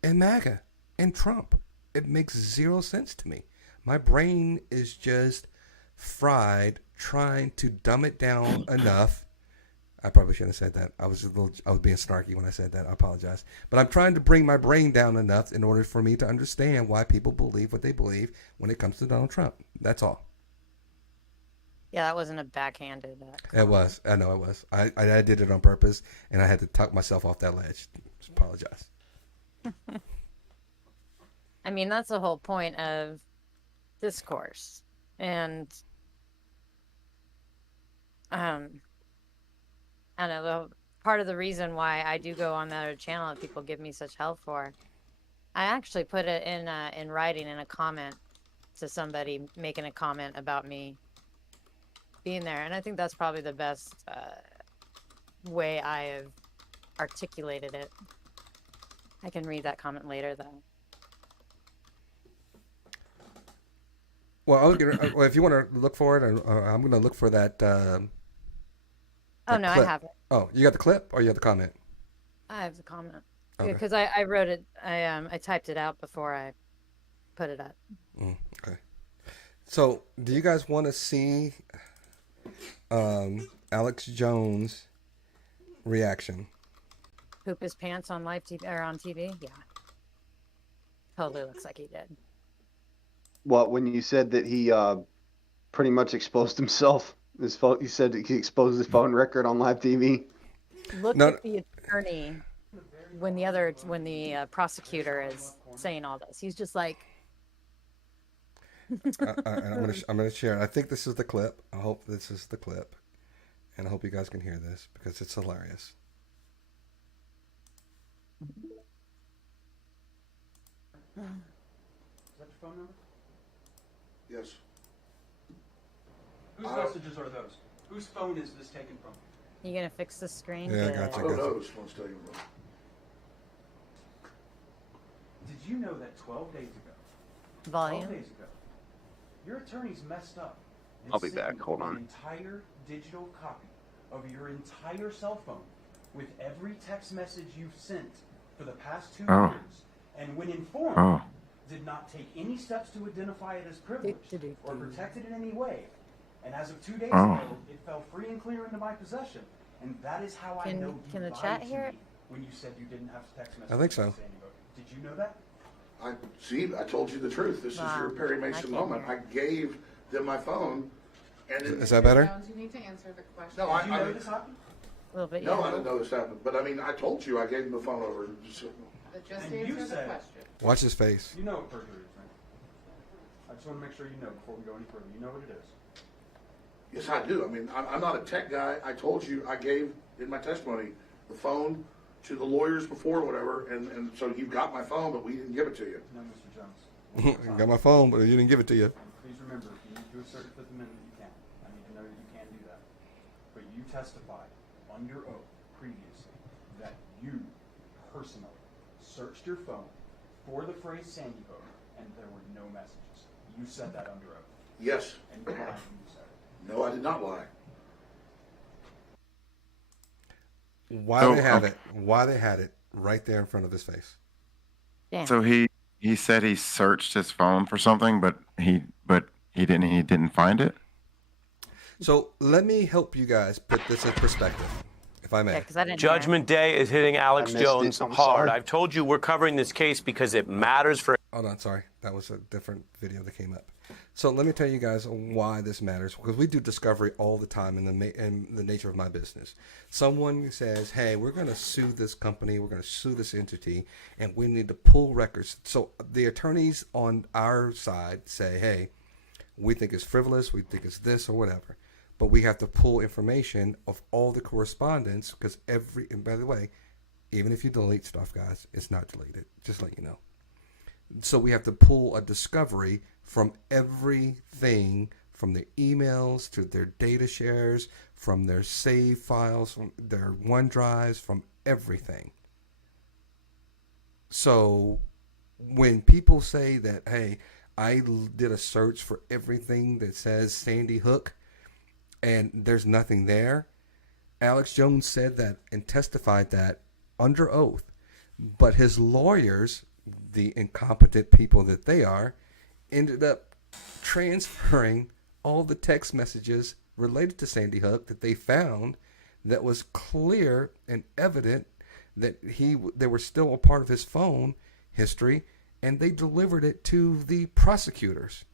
in MAGA and Trump. It makes zero sense to me. My brain is just fried trying to dumb it down enough. I probably shouldn't have said that. I was being snarky when I said that. I apologize. But I'm trying to bring my brain down enough in order for me to understand why people believe what they believe when it comes to Donald Trump. That's all. Yeah, that wasn't a backhanded. It was. I know it was. I did it on purpose, and I had to tuck myself off that ledge. Just apologize. I mean, that's the whole point of discourse. And I don't know, part of the reason why I do go on that other channel that people give me such hell for, I actually put it in writing in a comment to somebody making a comment about me being there. And I think that's probably the best way I have articulated it. I can read that comment later, though. Well, I was gonna. Well, if you want to look for it, I'm going to look for that. Oh no, clip. I haven't. Oh, you got the clip or you have the comment? I have the comment. Okay. Because I wrote it. I typed it out before I put it up. Okay. So, do you guys want to see Alex Jones reaction. Poop his pants on live TV or on TV? Yeah. Totally looks like he did. What, when you said that he pretty much exposed himself? His phone, you said that he exposed his phone record on live TV. Look No, at the attorney when the prosecutor is saying all this. He's just like, I'm gonna share. I think this is the clip. I hope this is the clip, and I hope you guys can hear this because it's hilarious. Is that your phone number? Yes. Whose messages are those? Whose phone is this taken from? you gonna fix the screen? Yeah, Good. gotcha. I don't know which one's taken from. Did you know that 12 days ago, 12 Volume. days ago, your attorneys messed up and I'll be sent back. you Hold on. an entire digital copy of your entire cell phone with every text message you've sent for the past 2 Oh. years, and when informed, Oh. did not take any steps to identify it as privileged or protect it in any way. And as of 2 days Oh. ago, it fell free and clear into my possession. And that is how I Can- know you can the lied chat to hear me when you said you didn't have text messages. I think so. from Sandy Hook. Did you know that? I told you the truth. This is your Wow. Perry I Mason can't moment. hear. I gave them my phone, and Is that better? Jones, you need to answer the question. No, Did you know this happened? A little bit, no, I yeah. didn't know this happened. But I mean, I told you I gave them the phone over. But just And you answer the said- question. Watch his face. You know what perjury is, right? I just want to make sure you know before we go any further. You know what it is. Yes, I do. I mean, I'm not a tech guy. I told you I gave in my testimony the phone to the lawyers before, or whatever, and so you got my phone, but we didn't give it to you. No, Mr. Jones. Got my phone, but you didn't give it to you. And please remember, if you need to assert the Fifth Amendment, you can. I need to know that you can do that. But you testified under oath previously that you personally searched your phone for the phrase Sandy Hook, and there were no messages. You said that under oath, Yes. and you lied when you said it. No, I did not lie. Why So, they have it? Why they had it right there in front of his face? Damn. So he said he searched his phone for something, but he didn't find it. So let me help you guys put this in perspective, if I Yeah, may. because I didn't hear it. Judgment Day is hitting Alex I missed Jones it. I'm hard. sorry. I've told you we're covering this case because it matters for Hold on, sorry. That was a different video that came up. So let me tell you guys why this matters, because we do discovery all the time in the nature of my business. Someone says, hey, we're going to sue this company, we're going to sue this entity, and we need to pull records. So the attorneys on our side say, hey, we think it's frivolous, we think it's this or whatever. But we have to pull information of all the correspondence, because and by the way, even if you delete stuff, guys, it's not deleted. Just let you know. So we have to pull a discovery from everything, from their emails to their data shares, from their save files, from their OneDrives, from everything. So when people say that, hey, I did a search for everything that says Sandy Hook and there's nothing there, Alex Jones said that and testified that under oath. But his lawyers, the incompetent people that they are, ended up transferring all the text messages related to Sandy Hook that they found that was clear and evident that they were still a part of his phone history, and they delivered it to the prosecutors.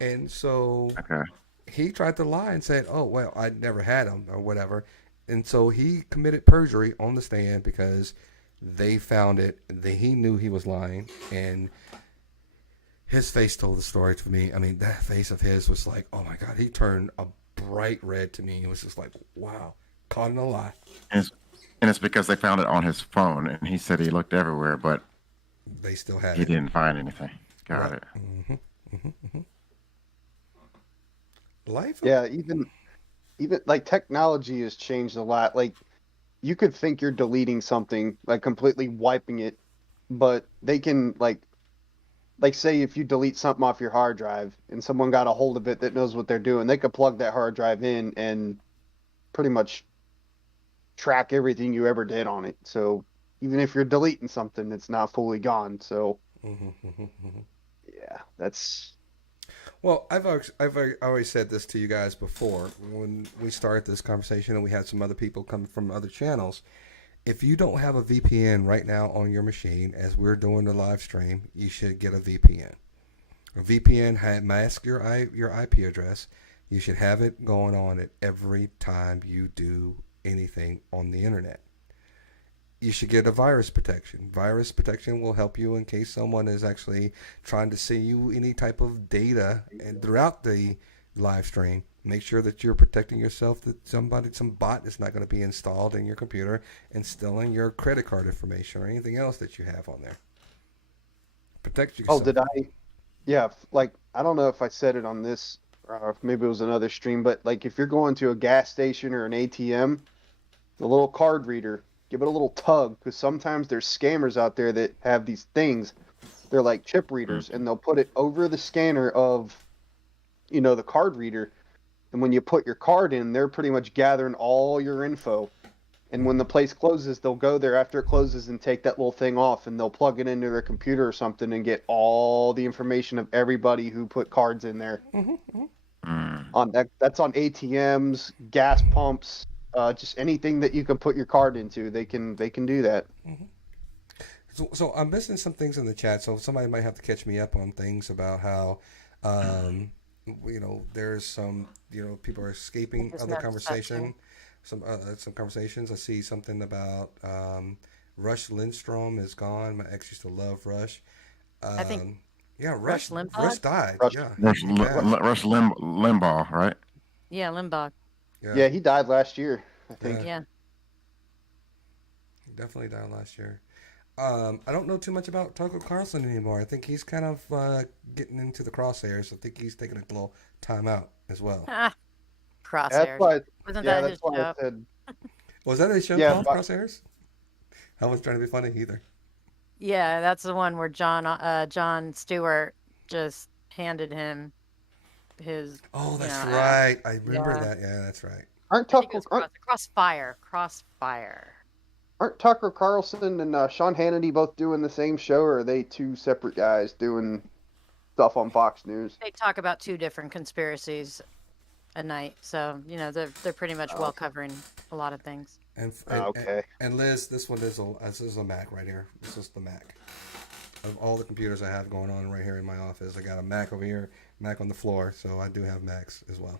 And so Okay. he tried to lie and said, oh, well, I never had them or whatever. And so he committed perjury on the stand because they found it. He knew he was lying. And his face told the story to me. I mean, that face of his was like, oh, my God. He turned a bright red to me. It was just like, wow, caught in a lie. And it's because they found it on his phone, and he said he looked everywhere, but They still had he it. didn't find anything. Got it. Life? Yeah, even like technology has changed a lot. Like you could think you're deleting something, like completely wiping it, but they can like say if you delete something off your hard drive and someone got a hold of it that knows what they're doing, they could plug that hard drive in and pretty much track everything you ever did on it. So even if you're deleting something, it's not fully gone. So yeah, that's Well, always said this to you guys before when we started this conversation, and we had some other people coming from other channels. If you don't have a VPN right now on your machine, as we're doing the live stream, you should get a VPN. A VPN masks your IP address. You should have it going on at every time you do anything on the internet. You should get a virus protection. Virus protection will help you in case someone is actually trying to send you any type of data and throughout the live stream. Make sure that you're protecting yourself, that some bot is not going to be installed in your computer and stealing your credit card information or anything else that you have on there. Protect Oh, yourself. did I? Yeah, like I don't know if I said it on this, or if maybe it was another stream, but like if you're going to a gas station or an ATM, the little card reader, give it a little tug because sometimes there's scammers out there that have these things. They're like chip readers, and they'll put it over the scanner of, the card reader. And when you put your card in, they're pretty much gathering all your info. And when the place closes, they'll go there after it closes and take that little thing off, and they'll plug it into their computer or something and get all the information of everybody who put cards in there. On that's on ATMs, gas pumps, just anything that you can put your card into. They can do that. So I'm missing some things in the chat. So somebody might have to catch me up on things about how, there's some, people are escaping There's other no conversation. Some conversations. I see something about Rush Lindstrom is gone. My ex used to love Rush. I think Yeah, Rush Rush Limbaugh. died. Rush- Yeah, he passed. Rush Limbaugh, right? Yeah, Limbaugh. Yeah, he died last year, I think. Yeah. Yeah. He definitely died last year. I don't know too much about Tucker Carlson anymore. I think he's kind of getting into the crosshairs. I think he's taking a little time out as well. Ah, That's crosshairs. why. Wasn't Yeah, that his that's why I show? said. Was that a show Yeah, called but- Crosshairs? I was trying to be funny either. Yeah, that's the one where John Stewart just handed him his. Oh, that's act. right. I remember Yeah. that. Yeah, that's right. Aren't I think it Tucker was Crossfire. Crossfire. aren't Tucker Carlson and Sean Hannity both doing the same show, or are they two separate guys doing stuff on Fox News? They talk about two different conspiracies a night, so they're pretty much well covering a lot of things. And Okay. and Liz, this is a Mac right here. This is the Mac. Of all the computers I have going on right here in my office, I got a Mac over here, Mac on the floor, so I do have Macs as well.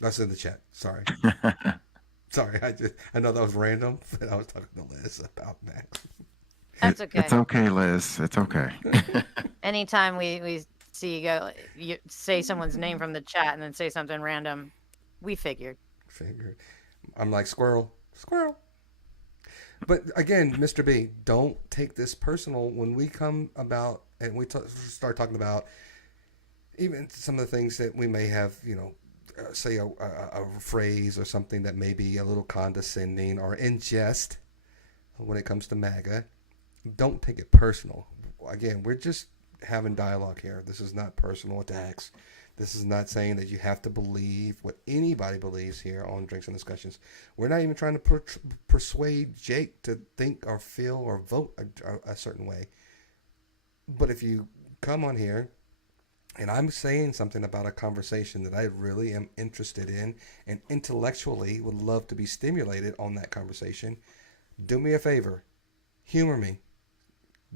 That's in the chat. Sorry. Sorry, I know that was random, but I was talking to Liz about Macs. That's okay. It's okay, Liz. It's okay. Anytime we see you say someone's name from the chat and then say something random, we figured. I'm like squirrel. But again, Mr. B, don't take this personal when we come about and we start talking about even some of the things that we may have, say a phrase or something that may be a little condescending or in jest when it comes to MAGA. Don't take it personal. Again, we're just having dialogue here. This is not personal attacks. This is not saying that you have to believe what anybody believes here on Drinks and Discussions. We're not even trying to persuade Jake to think or feel or vote a certain way. But if you come on here and I'm saying something about a conversation that I really am interested in and intellectually would love to be stimulated on that conversation, do me a favor. Humor me.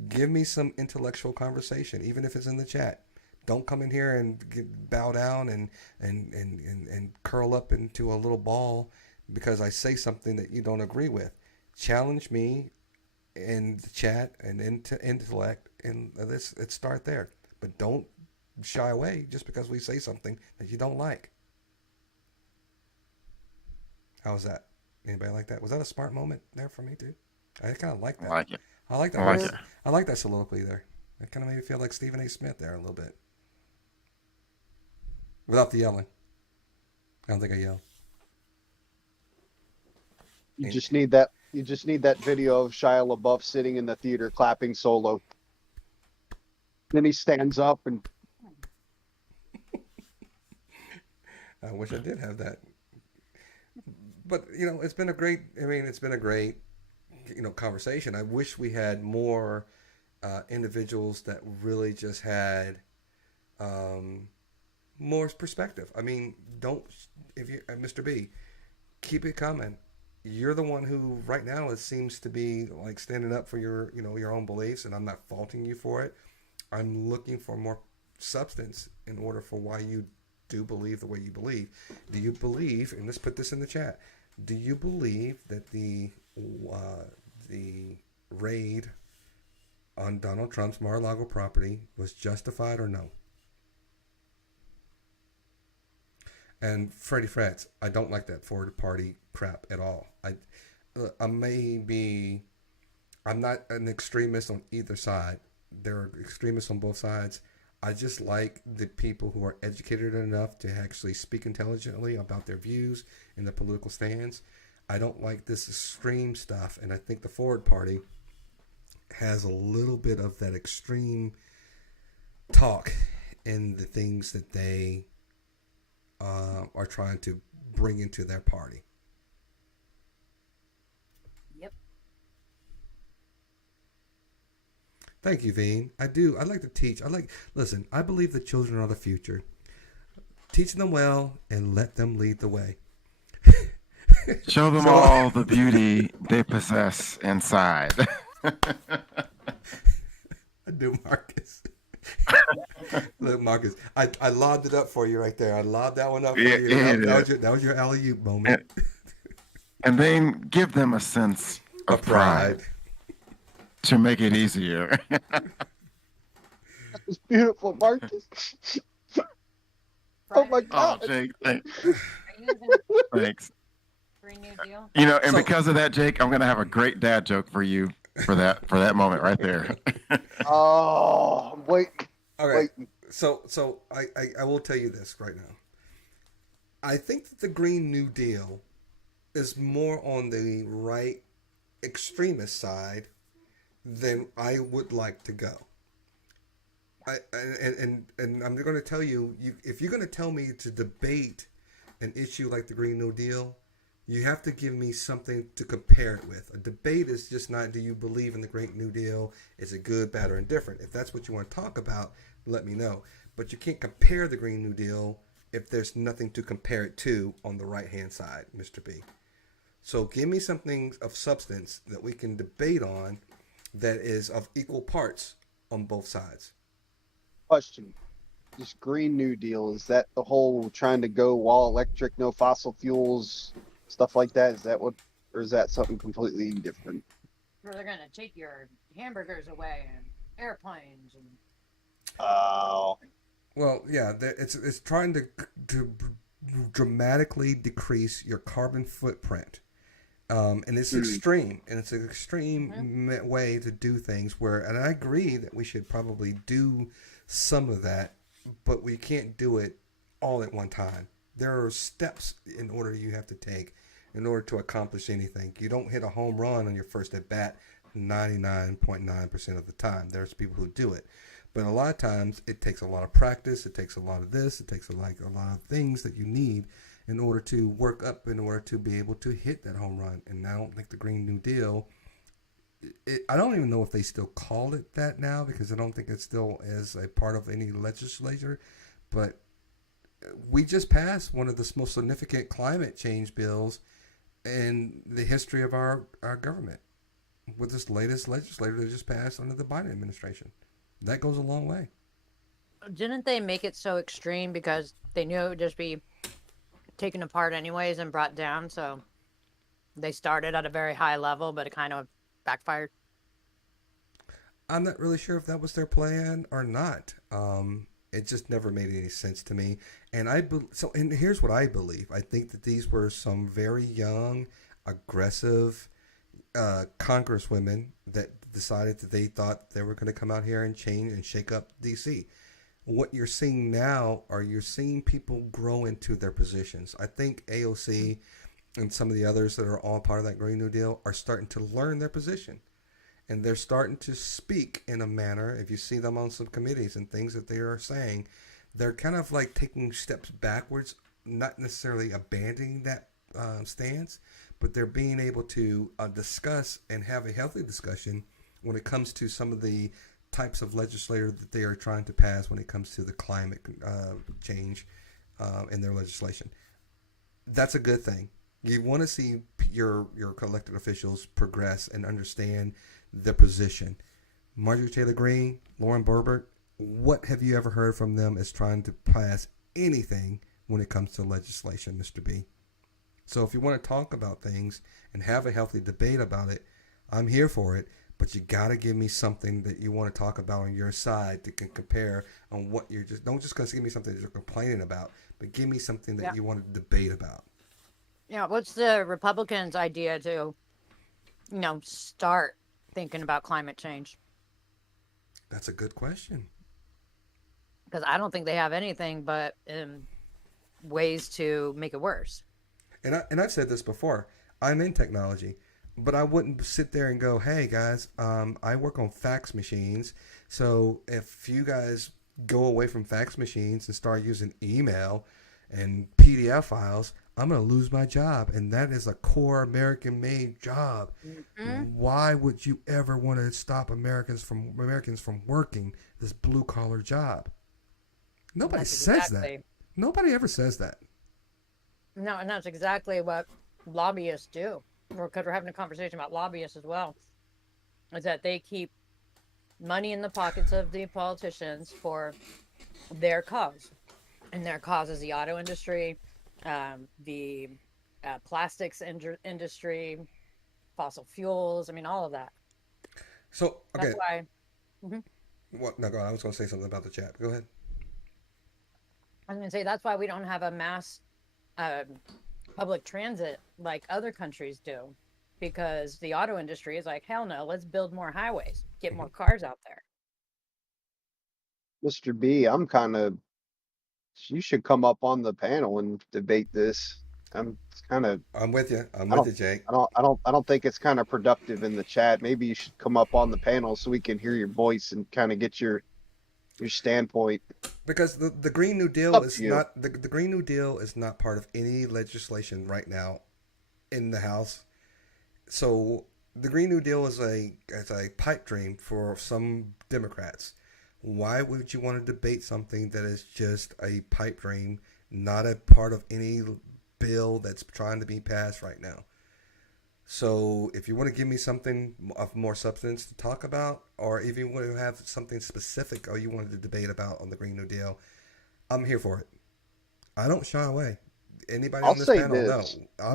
Give me some intellectual conversation, even if it's in the chat. Don't come in here and bow down and curl up into a little ball because I say something that you don't agree with. Challenge me in the chat and into intellect, and let's start there. But don't shy away just because we say something that you don't like. How was that? Anybody like that? Was that a smart moment there for me too? I kind of like that. I like it. I like that. I like it. I like that soliloquy there. It kind of made me feel like Stephen A. Smith there a little bit. Without the yelling. I don't think I yelled. You just need that. You just need that video of Shia LaBeouf sitting in the theater clapping solo. Then he stands up and I wish I did have that. But it's been a great. Conversation. I wish we had more individuals that really just had more perspective. I mean, don't if you, Mr. B, keep it coming. You're the one who right now it seems to be like standing up for your your own beliefs, and I'm not faulting you for it. I'm looking for more substance in order for why you do believe the way you believe. Do you believe? And let's put this in the chat. Do you believe that the raid on Donald Trump's Mar-a-Lago property was justified or no? And Freddie Frets, I don't like that forward party crap at all. I may be, I'm not an extremist on either side. There are extremists on both sides. I just like the people who are educated enough to actually speak intelligently about their views and their political stands. I don't like this extreme stuff, and I think the forward party has a little bit of that extreme talk in the things that they are trying to bring into their party. Yep. Thank you, Veen. I do. I like to teach. Listen, I believe the children are the future. Teach them well and let them lead the way. Show them all the beauty they possess inside. I do, Marcus. Look, Marcus, I lobbed it up for you right there. I lobbed that one up for you. That was your alley-oop moment. And then give them a sense of pride to make it easier. It's beautiful, Marcus. Oh my God. Oh, Jake, Are you using thanks. Green New Deal? You know, and because of that, Jake, I'm gonna have a great dad joke for you for that moment right there. Oh, wait. Okay. Wait. So I will tell you this right now. I think that the Green New Deal is more on the right extremist side than I would like to go. And I'm going to tell you, if you're going to tell me to debate an issue like the Green New Deal, you have to give me something to compare it with. A debate is just not, do you believe in the Great New Deal? Is it good, bad, or indifferent? If that's what you want to talk about, let me know. But you can't compare the Green New Deal if there's nothing to compare it to on the right-hand side, Mr. B. So give me something of substance that we can debate on that is of equal parts on both sides. Question. This Green New Deal, is that the whole trying to go all electric, no fossil fuels, stuff like that? Is that what, or is that something completely different? Or they're gonna take your hamburgers away and airplanes and. Oh. Well, yeah, it's trying to dramatically decrease your carbon footprint. And it's extreme, and it's an extreme way to do things and I agree that we should probably do some of that, but we can't do it all at one time. There are steps in order you have to take in order to accomplish anything. You don't hit a home run on your first at bat 99.9% of the time. There's people who do it. But a lot of times it takes a lot of practice, it takes a lot of this, it takes a lot of things that you need in order to work up, in order to be able to hit that home run. And I don't think the Green New Deal, I don't even know if they still call it that now, because I don't think it still is a part of any legislature. But we just passed one of the most significant climate change bills in the history of our government with this latest legislature that just passed under the Biden administration. That goes a long way. Didn't they make it so extreme because they knew it would just be taken apart anyways and brought down? So they started at a very high level, but it kind of backfired. I'm not really sure if that was their plan or not. It just never made any sense to me. And and here's what I believe. I think that these were some very young, aggressive congresswomen that decided that they thought they were going to come out here and change and shake up DC. What you're seeing now are you're seeing people grow into their positions. I think AOC and some of the others that are all part of that Green New Deal are starting to learn their position. And they're starting to speak in a manner, if you see them on subcommittees and things that they are saying, they're kind of like taking steps backwards, not necessarily abandoning that stance, but they're being able to discuss and have a healthy discussion when it comes to some of the types of legislator that they are trying to pass when it comes to the climate change in their legislation. That's a good thing. You want to see your elected officials progress and understand the position. Marjorie Taylor Greene, Lauren Boebert, what have you ever heard from them as trying to pass anything when it comes to legislation, Mr. B? So if you want to talk about things and have a healthy debate about it, I'm here for it. But you got to give me something that you want to talk about on your side that can compare on what you're just. Don't just give me something that you're complaining about, but give me something that you want to debate about. Yeah, what's the Republicans' idea to, start thinking about climate change? That's a good question. Because I don't think they have anything but ways to make it worse. And I've said this before. I'm in technology, but I wouldn't sit there and go, "Hey guys, I work on fax machines. So if you guys go away from fax machines and start using email and PDF files, I'm going to lose my job." And that is a core American-made job. Mm-hmm. Why would you ever want to stop Americans from working this blue-collar job? Nobody says that. Nobody ever says that. No, and that's exactly what lobbyists do. Because we're having a conversation about lobbyists as well. Is that they keep money in the pockets of the politicians for their cause. And their cause is the auto industry, the plastics industry, fossil fuels. I mean, all of that. So, okay. That's why. Mm-hmm. What? No, go on. I was going to say something about the chat. Go ahead. I was going to say that's why we don't have a mass public transit like other countries do, because the auto industry is like, hell no, let's build more highways, get more cars out there. Mr. B, you should come up on the panel and debate this. I'm with you. I'm with you, Jake. I don't think it's kind of productive in the chat. Maybe you should come up on the panel so we can hear your voice and kind of get your standpoint. Because the Green New Deal is not the Green New Deal is not part of any legislation right now in the House. So the Green New Deal is a pipe dream for some Democrats. Why would you want to debate something that is just a pipe dream, not a part of any bill that's trying to be passed right now? So if you want to give me something of more substance to talk about, or if you want to have something specific or you wanted to debate about on the Green New Deal, I'm here for it. I don't shy away. Anybody on this panel?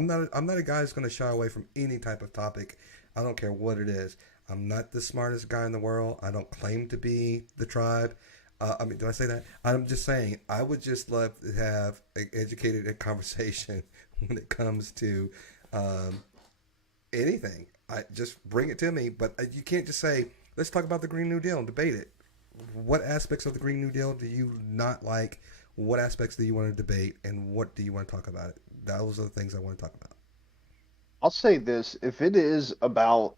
No, I'm not a guy who's going to shy away from any type of topic. I don't care what it is. I'm not the smartest guy in the world. I don't claim to be the tribe. Did I say that? I'm just saying I would just love to have an educated conversation when it comes to anything. I just bring it to me, but you can't just say, let's talk about the Green New Deal and debate it. What aspects of the Green New Deal do you not like? What aspects do you want to debate, and what do you want to talk about? Those are the things I want to talk about. I'll say this: if it is about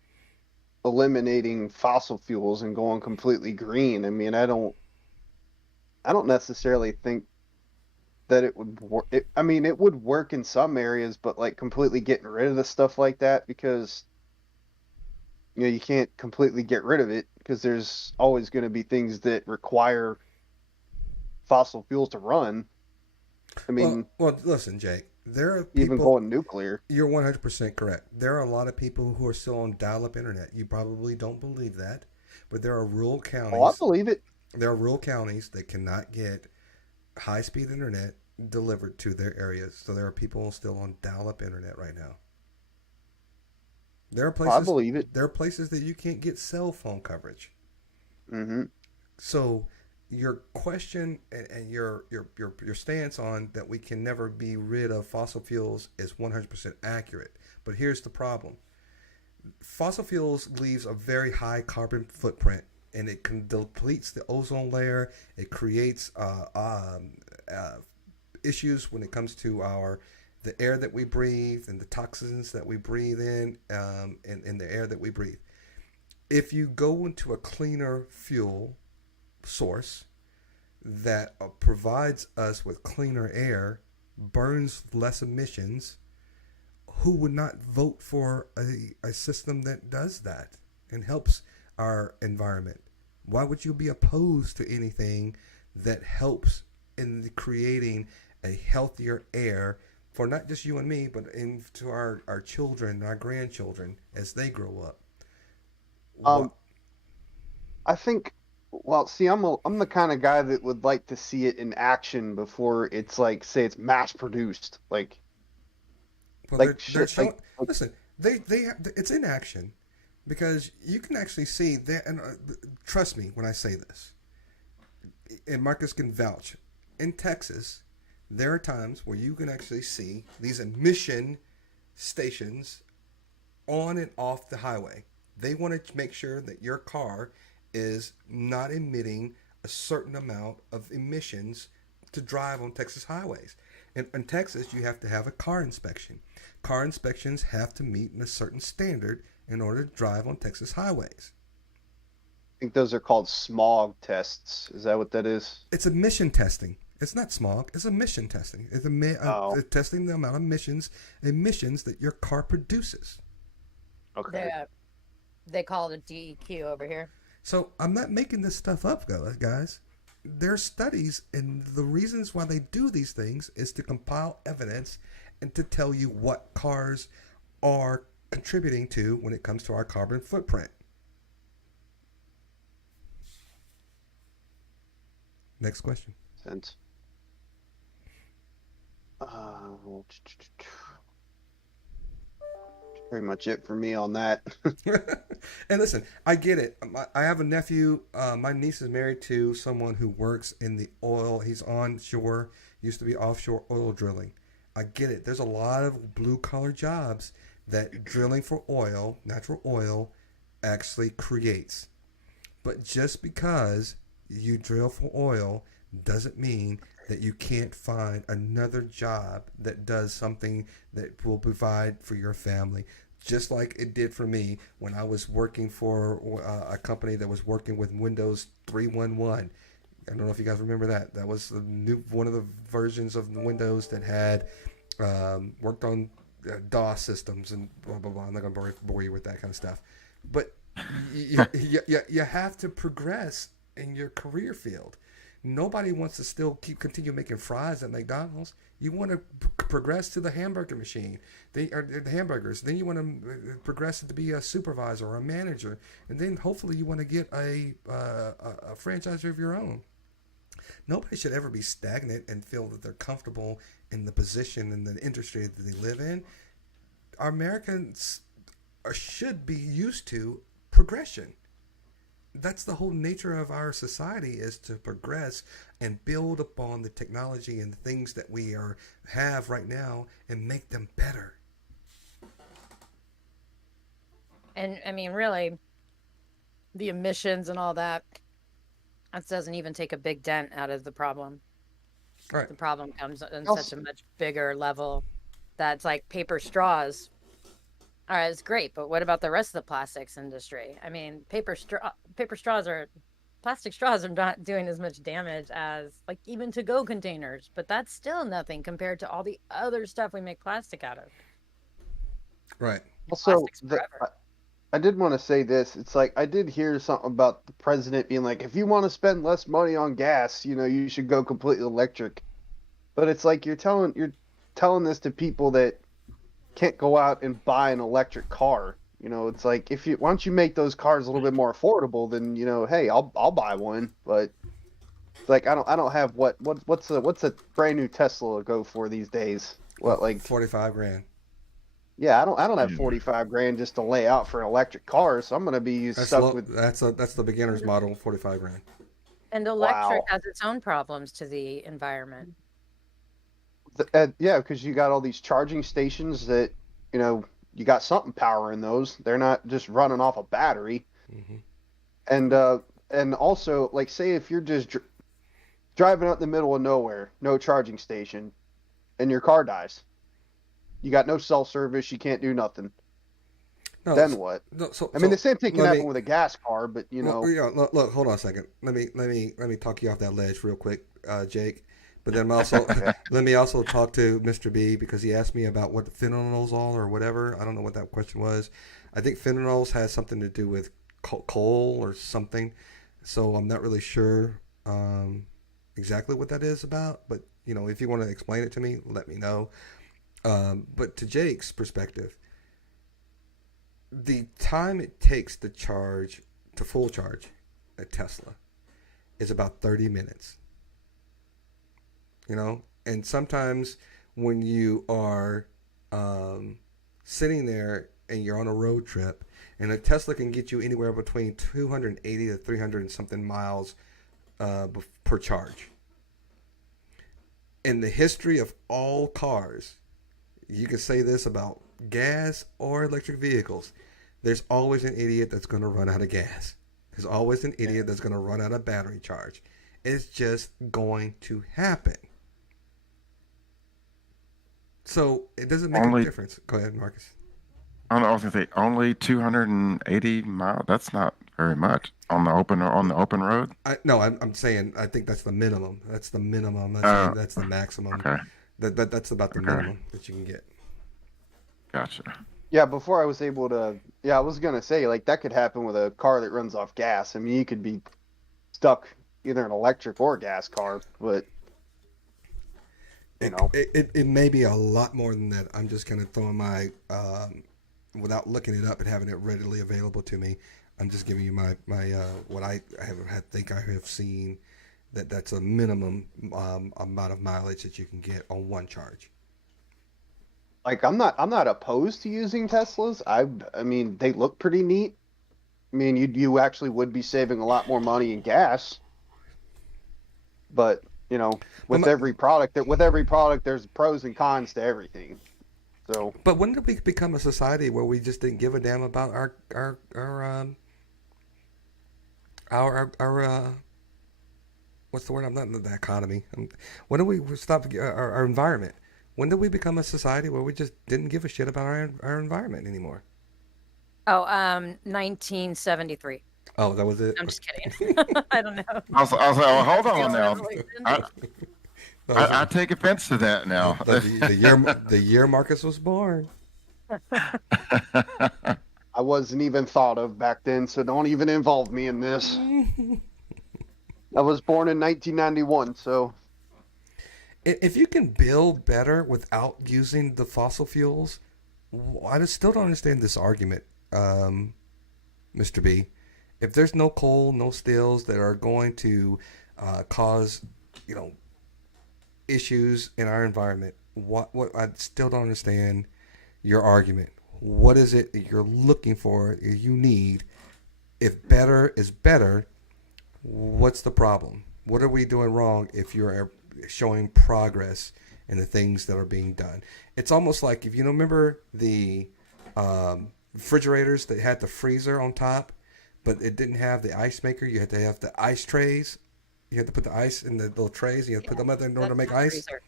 eliminating fossil fuels and going completely green, I mean, I don't necessarily think that it would work. It would work in some areas, but like completely getting rid of the stuff like that, because you can't completely get rid of it, because there's always going to be things that require fossil fuels to run. I mean, well, listen, Jake. There are people, even going nuclear. You're 100% correct. There are a lot of people who are still on dial-up internet. You probably don't believe that, but there are rural counties. Oh, I believe it. There are rural counties that cannot get high-speed internet delivered to their areas. So there are people still on dial-up internet right now. There are places. I believe it. There are places that you can't get cell phone coverage. Mm-hmm. So your question and your stance on that we can never be rid of fossil fuels is 100% accurate. But here's the problem. Fossil fuels leaves a very high carbon footprint, and it depletes the ozone layer. It creates issues when it comes to the air that we breathe and the toxins that we breathe in the air that we breathe. If you go into a cleaner fuel source that provides us with cleaner air, burns less emissions, who would not vote for a system that does that and helps our environment? Why would you be opposed to anything that helps in creating a healthier air for not just you and me, but into our children and our grandchildren as they grow up? What? Um, I think, well, see, I'm the kind of guy that would like to see it in action before it's like, say, it's mass produced, Well, like they're shit, showing. Listen, it's in action because you can actually see that. And trust me when I say this, and Marcus can vouch. In Texas, there are times where you can actually see these emission stations on and off the highway. They want to make sure that your car is not emitting a certain amount of emissions to drive on Texas highways. In Texas, you have to have a car inspection. Car inspections have to meet a certain standard in order to drive on Texas highways. I think those are called smog tests. Is that what that is? It's emission testing. It's not smog. It's emission testing. It's Oh, testing the amount of emissions that your car produces. okay. They call it a DEQ over here. So I'm not making this stuff up, guys. There's studies, and the reasons why they do these things is to compile evidence and to tell you what cars are contributing to when it comes to our carbon footprint. Next question. Sense. Pretty much it for me on that. And listen, I get it. I have a nephew. My niece is married to someone who works in the oil. He's onshore, used to be offshore oil drilling. I get it. There's a lot of blue collar jobs that drilling for oil, natural oil, actually creates. But just because you drill for oil doesn't mean that you can't find another job that does something that will provide for your family. Just like it did for me when I was working for a company that was working with Windows 3.11. I don't know if you guys remember that. That was one of the versions of Windows that had worked on DOS systems and blah, blah, blah. I'm not going to bore you with that kind of stuff. But you have to progress in your career field. Nobody wants to still continue making fries at McDonald's. You want to progress to the hamburger machine, the hamburgers. Then you want to progress to be a supervisor or a manager, and then hopefully you want to get a franchise of your own. Nobody should ever be stagnant and feel that they're comfortable in the position in the industry that they live in. Our Americans should be used to progression. That's the whole nature of our society, is to progress and build upon the technology and the things that we have right now and make them better. And I mean, really, the emissions and all that doesn't even take a big dent out of the problem. Right. The problem comes on Also, such a much bigger level that's like paper straws. All right, it's great, but what about the rest of the plastics industry? I mean, plastic straws are not doing as much damage as like even to-go containers, but that's still nothing compared to all the other stuff we make plastic out of. Right. also, Plastics forever. I did want to say this. It's like I did hear something about the president being like, if you want to spend less money on gas, you should go completely electric. But it's like you're telling this to people that can't go out and buy an electric car. It's like why don't you make those cars a little bit more affordable? Then hey, I'll buy one. But it's like I don't have what's a brand new Tesla go for these days? What, like $45,000. Yeah, I don't have 45 grand just to lay out for an electric car, so I'm gonna be stuck with. That's the beginner's model, $45,000. And electric Wow. has its own problems to the environment. Yeah, because you got all these charging stations that you got something powering those. They're not just running off a battery. Mm-hmm. And also, like, say if you're just driving out in the middle of nowhere, no charging station, and your car dies, you got no cell service, you can't do nothing. No, Then what? No, I mean, the same thing can happen with a gas car, but Look, hold on a second. Let me talk you off that ledge real quick, Jake. But then let me also talk to Mr. B, because he asked me about what phenols are or whatever. I don't know what that question was. I think phenols has something to do with coal or something. So I'm not really sure exactly what that is about. But if you want to explain it to me, let me know. But to Jake's perspective, the time it takes to full charge a Tesla is about 30 minutes. And sometimes when you are sitting there and you're on a road trip, and a Tesla can get you anywhere between 280 to 300 and something miles per charge. In the history of all cars, you can say this about gas or electric vehicles. There's always an idiot that's going to run out of gas. There's always an idiot that's going to run out of battery charge. It's just going to happen. So it doesn't make a difference. Go ahead, Marcus. I was going to say only 280 miles. That's not very much on the open road. I'm saying I think that's the minimum. That's the minimum. That's the maximum. Okay. That's about the minimum that you can get. Gotcha. Yeah, before I was able to, I was gonna say, like, that could happen with a car that runs off gas. I mean, you could be stuck either an electric or gas car, but it may be a lot more than that. I'm just kind of throwing my without looking it up and having it readily available to me. I'm just giving you my what I think I have seen that's a minimum amount of mileage that you can get on one charge. Like, I'm not opposed to using Teslas. I mean, they look pretty neat. I mean, you actually would be saving a lot more money in gas. But, with every product, there's pros and cons to everything. So. But when did we become a society where we just didn't give a damn about our what's the word? I'm not in the economy. When did we stop our environment? When did we become a society where we just didn't give a shit about our environment anymore? 1973. Oh, that was it? I'm just kidding. I don't know. I was like, well, hold on now. I take offense to that now. The year Marcus was born. I wasn't even thought of back then, so don't even involve me in this. I was born in 1991, so. If you can build better without using the fossil fuels, I still don't understand this argument, Mr. B. If there's no coal, no steels that are going to cause, issues in our environment, what I still don't understand your argument. What is it that you're looking for, you need? If better is better, what's the problem? What are we doing wrong if you're showing progress in the things that are being done? It's almost like, if you remember the refrigerators that had the freezer on top, but it didn't have the ice maker. You had to have the ice trays. You had to put the ice in the little trays. You had to put them up there in order to make ice. Freezer.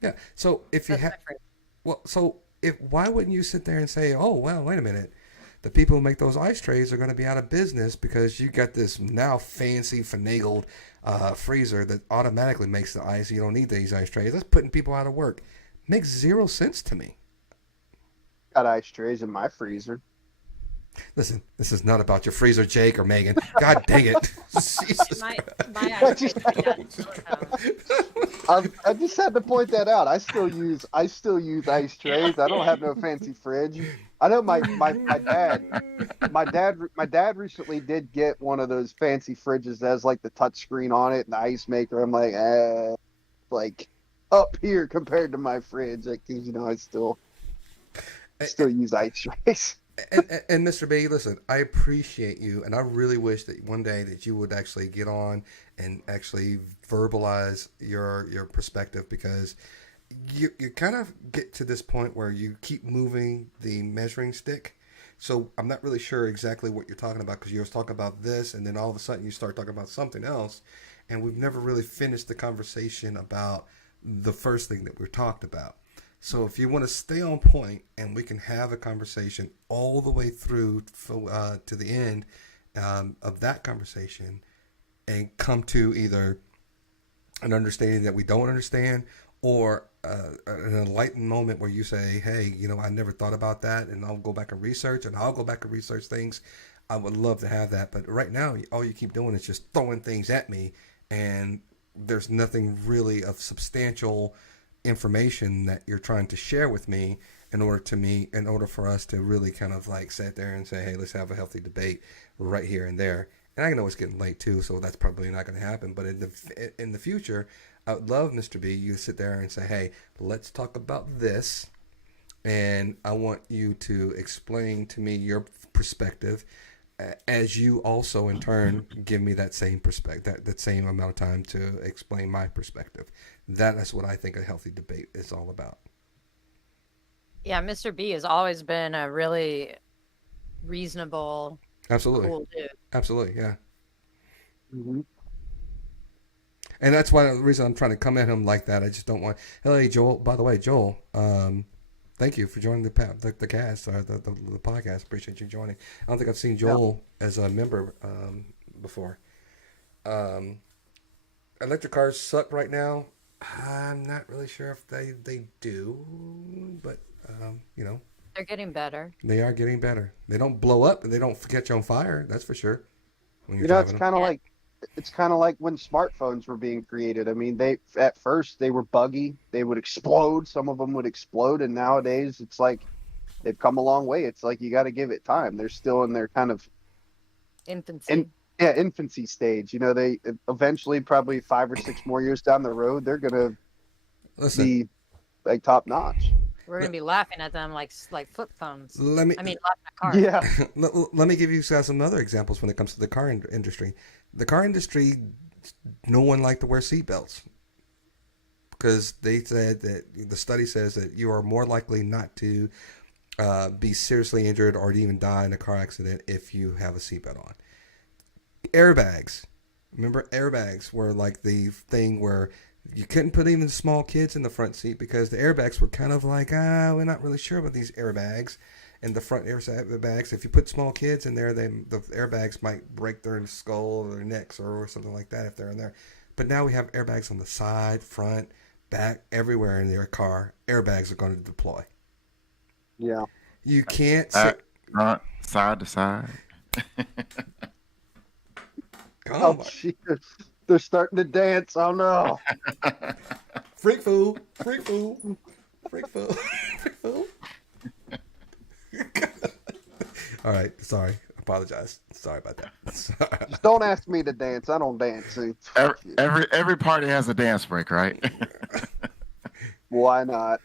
Yeah. So if you have, why wouldn't you sit there and say, oh, well, wait a minute, the people who make those ice trays are going to be out of business because you got this now fancy finagled freezer that automatically makes the ice. You don't need these ice trays. That's putting people out of work. Makes zero sense to me. Got ice trays in my freezer. Listen, this is not about your freezer, Jake or Megan. God dang it. Jesus. My ice trays are done. I just had to point that out. I still use ice trays. I don't have no fancy fridge. I know my dad recently did get one of those fancy fridges that has like the touch screen on it and the ice maker. I'm like, like up here compared to my fridge, like, I still use ice trays. And Mr. B, listen, I appreciate you, and I really wish that one day that you would actually get on and actually verbalize your perspective, because you kind of get to this point where you keep moving the measuring stick. So I'm not really sure exactly what you're talking about, because you were talking about this, and then all of a sudden you start talking about something else, and we've never really finished the conversation about the first thing that we talked about. So if you want to stay on point and we can have a conversation all the way through to the end of that conversation and come to either an understanding that we don't understand, or an enlightened moment where you say, hey, I never thought about that, and I'll go back and research things. I would love to have that, but right now, all you keep doing is just throwing things at me, and there's nothing really of substantial information that you're trying to share with me in order for us to really kind of like sit there and say, hey, let's have a healthy debate right here and there. And I know it's getting late too, so that's probably not going to happen. But in the future, I would love, Mr. B, you to sit there and say, hey, let's talk about this, and I want you to explain to me your perspective, as you also in turn give me that same perspective, that same amount of time to explain my perspective. That is what I think a healthy debate is all about. Yeah, Mr. B has always been a really reasonable, Absolutely. cool dude. Absolutely, yeah. Mm-hmm. And that's why the reason I'm trying to come at him like that. I just don't want. Hey, Joel. By the way, Joel. Thank you for joining the cast or the podcast. Appreciate you joining. I don't think I've seen Joel as a member before. Electric cars suck right now. I'm not really sure if they do, but you know, They're getting better. they are getting better. They don't blow up and they don't catch on fire. That's for sure. When you're You know, it's driving them. kind of Yeah. like it's kind of like when smartphones were being created. I mean, they at first they were buggy. They would explode. Some of them would explode, and nowadays it's like they've come a long way. It's like you got to give it time. They're still in their kind of Infancy. infancy stage. You know, they eventually, probably 5 or 6 more years down the road, they're gonna Listen, be like top notch. We're gonna be laughing at them like flip phones. let me I mean, laughing at cars. Yeah, let me give you guys some other examples when it comes to the car industry. The car industry, no one liked to wear seatbelts because they said that the study says that you are more likely not to be seriously injured or to even die in a car accident if you have a seatbelt on. Airbags. Remember, airbags were like the thing where you couldn't put even small kids in the front seat because the airbags were kind of like, we're not really sure about these airbags. And the front airbags, if you put small kids in there, the airbags might break their skull or their necks or something like that if they're in there. But now we have airbags on the side, front, back, everywhere in your car. Airbags are going to deploy. yeah. You can't Back, sit. front, side to side. Oh, my. jeez. They're starting to dance. Oh no. Freak fool. Freak fool. Freak fool. Freak fool. All right. Sorry. Apologize. Sorry about that. Sorry. Just don't ask me to dance. I don't dance. See? Every party has a dance break, right? Why not?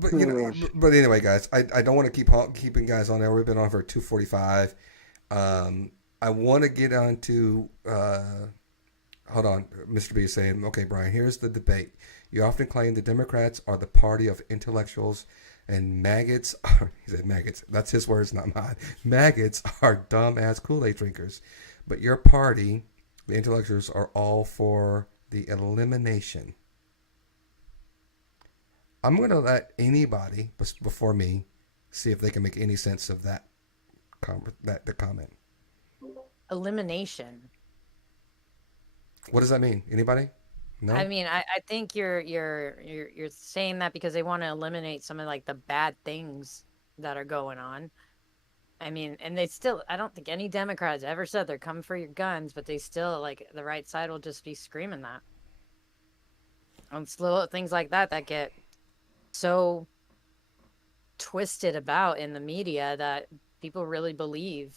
But you know, but anyway, guys, I don't want to keeping guys on there. We've been on for 2:45. I want to get on to. Hold on, Mr. B is saying, okay, Brian. Here's the debate. You often claim the Democrats are the party of intellectuals, and maggots. He said maggots. That's his words, not mine. Maggots are dumb-ass Kool-Aid drinkers, but your party, the intellectuals, are all for the elimination. I'm going to let anybody before me see if they can make any sense of that the comment. Elimination. What does that mean? Anybody? No. I mean, I think you're saying that because they want to eliminate some of like the bad things that are going on. I mean, and they still, I don't think any Democrats ever said they're coming for your guns, but they still, like, the right side will just be screaming that. And it's little things like that that get so twisted about in the media that people really believe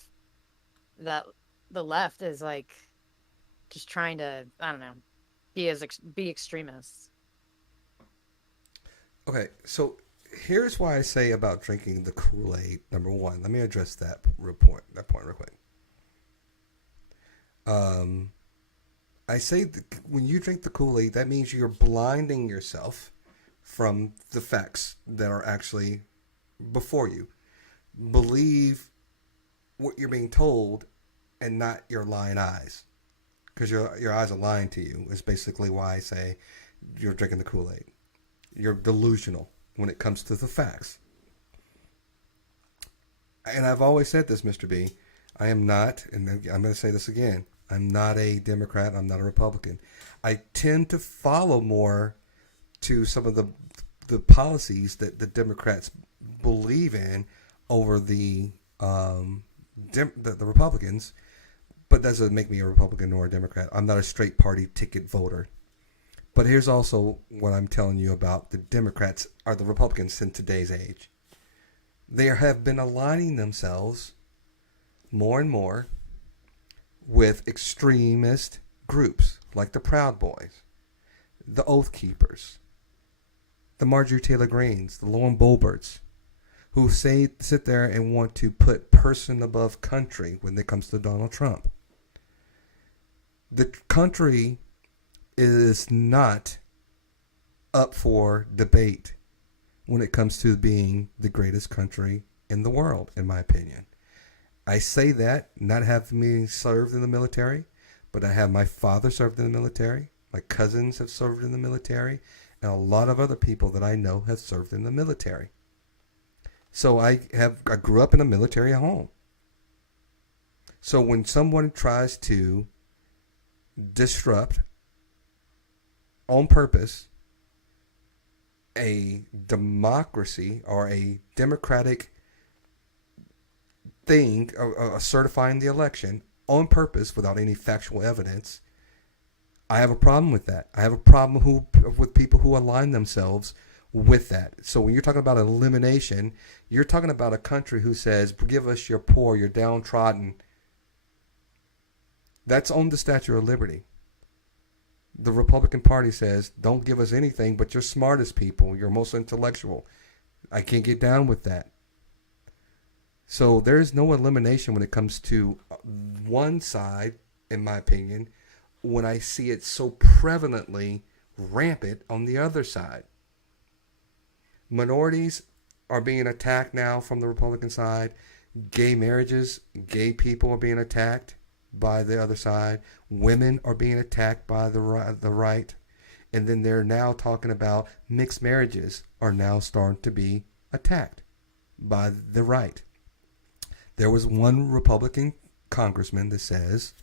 that the left is like just trying to, I don't know, be extremists. Okay, so here's why I say about drinking the Kool-Aid. Number one, let me address that point real quick. I say when you drink the Kool-Aid, that means you're blinding yourself from the facts that are actually before you. Believe what you're being told and not your lying eyes. Because your eyes are lying to you is basically why I say you're drinking the Kool-Aid. You're delusional when it comes to the facts. And I've always said this, Mr. B. I am not, and I'm going to say this again, I'm not a Democrat. I'm not a Republican. I tend to follow more to some of the policies that the Democrats believe in over the the Republicans, but that doesn't make me a Republican or a Democrat. I'm not a straight party ticket voter. But here's also what I'm telling you about the Democrats or the Republicans in today's age. They have been aligning themselves more and more with extremist groups like the Proud Boys, the Oath Keepers, the Marjorie Taylor Greens, the Lauren Boeberts, who sit there and want to put person above country when it comes to Donald Trump. The country is not up for debate when it comes to being the greatest country in the world, in my opinion. I say that not having me served in the military, but I have my father served in the military. My cousins have served in the military, and a lot of other people that I know have served in the military. So I grew up in a military home. So when someone tries to disrupt on purpose a democracy or a democratic thing, certifying the election on purpose without any factual evidence, I have a problem with that. I have a problem with people who align themselves with that. So when you're talking about elimination, you're talking about a country who says, give us your poor, your downtrodden. That's on the Statue of Liberty. The Republican Party says, don't give us anything but your smartest people, your most intellectual. I can't get down with that. So there's no elimination when it comes to one side, in my opinion, when I see it so prevalently rampant on the other side. Minorities are being attacked now from the Republican side. Gay marriages, gay people are being attacked by the other side. Women are being attacked by the right. And then they're now talking about mixed marriages are now starting to be attacked by the right. There was one Republican congressman that says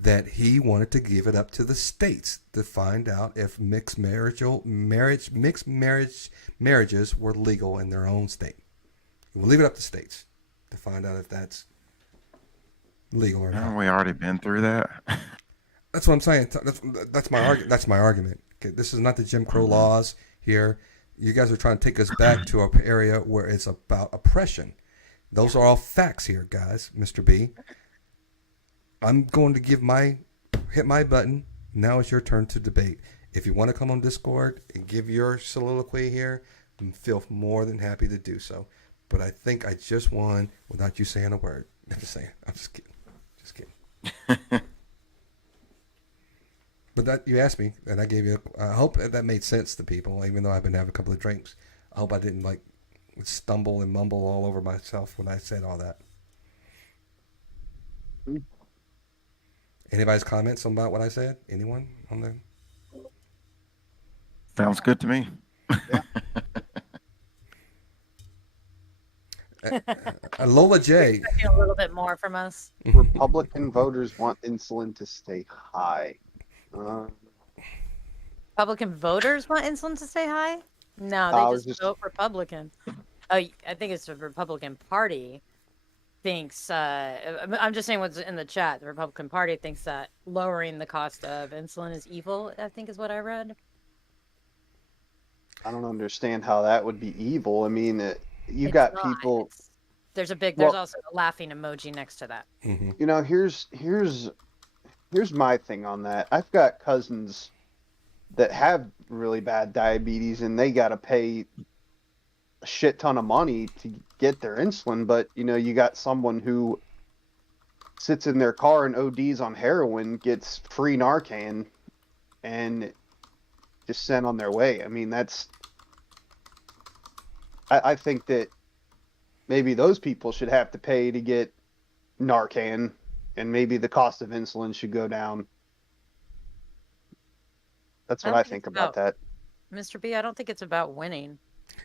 that he wanted to give it up to the states to find out if mixed marriages were legal in their own state. We'll leave it up to states to find out if that's legal or not. Haven't we already been through that? That's what I'm saying. That's my argument. That's my argument. Okay, this is not the Jim Crow laws here. You guys are trying to take us back to an area where it's about oppression. Those are all facts here, guys. Mr. B. I'm going to hit my button. Now it's your turn to debate. If you want to come on Discord and give your soliloquy here, feel more than happy to do so. But I think I just won without you saying a word. I'm just saying. I'm just kidding. Just kidding. But that you asked me, and I gave you. I hope that made sense to people, even though I've been having a couple of drinks. I hope I didn't stumble and mumble all over myself when I said all that. Anybody's comments about what I said? Anyone on there? Sounds good to me. Lola J. Expecting a little bit more from us. Republican voters want insulin to stay high. Republican voters want insulin to stay high? No, they just vote Republican. Oh, I think it's the Republican Party thinks. I'm just saying what's in the chat. The Republican Party thinks that lowering the cost of insulin is evil. I think is what I read. I don't understand how that would be evil. I mean, It's got not. people. There's also a laughing emoji next to that. Mm-hmm. You know, here's my thing on that. I've got cousins that have really bad diabetes, and they got to pay a shit ton of money to get their insulin. But you got someone who sits in their car and ODs on heroin, gets free Narcan, and just sent on their way. I mean, I think that maybe those people should have to pay to get Narcan, and maybe the cost of insulin should go down. That's what I think about that. Mr. B, I don't think it's about winning.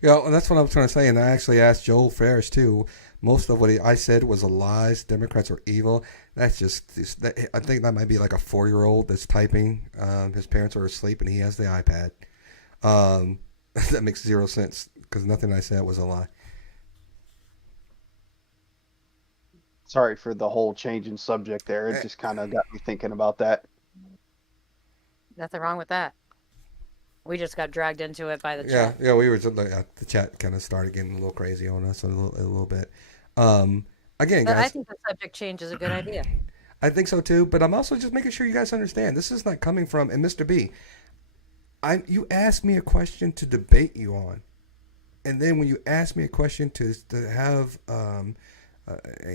Yeah, and that's what I was trying to say. And I actually asked Joel Ferris too. Most of what I said was a lies. Democrats are evil. That's I think that might be like a 4-year-old that's typing. His parents are asleep and he has the iPad. That makes zero sense because nothing I said was a lie. Sorry for the whole change in subject there. It just kind of got me thinking about that. Nothing wrong with that. We just got dragged into it by the Yeah, chat. yeah, we were just like, the chat kind of started getting a little crazy on us a little bit. Again, But I guys, think the subject change is a good idea. I think so too. But I'm also just making sure you guys understand this is not coming from. And Mr. B, you asked me a question to debate you on, and then when you ask me a question to have and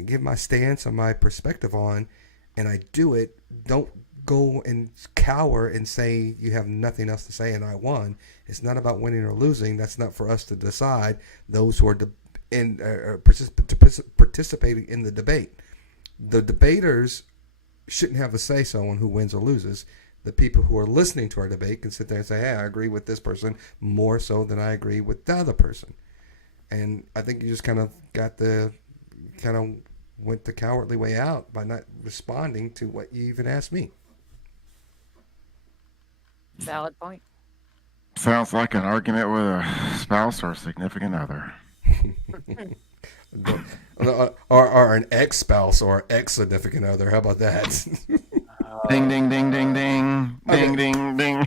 give my stance or my perspective on, and I do it, don't go and cower and say you have nothing else to say and I won. It's not about winning or losing. That's not for us to decide. Those who are participating in the debate, the debaters shouldn't have a say so on who wins or loses. The people who are listening to our debate can sit there and say, "Hey, I agree with this person more so than I agree with the other person." And I think you just kind of went the cowardly way out by not responding to what you even asked me. Valid point. Sounds like an argument with a spouse or a significant other. Or an ex-spouse or ex-significant other. How about that? Ding, ding, ding, ding, ding. Ding, ding, ding.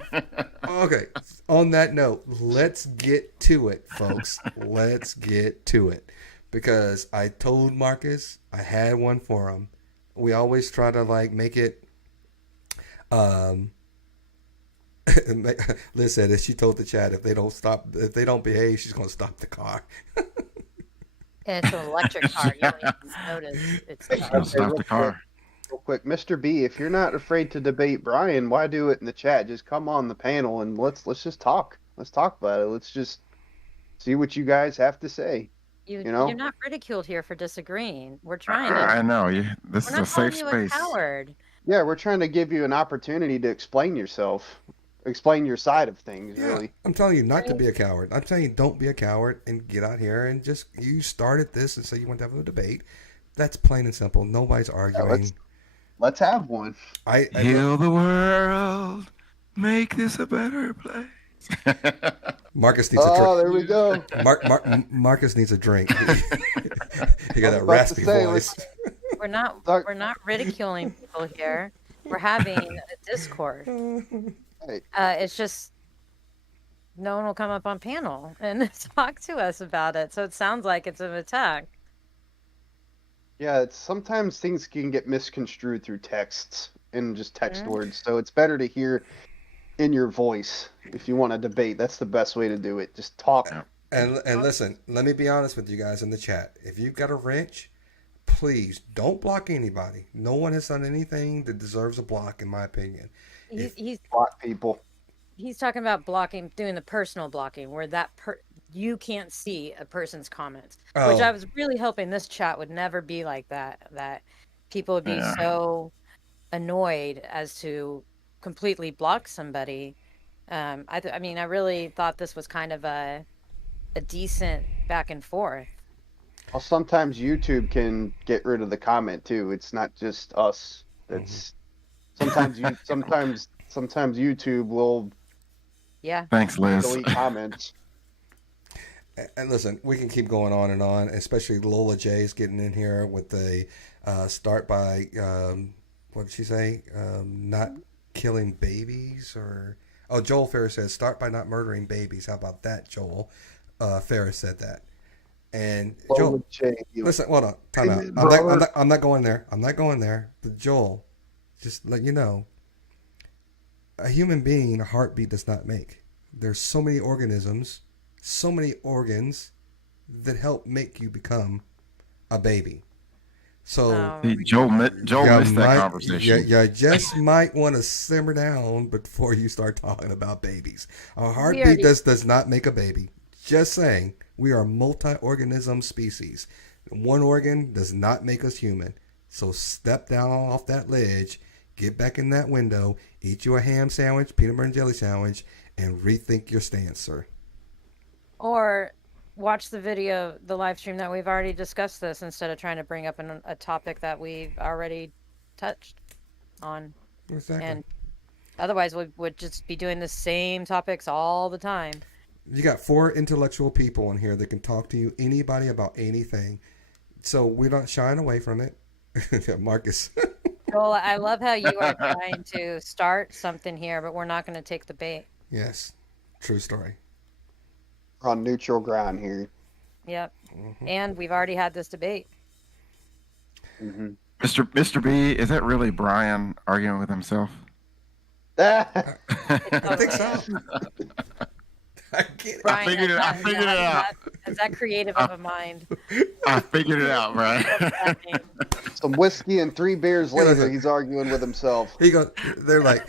Okay. On that note, let's get to it, folks. Let's get to it. Because I told Marcus I had one for him. We always try to make it. Liz said that she told the chat if they don't behave, she's going to stop the car. And it's an electric car. You don't even notice it's Stop the car. Real quick, Mr. B, if you're not afraid to debate Brian, why do it in the chat? Just come on the panel and let's just talk. Let's talk about it. Let's just see what you guys have to say. You know? You're not ridiculed here for disagreeing. We're trying to. I know. This We're is a not calling safe you space. a coward. Yeah, we're trying to give you an opportunity to explain yourself, explain your side of things, Yeah, really. I'm telling you not to be a coward. I'm telling you don't be a coward and get out here and just, you started this and say you want to have a debate. That's plain and simple. Nobody's arguing. Let's have one. I Heal the world. Make this a better place. Marcus needs a drink. Oh, there we go. Marcus needs a drink. He got that about to raspy say, voice. We're not ridiculing people here. We're having a discourse. Hey, It's just no one will come up on panel and talk to us about it. So it sounds like it's an attack. yeah, sometimes things can get misconstrued through texts and just text words. So it's better to hear in your voice if you want to debate. That's the best way to do it. Just talk. And listen, let me be honest with you guys in the chat. If you've got a wrench, please don't block anybody. No one has done anything that deserves a block, in my opinion. He's Block people. he's talking about blocking, doing the personal blocking, where you can't see a person's comments. Which I was really hoping this chat would never be like that. That people would be so annoyed as to completely block somebody. I mean, I really thought this was kind of a decent back and forth. Well, sometimes YouTube can get rid of the comment too. It's not just us. It's sometimes YouTube will Thanks, Liz. delete comments. And listen, we can keep going on and on, especially Lola J's getting in here with the start by, what did she say? Not killing babies or... Oh, Joel Ferris says, start by not murdering babies. How about that, Joel? Ferris said that. And Joel, listen, hold on, time out. I'm not going there. I'm not going there. But Joel, just let you know, a human being, a heartbeat does not make. There's so many organisms, so many organs that help make you become a baby. So Joel missed that conversation. You just might want to simmer down before you start talking about babies. A heartbeat does not make a baby. Just saying, we are a multi-organism species. One organ does not make us human. So step down off that ledge, get back in that window, eat you a ham sandwich, peanut butter and jelly sandwich, and rethink your stance, sir. Or watch the video, the live stream that we've already discussed this instead of trying to bring up a topic that we've already touched on. Exactly. And otherwise, we would just be doing the same topics all the time. You got 4 intellectual people in here that can talk to you, anybody about anything. So we're not shying away from it. Yeah, Marcus. Joel, I love how you are trying to start something here, but we're not going to take the bait. Yes, true story. We're on neutral ground here. Yep. And we've already had this debate. Mm-hmm. Mr. B, is that really Brian arguing with himself? I think so. I get it. Brian, figured it- I is figured it out. Is that creative of a mind? I figured it out, What does Brian. that mean? Some whiskey and 3 beers later, he's arguing with himself. He goes. They're like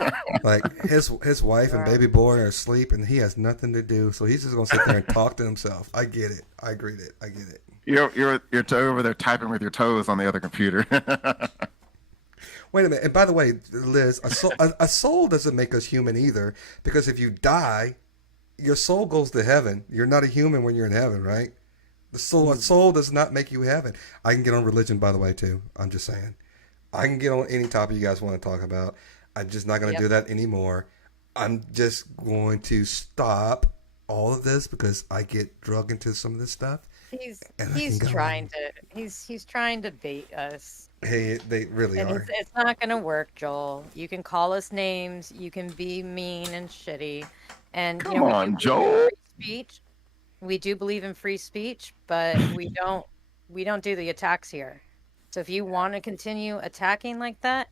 his wife and Right. baby boy are asleep, and he has nothing to do, so he's just gonna sit there and talk to himself. I get it. I agree. I get it. You're over there typing with your toes on the other computer. Wait a minute. And by the way, Liz, a soul doesn't make us human either, because if you die, your soul goes to heaven. You're not a human when you're in heaven, right? A soul does not make you heaven. I can get on religion, by the way, too. I'm just saying. I can get on any topic you guys want to talk about. I'm just not going to do that anymore. I'm just going to stop all of this because I get drug into some of this stuff. He's trying to bait us. Hey, they really And are. it's not going to work, Joel. You can call us names. You can be mean and shitty. And Come you know, we on, do believe in Joel. free speech. We do believe in free speech, but we don't do the attacks here. So if you want to continue attacking like that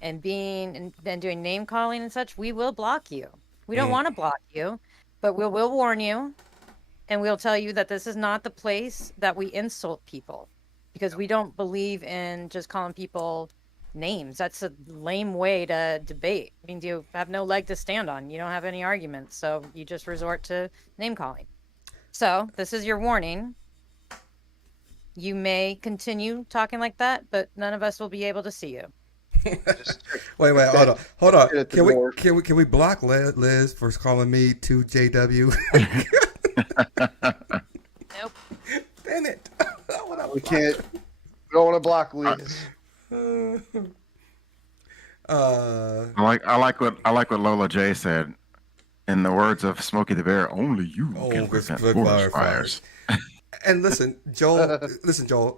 and doing name calling and such, we will block you. We don't want to block you, but we'll warn you, and we'll tell you that this is not the place that we insult people, because we don't believe in just calling people names. That's a lame way to debate. I mean, you have no leg to stand on. You don't have any arguments, so you just resort to name calling. So this is your warning. You may continue talking like that, but none of us will be able to see you. Wait, hold on. At the door. Can we block Liz for calling me 2JW? Nope. Damn it! We can't. We don't want to block Liz. I like what Lola J said. In the words of Smokey the Bear, only you can prevent forest fires. And listen, Joel.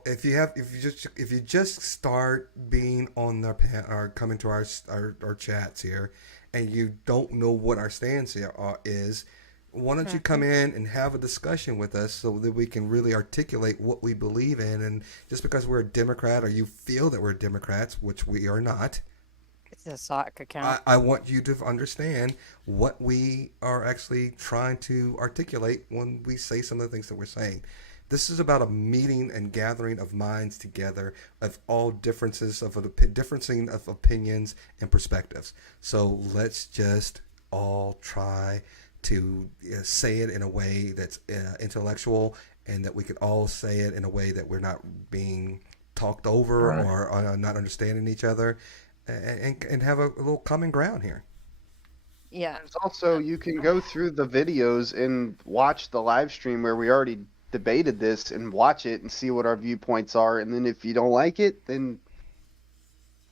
If you just start being on or coming to our chats here, and you don't know what our stance here is, why don't you come in and have a discussion with us so that we can really articulate what we believe in? And just because we're a Democrat or you feel that we're Democrats, which we are not, It's a sock account. I want you to understand what we are actually trying to articulate when we say some of the things that we're saying. This is about a meeting and gathering of minds together of all differences of differencing of opinions and perspectives. So let's just all try to say it in a way that's intellectual, and that we could all say it in a way that we're not being talked over or not understanding each other, and have a little common ground here. Yeah. There's also, you can go through the videos and watch the live stream where we already debated this, and watch it and see what our viewpoints are. And then if you don't like it, then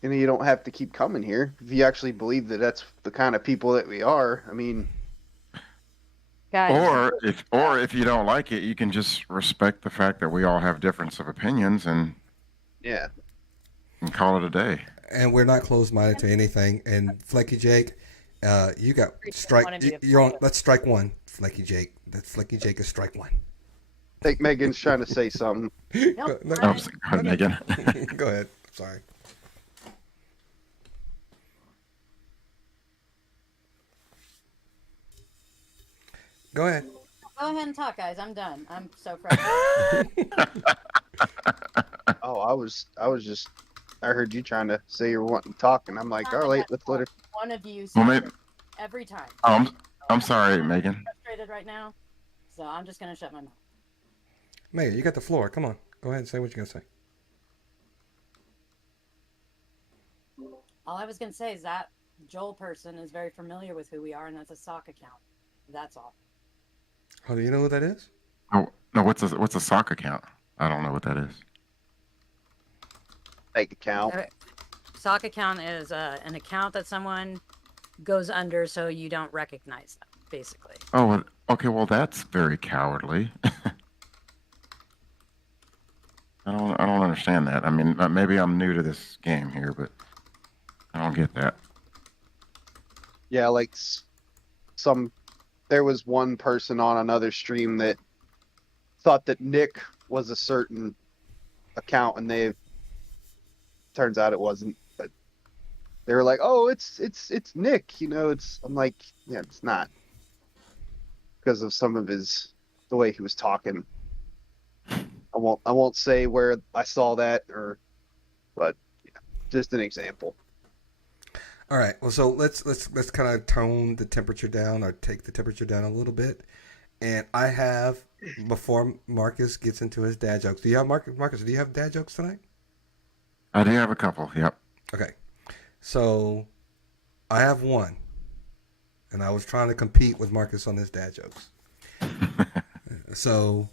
you don't have to keep coming here. If you actually believe that that's the kind of people that we are, I mean. Guys, Or if you don't like it, you can just respect the fact that we all have difference of opinions and call it a day. And we're not closed-minded to anything. And Flecky Jake, you got strike. You're on. Let's strike one, Flecky Jake. That Flecky Jake is strike one. I think Megan's trying to say something. Nope. No, Oh, go ahead, Megan. Go ahead. Sorry. Go ahead. Go ahead and talk, guys. I'm done. I'm so frustrated. Oh, I was just. I heard you trying to say you were wanting to talk, and I'm like, all right, let's let her. One of you Well, says maybe, every time. I'm sorry, Megan. I'm frustrated right now, so I'm just gonna shut my mouth. Megan, you got the floor. Come on. Go ahead and say what you're going to say. All I was gonna say is that Joel person is very familiar with who we are, and that's a sock account. That's all. How do you know who that is? Oh, no, what's a sock account? I don't know what that is. Fake account. Sock account is an account that someone goes under so you don't recognize them, basically. Oh, okay. Well, that's very cowardly. I don't understand that. I mean, maybe I'm new to this game here, but I don't get that. Yeah, like some there was one person on another stream that thought that Nick was a certain account, and they turns out it wasn't. But they were like, "Oh, it's Nick," It's I'm like, yeah, it's not because of some of the way he was talking. I won't say where I saw that but just an example. All right. Well, so let's kind of tone the temperature down or take the temperature down a little bit. And I have before Marcus gets into his dad jokes. Do you have Marcus? Do you have dad jokes tonight? I do have a couple. Yep. Okay. So I have one, and I was trying to compete with Marcus on his dad jokes. So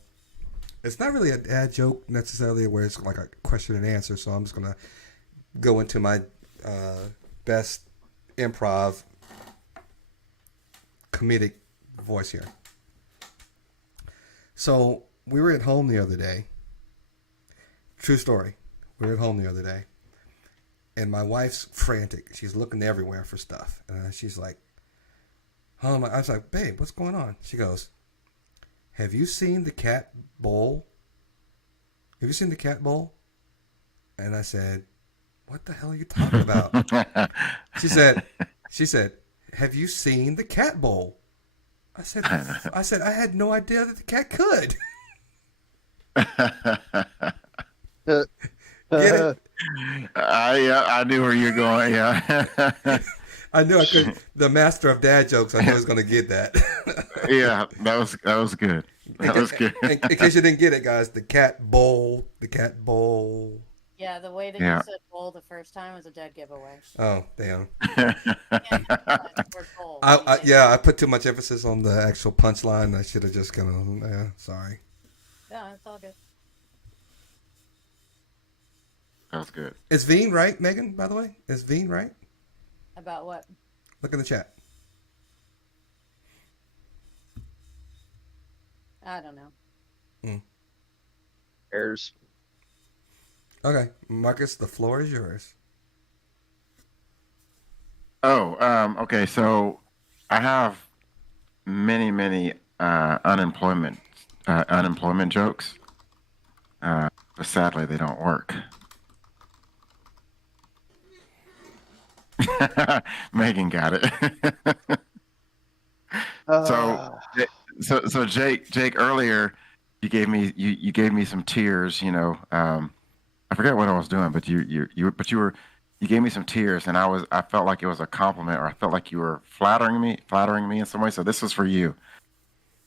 it's not really a dad joke necessarily, where it's like a question and answer. So I'm just gonna go into my best improv comedic voice here. So we were at home the other day. True story. We were at home the other day, and my wife's frantic. She's looking everywhere for stuff, and she's like, "Oh my!" I was like, "Babe, what's going on?" She goes, "Have you seen the cat bowl? Have you seen the cat bowl?" And I said, "What the hell are you talking about?" She said, "Have you seen the cat bowl?" I said, I had no idea that the cat could. Get it? I knew where you're going. Yeah. I knew I could. The master of dad jokes. I knew I was going to get that. Yeah, that was good. That was good. In case you didn't get it, guys, the cat bowl. The cat bowl. Yeah, the way that Yeah. you said bowl the first time was a dead giveaway. Oh, damn. Yeah, the word bowl. I put too much emphasis on the actual punchline. I should have just kind of, sorry. Yeah, it's all good. That was good. Is Veen right, Megan, by the way? Is Veen right? About what? Look in the chat. I don't know. Errors. Okay, Marcus, the floor is yours. Oh, okay. So I have many unemployment jokes, but sadly they don't work. Megan got it. So Jake earlier you gave me some tears. I forget what I was doing, but you gave me some tears, and I felt like it was a compliment, or I felt like you were flattering me in some way. So this was for you.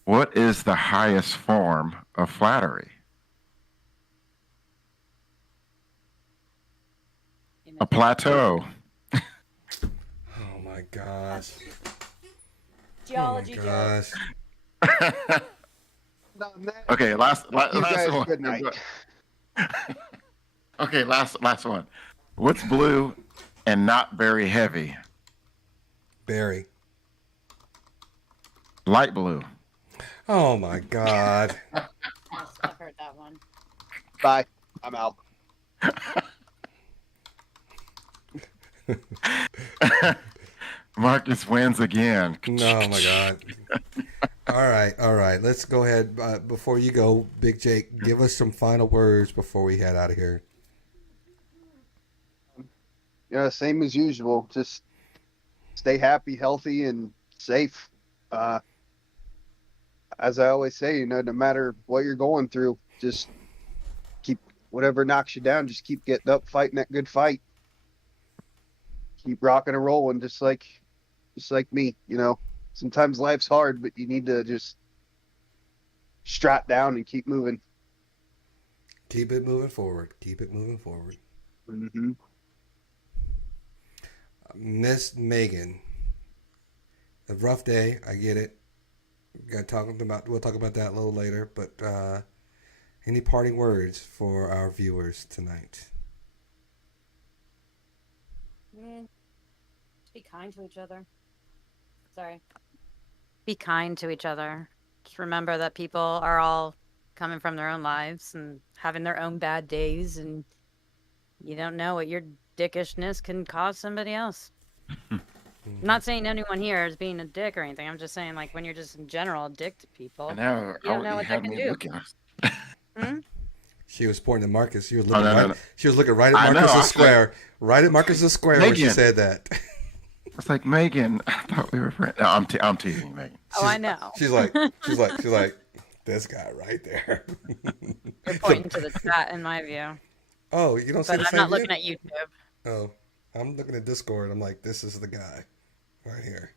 What is the highest form of flattery? A plateau. Oh my gosh. Geology Oh my joke. gosh. Okay, last You guys, one. good night. Okay, last one. What's blue and not very heavy? Barry. Light blue. Oh my God. Yes, I've heard that one. Bye. I'm out. Marcus wins again. Oh my God. All right. Let's go ahead. Before you go, Big Jake, give us some final words before we head out of here. Same as usual. Just stay happy, healthy, and safe. As I always say, no matter what you're going through, just keep whatever knocks you down. Just keep getting up, fighting that good fight. Keep rocking and rolling, just like me. Sometimes life's hard, but you need to just strap down and keep moving. Keep it moving forward. Keep it moving forward. Mm-hmm. Miss Megan, a rough day. I get it. We'll talk about that a little later. But any parting words for our viewers tonight? Just be kind to each other. Sorry. Be kind to each other. Just remember that people are all coming from their own lives and having their own bad days, and you don't know what your dickishness can cause somebody else. I'm not saying anyone here is being a dick or anything. I'm just saying, like, when you're just in general a dick to people, I know. you don't know You what that had can me do. looking. Hmm? She was pointing at Marcus. She was Oh, looking no. She was looking right at I know, Marcus's I was square. Right at Marcus's square when she Megan. said that. It's like, Megan, I thought we were friends. No, I'm teasing, Megan. Oh, I know. She's like, this guy right there. You're pointing to the chat in my view, Oh, you don't see but the I'm same not view? looking at YouTube. Oh, I'm looking at Discord. I'm like, this is the guy right here.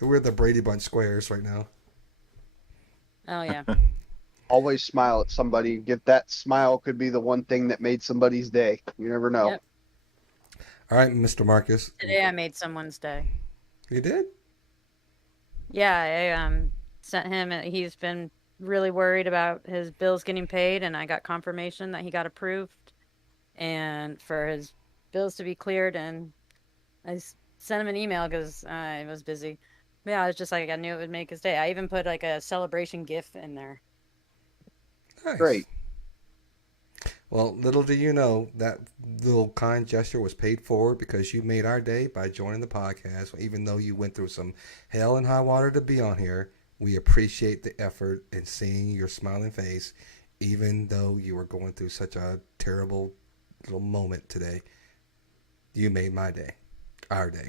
We're the Brady Bunch squares right now. Oh yeah. Always smile at somebody. Get that smile could be the one thing that made somebody's day. You never know. Yep. All right, Mr. Marcus. Today I made someone's day. You did? Yeah, I sent him. He's been really worried about his bills getting paid, and I got confirmation that he got approved, and for his bills to be cleared. And I sent him an email because I was busy. But yeah, I was just like, I knew it would make his day. I even put like a celebration GIF in there. Nice. Great. Well, little do you know that little kind gesture was paid forward because you made our day by joining the podcast. Even though you went through some hell and high water to be on here, we appreciate the effort and seeing your smiling face, even though you were going through such a terrible little moment today. You made my day, our day.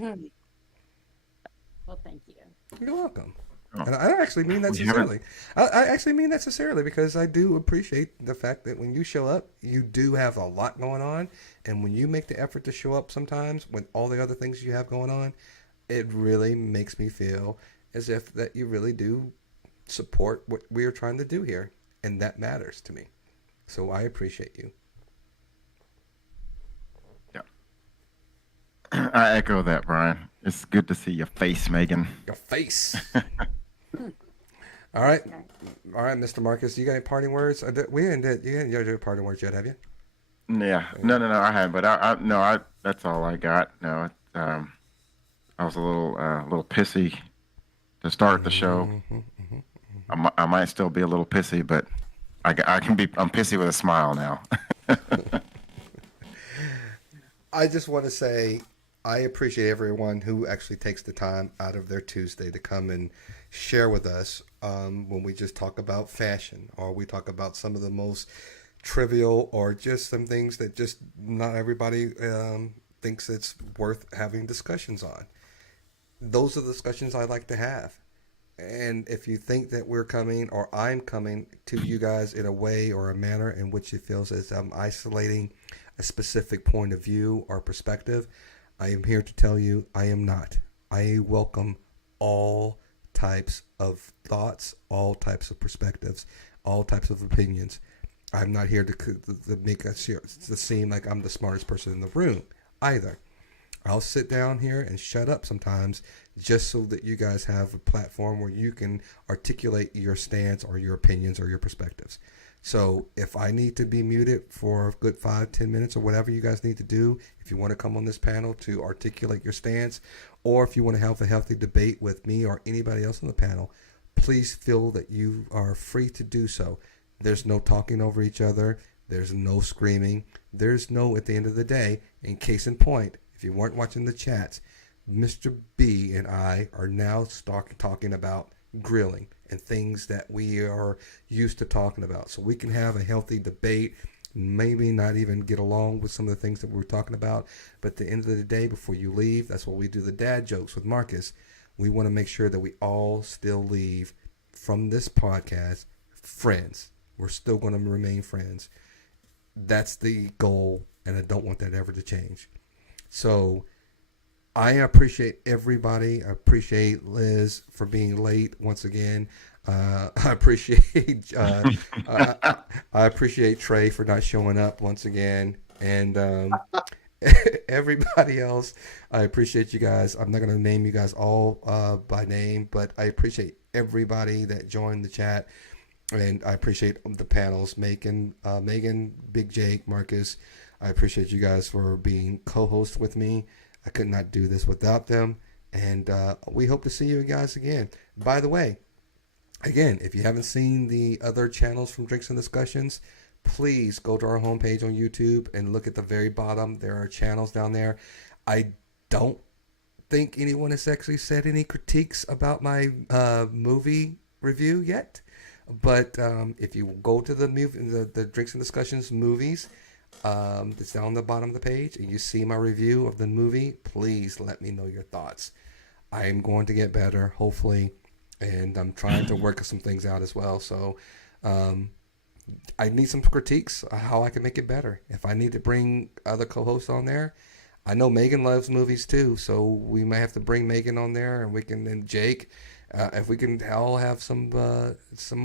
Well, thank you. You're welcome. Oh. And I actually mean that We haven't- sincerely. I actually mean that sincerely because I do appreciate the fact that when you show up, you do have a lot going on. And when you make the effort to show up sometimes with all the other things you have going on, it really makes me feel as if that you really do support what we are trying to do here. And that matters to me. So I appreciate you. I echo that, Brian. It's good to see your face, Megan. Your face. All right. All right, Mr. Marcus, you got any parting words? You didn't do parting words yet, have you? Yeah. No, I haven't. But that's all I got. No, I was a little pissy to start the show. I might still be a little pissy, but I'm pissy with a smile now. I just want to say I appreciate everyone who actually takes the time out of their Tuesday to come and share with us when we just talk about fashion or we talk about some of the most trivial or just some things that just not everybody thinks it's worth having discussions on. Those are the discussions I like to have. And if you think that we're coming or I'm coming to you guys in a way or a manner in which it feels as I'm isolating a specific point of view or perspective, I am here to tell you I am not. I welcome all types of thoughts, all types of perspectives, all types of opinions. I'm not here to make us to seem like I'm the smartest person in the room either. I'll sit down here and shut up sometimes just so that you guys have a platform where you can articulate your stance or your opinions or your perspectives. So if I need to be muted for a good 5-10 minutes or whatever you guys need to do, if you want to come on this panel to articulate your stance, or if you want to have a healthy debate with me or anybody else on the panel, please feel that you are free to do so. There's no talking over each other. There's no screaming. There's no, at the end of the day, in case in point, if you weren't watching the chats, Mr. B and I are now talking about grilling and things that we are used to talking about. So we can have a healthy debate, maybe not even get along with some of the things that we're talking about. But at the end of the day, before you leave, that's what we do the dad jokes with Marcus. We want to make sure that we all still leave from this podcast friends. We're still going to remain friends. That's the goal, and I don't want that ever to change. So I appreciate everybody. I appreciate Liz for being late once again. I appreciate I appreciate Trey for not showing up once again, and everybody else. I appreciate you guys. I'm not going to name you guys all by name, but I appreciate everybody that joined the chat, and I appreciate the panels. Megan, Big Jake, Marcus. I appreciate you guys for being co-hosts with me. I could not do this without them. And we hope to see you guys again. By the way, Again, if you haven't seen the other channels from Drinks and Discussions, please go to our homepage on YouTube and look at the very bottom. There are channels down there. I don't think anyone has actually said any critiques about my movie review yet. But if you go to the movie, the Drinks and Discussions movies, it's down the bottom of the page, and you see my review of the movie, please let me know your thoughts. I am going to get better, hopefully, and I'm trying to work some things out as well. So um, I need some critiques how I can make it better. If I need to bring other co-hosts on there, I know Megan loves movies too, so we may have to bring Megan on there, and we can and Jake. If we can all have some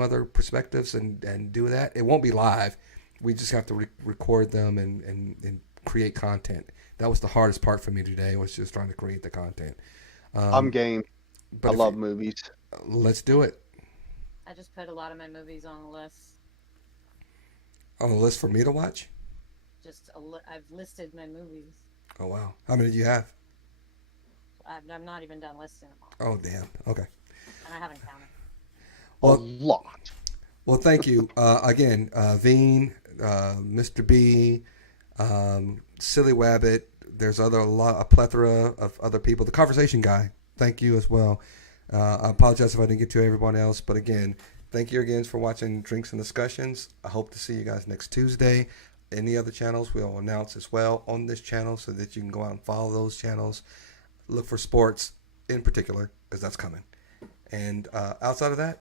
other perspectives and do that, it won't be live. We just have to record them and create content. That was the hardest part for me today, was just trying to create the content. I'm game. But I if love movies. let's do it. I just put a lot of my movies on the list. On the list for me to watch? I've listed my movies. Oh, wow. How many do you have? I'm not even done listing them all. Oh, damn. Okay. And I haven't counted. A Well, lot. well, thank you. Again, Veen, Mr. B, Silly Wabbit. There's a plethora of other people. The Conversation Guy. Thank you as well. I apologize if I didn't get to everyone else. But again, thank you again for watching Drinks and Discussions. I hope to see you guys next Tuesday. Any other channels we'll announce as well on this channel, so that you can go out and follow those channels. Look for sports in particular, because that's coming. And outside of that,